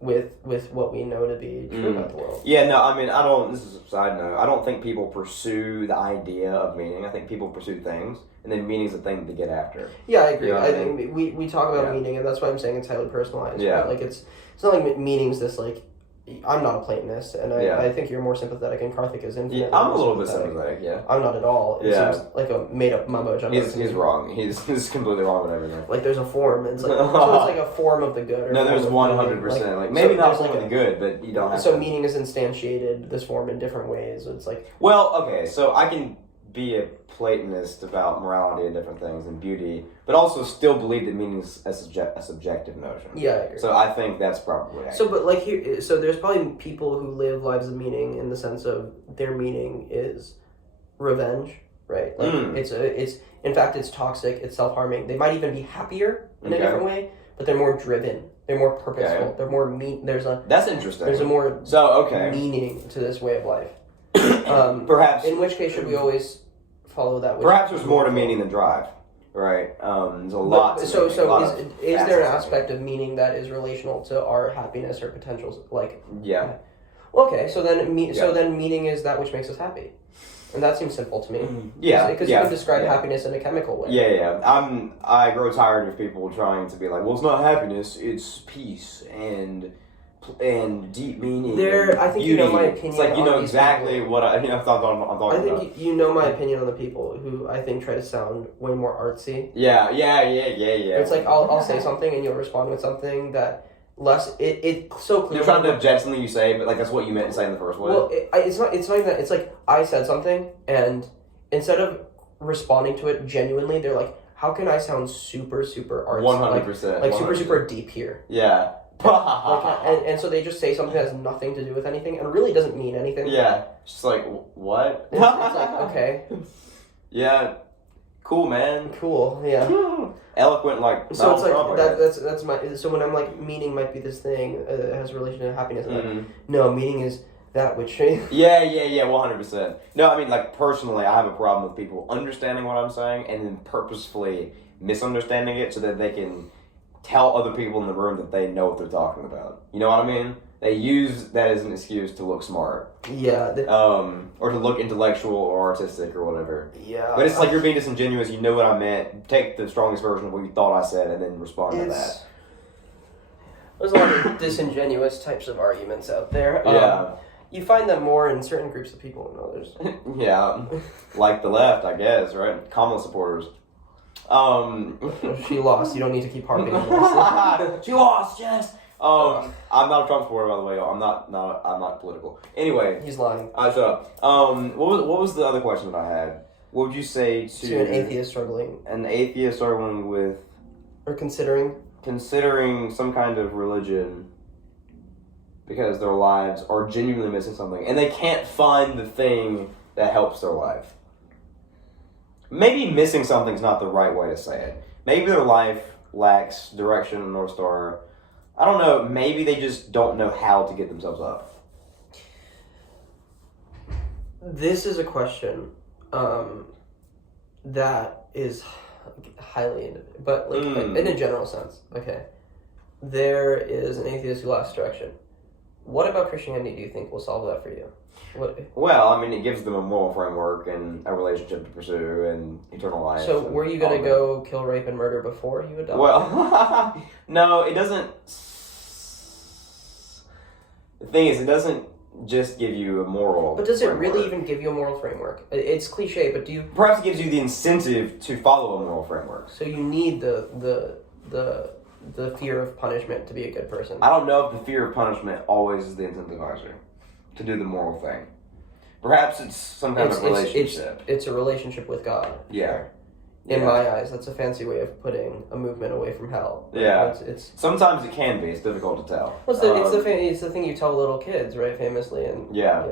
with what we know to be true about the world. Yeah, no, I mean, this is a side note, I don't think people pursue the idea of meaning. I think people pursue things, and then meaning's a thing to get after. Yeah, I agree. You know I think we talk about meaning, and that's why I'm saying it's highly personalized. Yeah. Right? Like, it's not like meaning's this, like, I'm not a Platonist, and I think you're more sympathetic, and Karthik is infinitely I'm a little bit sympathetic, yeah. I'm not at all. It seems like a made-up mumbo jumbo. He's wrong. He's completely wrong with everything. Like, there's a form, and it's like, so it's like a form of the good. Or no, there's 100%. Like, maybe not form of the good, but you don't have so meaning is instantiated, this form, in different ways. It's like... Well, okay, so I can be a Platonist about morality and different things and beauty, but also still believe that meaning is a subjective notion. Yeah, I agree. So I think that's probably accurate. So, but like here, so there's probably people who live lives of meaning in the sense of their meaning is revenge, right? Like it's in fact it's toxic, it's self-harming. They might even be happier in a different way, but they're more driven. They're more purposeful. They're more That's interesting. There's a more meaning to this way of life. Perhaps. In which case, should we always follow that? Perhaps there's more to meaning than drive, right? There's a lot. So is there an aspect of meaning that is relational to our happiness or potentials? Like okay, so then meaning is that which makes us happy, and that seems simple to me. Because you can describe happiness in a chemical way. I grow tired of people trying to be like, well, it's not happiness, it's peace and deep meaning. I think beauty. You know my opinion. It's like you know exactly people. What I'm talking about. I think you know my opinion on the people who I think try to sound way more artsy. Yeah. It's like I'll say something and you'll respond with something that less. It so clear. You're trying to object something you say, but like that's what you meant to say in the first place. Well, it's not even that. It's like I said something and instead of responding to it genuinely, they're like, "How can I sound super artsy? 100%. Like super deep here." Yeah. and so they just say something that has nothing to do with anything and really doesn't mean anything. Yeah, just like what? It's like okay. Yeah, cool, man. Cool, yeah. Eloquent, like. So it's like that's my. So when I'm like, meaning might be this thing that has a relation to happiness. Like, no, meaning is that which. Yeah, 100%. No, I mean, like personally, I have a problem with people understanding what I'm saying and then purposefully misunderstanding it so that they can tell other people in the room that they know what they're talking about. You know what I mean? They use that as an excuse to look smart. Yeah. Or to look intellectual or artistic or whatever. Yeah. But it's like you're being disingenuous. You know what I meant. Take the strongest version of what you thought I said and then respond to that. There's a lot of disingenuous types of arguments out there. Yeah. You find them more in certain groups of people than others. Yeah. Like the left, I guess, right? Kamala supporters. She lost. You don't need to keep harping on this. She lost, yes! I'm not a Trump supporter, by the way. I'm not political. Anyway. He's lying. Shut up. What was the other question that I had? What would you say to an atheist struggling? An atheist struggling with... Or considering some kind of religion because their lives are genuinely missing something and they can't find the thing that helps their life. Maybe missing something's not the right way to say it. Maybe their life lacks direction and North Star. I don't know. Maybe they just don't know how to get themselves up. This is a question that is highly individual, but like in a general sense. Okay, there is an atheist who lacks direction. What about Christianity do you think will solve that for you? Well, I mean, it gives them a moral framework and a relationship to pursue and eternal life. So, were you going to go kill, rape, and murder before you adopted? Well, no, it doesn't. The thing is, it doesn't just give you a moral But does it framework. really even give you a moral framework? It's cliche, but do you... Perhaps it gives you the incentive to follow a moral framework. So you need the fear of punishment to be a good person. I don't know if the fear of punishment always is the incentivizer to do the moral thing. Perhaps it's some kind of relationship. It's a relationship with God. Yeah. In my eyes, that's a fancy way of putting a movement away from hell. Yeah. It's sometimes it can be. It's difficult to tell. Well, it's the thing you tell little kids, right? Famously, and yeah.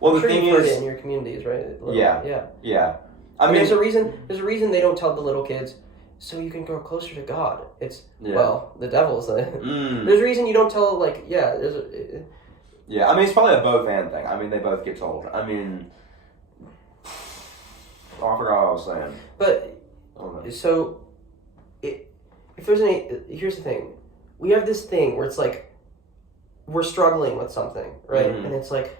Well, the thing you've heard is, it in your communities, right? Yeah. I mean, there's a reason they don't tell the little kids, so you can grow closer to God. It's well, the devil's the. There's a reason you don't tell I mean, it's probably a both and thing. I mean, they both get told. I mean, I forgot what I was saying. But. So, if there's here's the thing, we have this thing where it's like, we're struggling with something, right? Mm-hmm. And it's like,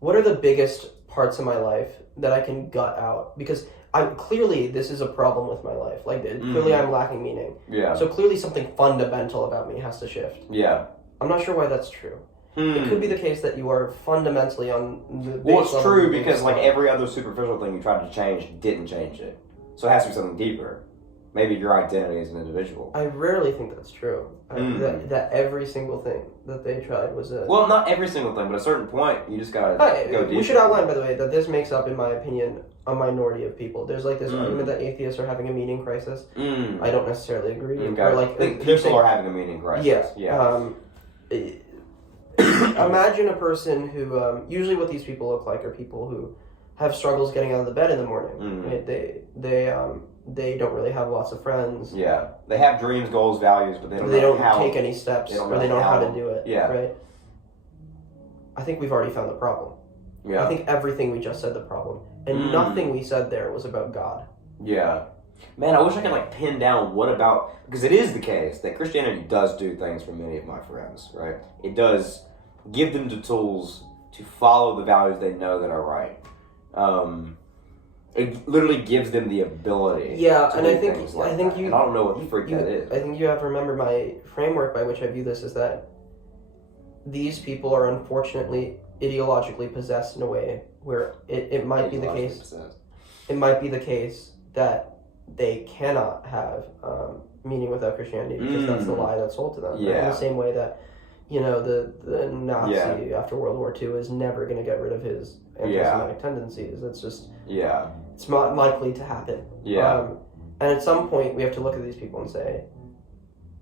what are the biggest parts of my life that I can gut out? Because clearly this is a problem with my life. Like, clearly I'm lacking meaning. Yeah. So clearly something fundamental about me has to shift. Yeah. I'm not sure why that's true. It could be the case that you are fundamentally on the... Well, it's true because like every other superficial thing you tried to change didn't change it. So it has to be something deeper. Maybe your identity as an individual. I rarely think that's true. That every single thing that they tried was a... Well, not every single thing, but at a certain point, you just gotta go deeper. We should outline, by the way, that this makes up, in my opinion, a minority of people. There's like this argument that atheists are having a meaning crisis. I don't necessarily agree. Okay. Or like, I think people are having a meaning crisis. Yeah. Imagine a person who... usually what these people look like are people who have struggles getting out of the bed in the morning. Right? They don't really have lots of friends. Yeah, they have dreams, goals, values, but they don't take any steps, or they don't know how to do it. Yeah, right. I think we've already found the problem. Yeah, I think everything we just said the problem, and nothing we said there was about God. Yeah, man, I wish I could pin down what about, because it is the case that Christianity does do things for many of my friends. Right, it does give them the tools to follow the values they know that are right. It literally gives them the ability. Yeah, to and do I think things like I think that. you. And I don't know what the freak that is. I think you have to remember my framework by which I view this is that these people are unfortunately ideologically possessed in a way where it might be the case. Possessed. It might be the case that they cannot have meaning without Christianity because that's the lie that's sold to them. Yeah. Right? In the same way that the Nazi after World War II is never going to get rid of his anti-Semitic tendencies. It's just it's not likely to happen. Yeah. And at some point we have to look at these people and say,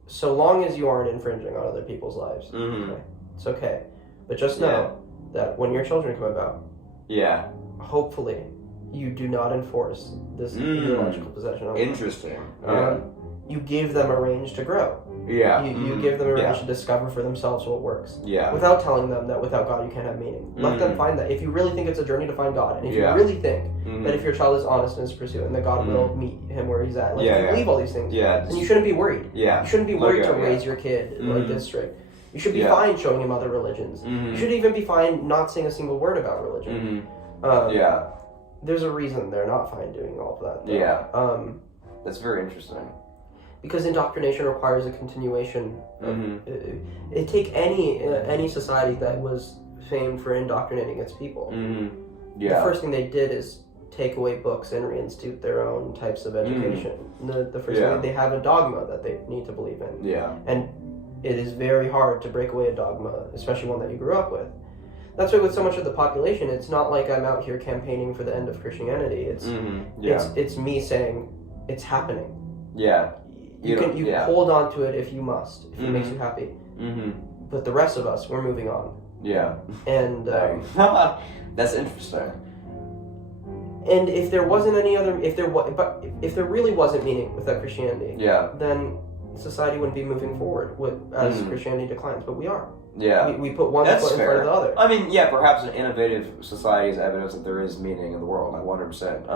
so long as you aren't infringing on other people's lives, okay, it's okay. But just know that when your children come about, hopefully you do not enforce this ideological possession on them. Interesting. You give them a range to grow. Yeah. You give them a religion to discover for themselves what works. Yeah. Without telling them that without God you can't have meaning. Let them find that. If you really think it's a journey to find God, and if you really think that if your child is honest in his pursuit and that God will meet him where he's at, like if you believe all these things, then you shouldn't be worried. Yeah. You shouldn't be worried to raise your kid like this strict. You should be fine showing him other religions. You should even be fine not saying a single word about religion. There's a reason they're not fine doing all of that. Though. Yeah. That's very interesting. Because indoctrination requires a continuation. It take any society that was famed for indoctrinating its people. The first thing they did is take away books and reinstitute their own types of education. The first thing, they have a dogma that they need to believe in. And it is very hard to break away a dogma, especially one that you grew up with. That's why with so much of the population, it's not like I'm out here campaigning for the end of Christianity. It's me saying it's happening. You can hold on to it if you must, if it makes you happy. But the rest of us, we're moving on. And that's interesting. And if there wasn't any other, if there really wasn't meaning without Christianity, then society wouldn't be moving forward as Christianity declines. But we are. We put one foot in front of the other. I mean, perhaps an innovative society is evidence that there is meaning in the world, like 100%.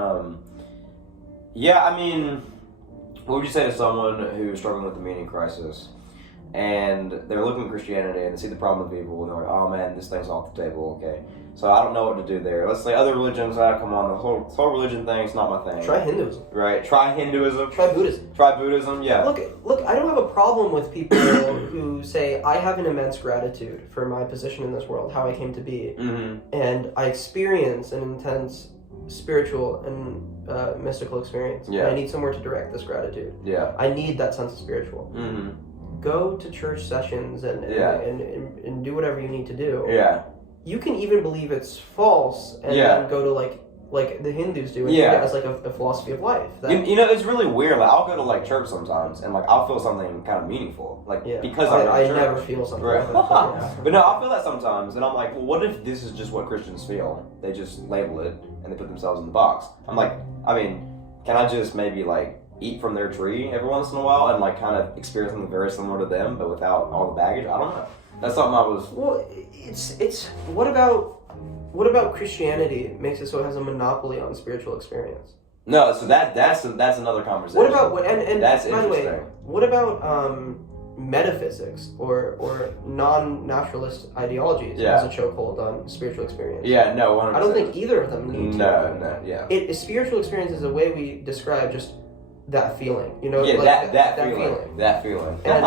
I mean, what would you say to someone who's struggling with the meaning crisis, and they're looking at Christianity and they see the problem with evil, and they're like, oh man, this thing's off the table, okay. So I don't know what to do there. Let's say other religions, come on, the whole religion thing is not my thing. Try Hinduism. Right, try Hinduism. Try Buddhism. Try Buddhism, Look, I don't have a problem with people who say, I have an immense gratitude for my position in this world, how I came to be, and I experience an intense spiritual and mystical experience. And I need somewhere to direct this gratitude. I need that sense of spiritual. Go to church sessions and do whatever you need to do. You can even believe it's false and then go to like the Hindus do, and see it as like a philosophy of life. It's really weird. Like I'll go to like church sometimes, and like I'll feel something kind of meaningful, because I never feel something. Right. But no, I'll feel that sometimes, and I'm like, well, what if this is just what Christians feel? They just label it and they put themselves in the box. I'm like, I mean, can I just maybe like eat from their tree every once in a while and like kind of experience something very similar to them, but without all the baggage? I don't know. That's something I was. Well, it's what about Christianity makes it so it has a monopoly on spiritual experience? No, so that's another conversation. What about and that's by the interesting. way, what about metaphysics or non-naturalist ideologies as a chokehold on spiritual experience? No, 100%. I don't think either of them need to. No. Spiritual experience is a way we describe just that feeling, that feeling. And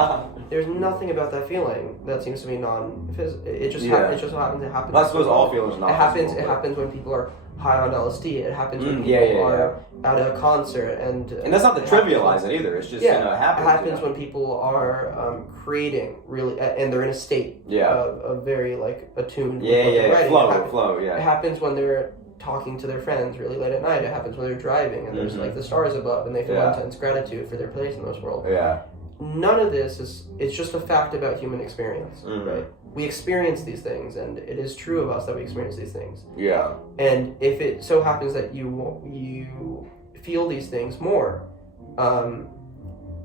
there's nothing about that feeling that seems to be non-physical. It just happens. It happens. Well, I suppose all feelings are not. It happens when people are high on LSD. It happens when people are at a concert, and that's not to trivialize it either. It's just it happens. It happens when people are creating really, and they're in a state of very like attuned. Flow. It happens when they're talking to their friends really late at night. It happens when they're driving and there's like the stars above and they feel intense gratitude for their place in this world. None of this it's just a fact about human experience, right? We experience these things, and it is true of us that we experience these things. And if it so happens that you feel these things more,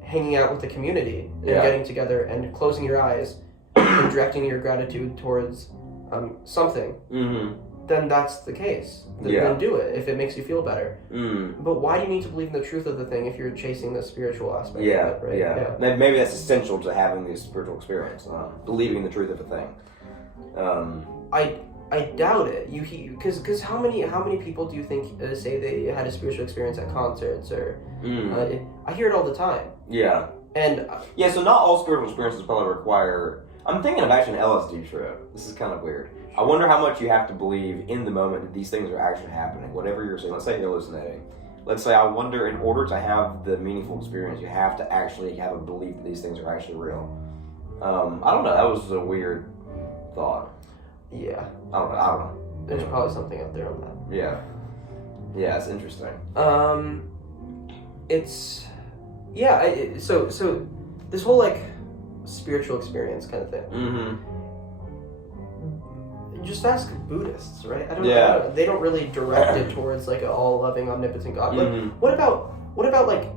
hanging out with the community and getting together and closing your eyes and directing your gratitude towards something, then that's the case. Then do it if it makes you feel better. But why do you need to believe in the truth of the thing if you're chasing the spiritual aspect of it, right? Maybe that's essential to having this spiritual experience, believing the truth of a thing. I doubt it. Because how many people do you think say they had a spiritual experience at concerts or? I hear it all the time. And so not all spiritual experiences probably require. I'm thinking of actually an LSD trip. This is kind of weird. I wonder how much you have to believe in the moment that these things are actually happening. Whatever you're saying, let's say you're hallucinating. Let's say I wonder, in order to have the meaningful experience, you have to actually have a belief that these things are actually real. I don't know. That was a weird thought. I don't know. There's probably something out there on that. It's interesting. So this whole like spiritual experience kind of thing. Just ask Buddhists, right? I don't know. They don't really direct it towards like an all-loving, omnipotent God. But what about like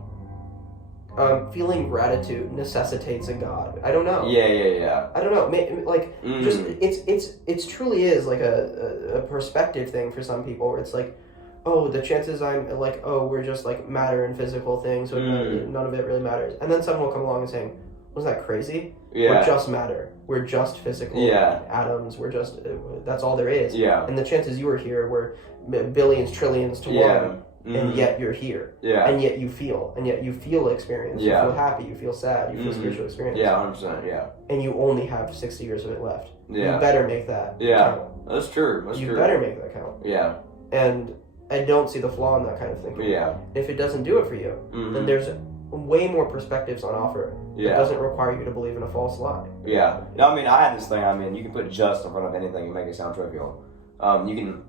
feeling gratitude necessitates a God. I don't know. Yeah. I don't know. Like, just it's truly is like a perspective thing for some people. Where it's like, oh, the chances I'm like, oh, we're just like matter and physical things, so none of it really matters. And then someone will come along and saying, wasn't that crazy? Yeah. We're just matter. We're just physical atoms. We're just that's all there is. Yeah. And the chances you were here were billions, trillions to one. And yet you're here. Yeah. And yet you feel. And yet you feel experience. You feel happy. You feel sad. You feel spiritual experience. Yeah, 100%. Yeah. And you only have 60 years of it left. Yeah. You better make that count. That's true. You better make that count. Yeah. And I don't see the flaw in that kind of thinking. Yeah. If it doesn't do it for you, then there's way more perspectives on offer. It doesn't require you to believe in a false lie. Yeah. No, I mean, I had this thing. I mean, you can put just in front of anything and make it sound trivial. You can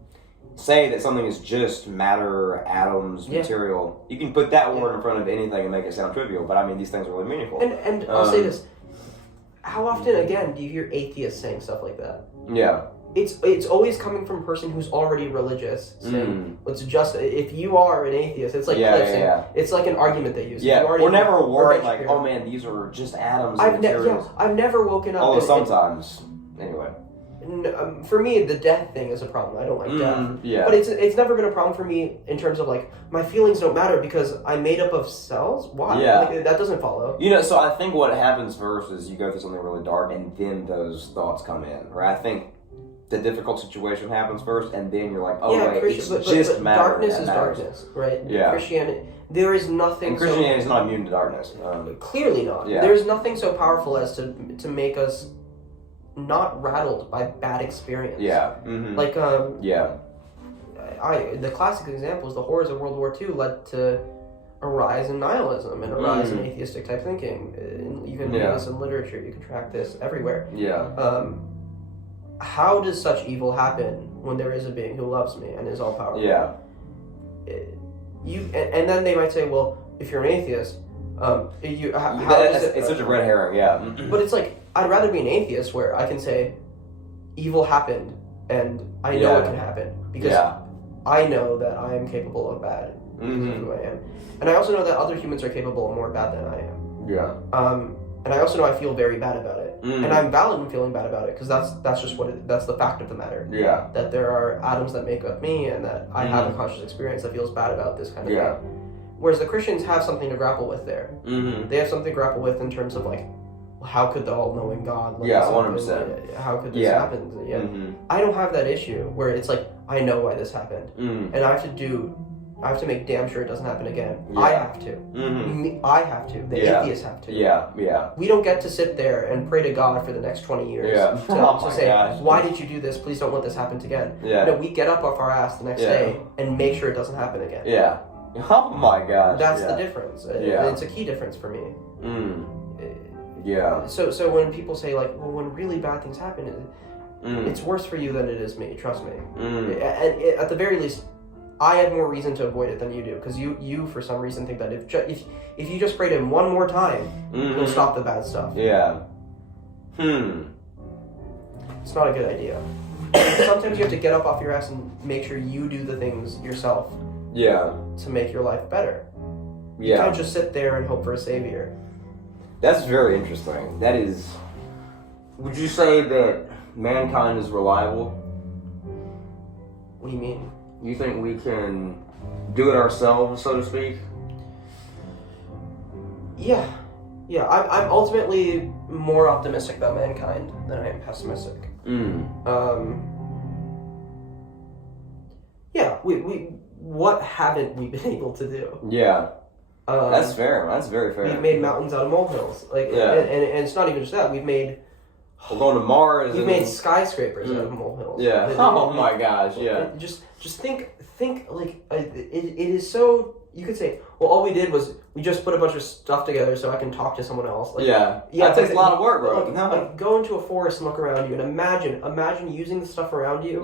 say that something is just matter, atoms, material. You can put that word in front of anything and make it sound trivial, but I mean, these things are really meaningful. And I'll say this. How often, again, do you hear atheists saying stuff like that? Yeah. It's always coming from a person who's already religious, saying, it's just, if you are an atheist, it's like it's like an argument they use. Yeah, we're never worried like, oh man, these are just atoms and materials. I've never woken up. Although sometimes, anyway. For me, the death thing is a problem. I don't like death. Yeah. But it's never been a problem for me in terms of like, my feelings don't matter because I'm made up of cells? Why? Yeah. Like, that doesn't follow. You know, so I think what happens first is you go through something really dark and then those thoughts come in. Right? I think the difficult situation happens first and then you're like, oh wait, it's just matter. Darkness is darkness, right? Yeah. Christianity, there is nothing. And Christianity is not immune to darkness. Clearly not. Yeah. There's nothing so powerful as to make us not rattled by bad experience. Yeah. Like the classic example is the horrors of World War II led to a rise in nihilism and a rise in atheistic type thinking. You can read this in literature. You can track this everywhere. Yeah. How does such evil happen when there is a being who loves me and is all powerful? Yeah. And then they might say, well, if you're an atheist, it's such a red herring. Yeah. But it's like, I'd rather be an atheist where I can say evil happened and I know it can happen because I know that I am capable of bad because of who I am. And I also know that other humans are capable of more bad than I am. Yeah. And I also know I feel very bad about it. And I'm valid in feeling bad about it because that's just that's the fact of the matter. Yeah. That there are atoms that make up me and that I have a conscious experience that feels bad about this kind of thing. Whereas the Christians have something to grapple with there. They have something to grapple with in terms of like, how could the all-knowing God let this 100%. How could this happen? I don't have that issue where it's like, I know why this happened. And I have to make damn sure it doesn't happen again. I have to. I have to. The atheists have to. Yeah. We don't get to sit there and pray to God for the next 20 years to say, why did you do this? Please don't let this happen again. No, we get up off our ass the next day and make sure it doesn't happen again. Yeah. Oh my gosh. That's the difference. It's a key difference for me. Yeah. So when people say like, well, when really bad things happen, it's worse for you than it is me. Trust me. And at the very least, I have more reason to avoid it than you do because you for some reason think that if you just pray to him one more time, he'll stop the bad stuff. Yeah. It's not a good idea. Sometimes you have to get up off your ass and make sure you do the things yourself. Yeah. To make your life better. You can't just sit there and hope for a savior. That's very interesting. That is. Would you say that mankind is reliable? What do you mean? You think we can do it ourselves, so to speak? Yeah. I'm ultimately more optimistic about mankind than I am pessimistic. Yeah. We what haven't we been able to do? Yeah. That's fair. That's very fair. We've made mountains out of molehills. And it's not even just that. We're going to Mars. We've made skyscrapers out of molehills. Yeah. Oh my gosh. Yeah. Just think like it is so. You could say, well, all we did was we just put a bunch of stuff together so I can talk to someone else. Like, that takes a lot of work, bro. Like go into a forest and look around you and imagine using the stuff around you.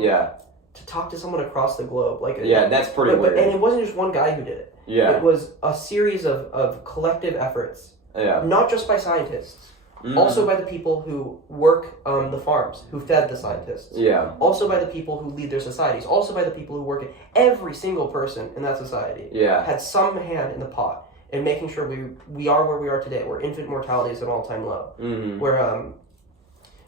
To talk to someone across the globe. That's pretty weird. And it wasn't just one guy who did it. It was a series of collective efforts. Not just by scientists. Also by the people who work on the farms, who fed the scientists. Also by the people who lead their societies. Also by the people who work in every single person in that society. Had some hand in the pot. and making sure we are where we are today, where infant mortality is at an all-time low,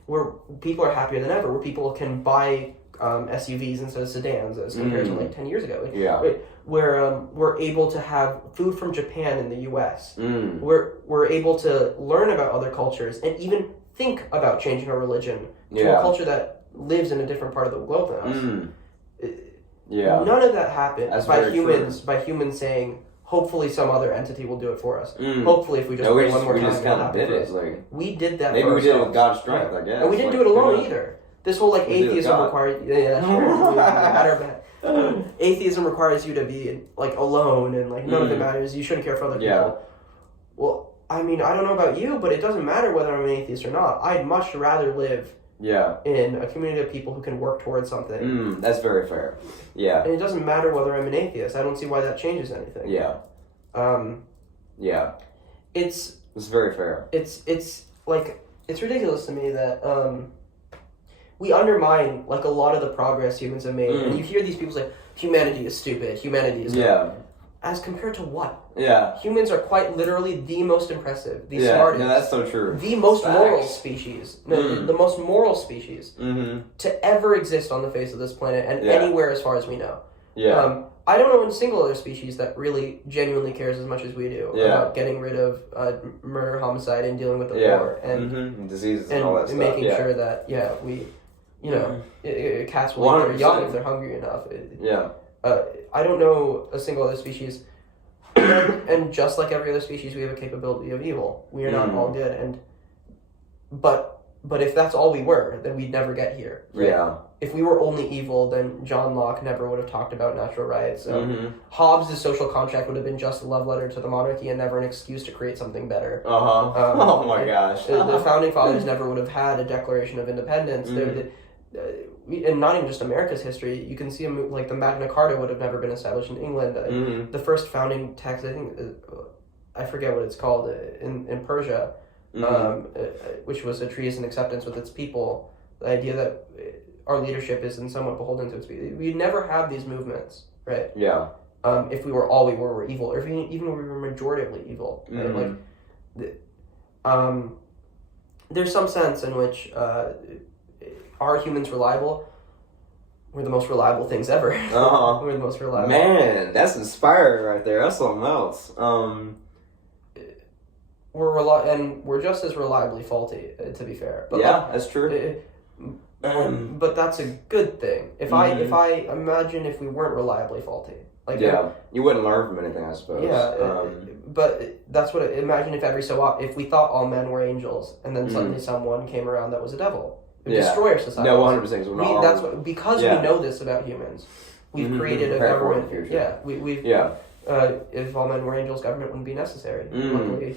where people are happier than ever, where people can buy SUVs instead of sedans as compared to like 10 years ago. Yeah. Where we're able to have food from Japan in the U.S. We're able to learn about other cultures and even think about changing our religion to a culture that lives in a different part of the globe than us. None of that happened by humans saying, hopefully some other entity will do it for us. Hopefully if we just pray one more time, we just kind of did it. Like, we did that maybe for we did it with God's strength, I guess. And we didn't do it alone either. This whole like atheism requires atheism requires you to be like alone and like none of it matters. You shouldn't care for other people. Well, I mean, I don't know about you, but it doesn't matter whether I'm an atheist or not. I'd much rather live in a community of people who can work towards something. That's very fair. Yeah. And it doesn't matter whether I'm an atheist. I don't see why that changes anything. It's very fair. It's like it's ridiculous to me that we undermine like a lot of the progress humans have made, and you hear these people say humanity is stupid, humanity is dumb. As compared to what? Humans are quite literally the most impressive, the smartest. No, that's so true. The most moral species. The most moral species to ever exist on the face of this planet and anywhere as far as we know. I don't know a single other species that really genuinely cares as much as we do about getting rid of murder, homicide, and dealing with the poor and diseases and all that stuff. Making sure that we, cats will eat their young if they're hungry enough. I don't know a single other species, and just like every other species, we have a capability of evil. We are not all good, but if that's all we were, then we'd never get here. Right? If we were only evil, then John Locke never would have talked about natural rights. Hobbes' social contract would have been just a love letter to the monarchy and never an excuse to create something better. Oh my gosh. The founding fathers never would have had a Declaration of Independence. And not even just America's history, you can see like the Magna Carta would have never been established in England. The first founding text, I think, I forget what it's called, in Persia, which was a treaty in acceptance with its people. The idea that our leadership is in somewhat beholden to its people. We'd never have these movements, right? If we were all we were evil, or if even if we were majoritively evil. Right? Like, there's some sense in which are humans reliable? We're the most reliable things ever. We're the most reliable. Man, that's inspiring right there. That's something else. We're just as reliably faulty, to be fair. But that's true. But that's a good thing. If I imagine if we weren't reliably faulty, like you wouldn't learn from anything, I suppose. But that's what. Imagine if we thought all men were angels, and then suddenly someone came around that was a devil. It would destroy our society. No, 100%. That's what, because we know this about humans. We've created a government. If all men were angels, government wouldn't be necessary. Luckily.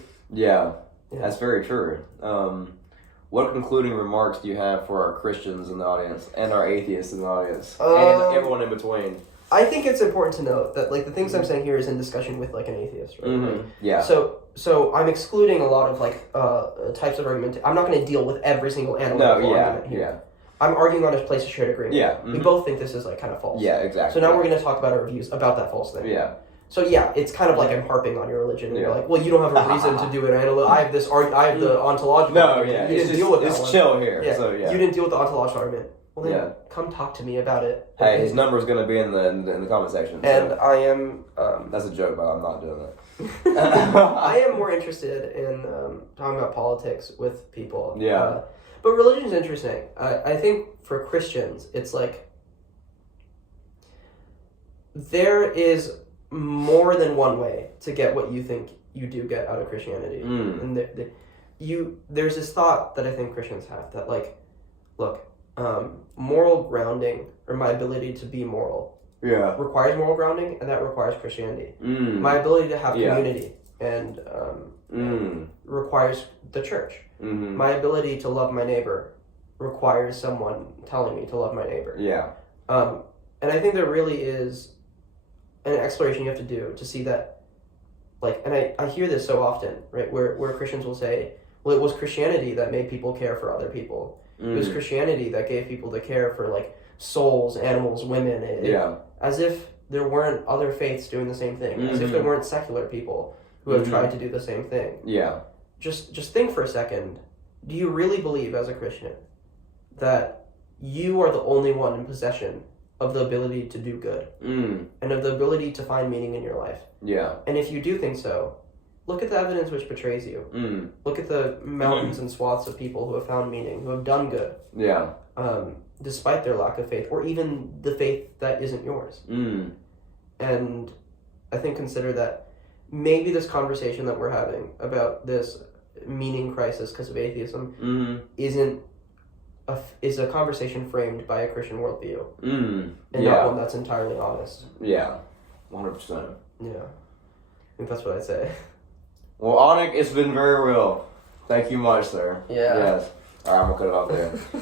That's very true. What concluding remarks do you have for our Christians in the audience and our atheists in the audience and everyone in between? I think it's important to note that like the things I'm saying here is in discussion with like an atheist, right? So I'm excluding a lot of like types of argument. I'm not going to deal with every single analytical argument here. I'm arguing on a place of shared agreement. We both think this is like kind of false. Exactly. So now we're going to talk about our views about that false thing. So it's kind of like I'm harping on your religion. And you're like, well, you don't have a reason to do it. I have the ontological. You didn't deal with that one. It's chill here. You didn't deal with the ontological argument. Well, then come talk to me about it. Hey, his number is going to be in the comment section. And I am... that's a joke, but I'm not doing it. I am more interested in talking about politics with people. But religion is interesting. I think for Christians, it's like... There is more than one way to get what you think you do get out of Christianity. And there's this thought that I think Christians have that, like, look... moral grounding, or my ability to be moral, requires moral grounding, and that requires Christianity. My ability to have community and requires the church. My ability to love my neighbor requires someone telling me to love my neighbor. And I think there really is an exploration you have to do to see that, like, and I hear this so often, right, where Christians will say, well, it was Christianity that made people care for other people. It was Christianity that gave people the care for, like, souls, animals, women. As if there weren't other faiths doing the same thing. As if there weren't secular people who have tried to do the same thing. Yeah. Just think for a second. Do you really believe as a Christian that you are the only one in possession of the ability to do good and of the ability to find meaning in your life? Yeah. And if you do think so, look at the evidence which betrays you. Look at the mountains and swaths of people who have found meaning, who have done good. Yeah. Despite their lack of faith, or even the faith that isn't yours. And I think consider that maybe this conversation that we're having about this meaning crisis because of atheism is a conversation framed by a Christian worldview. And not one that's entirely honest. Yeah. 100%. Yeah. I think that's what I'd say. Well, Aunik, it's been very real. Thank you much, sir. Yeah. Yes. All right, I'm going to cut it off there.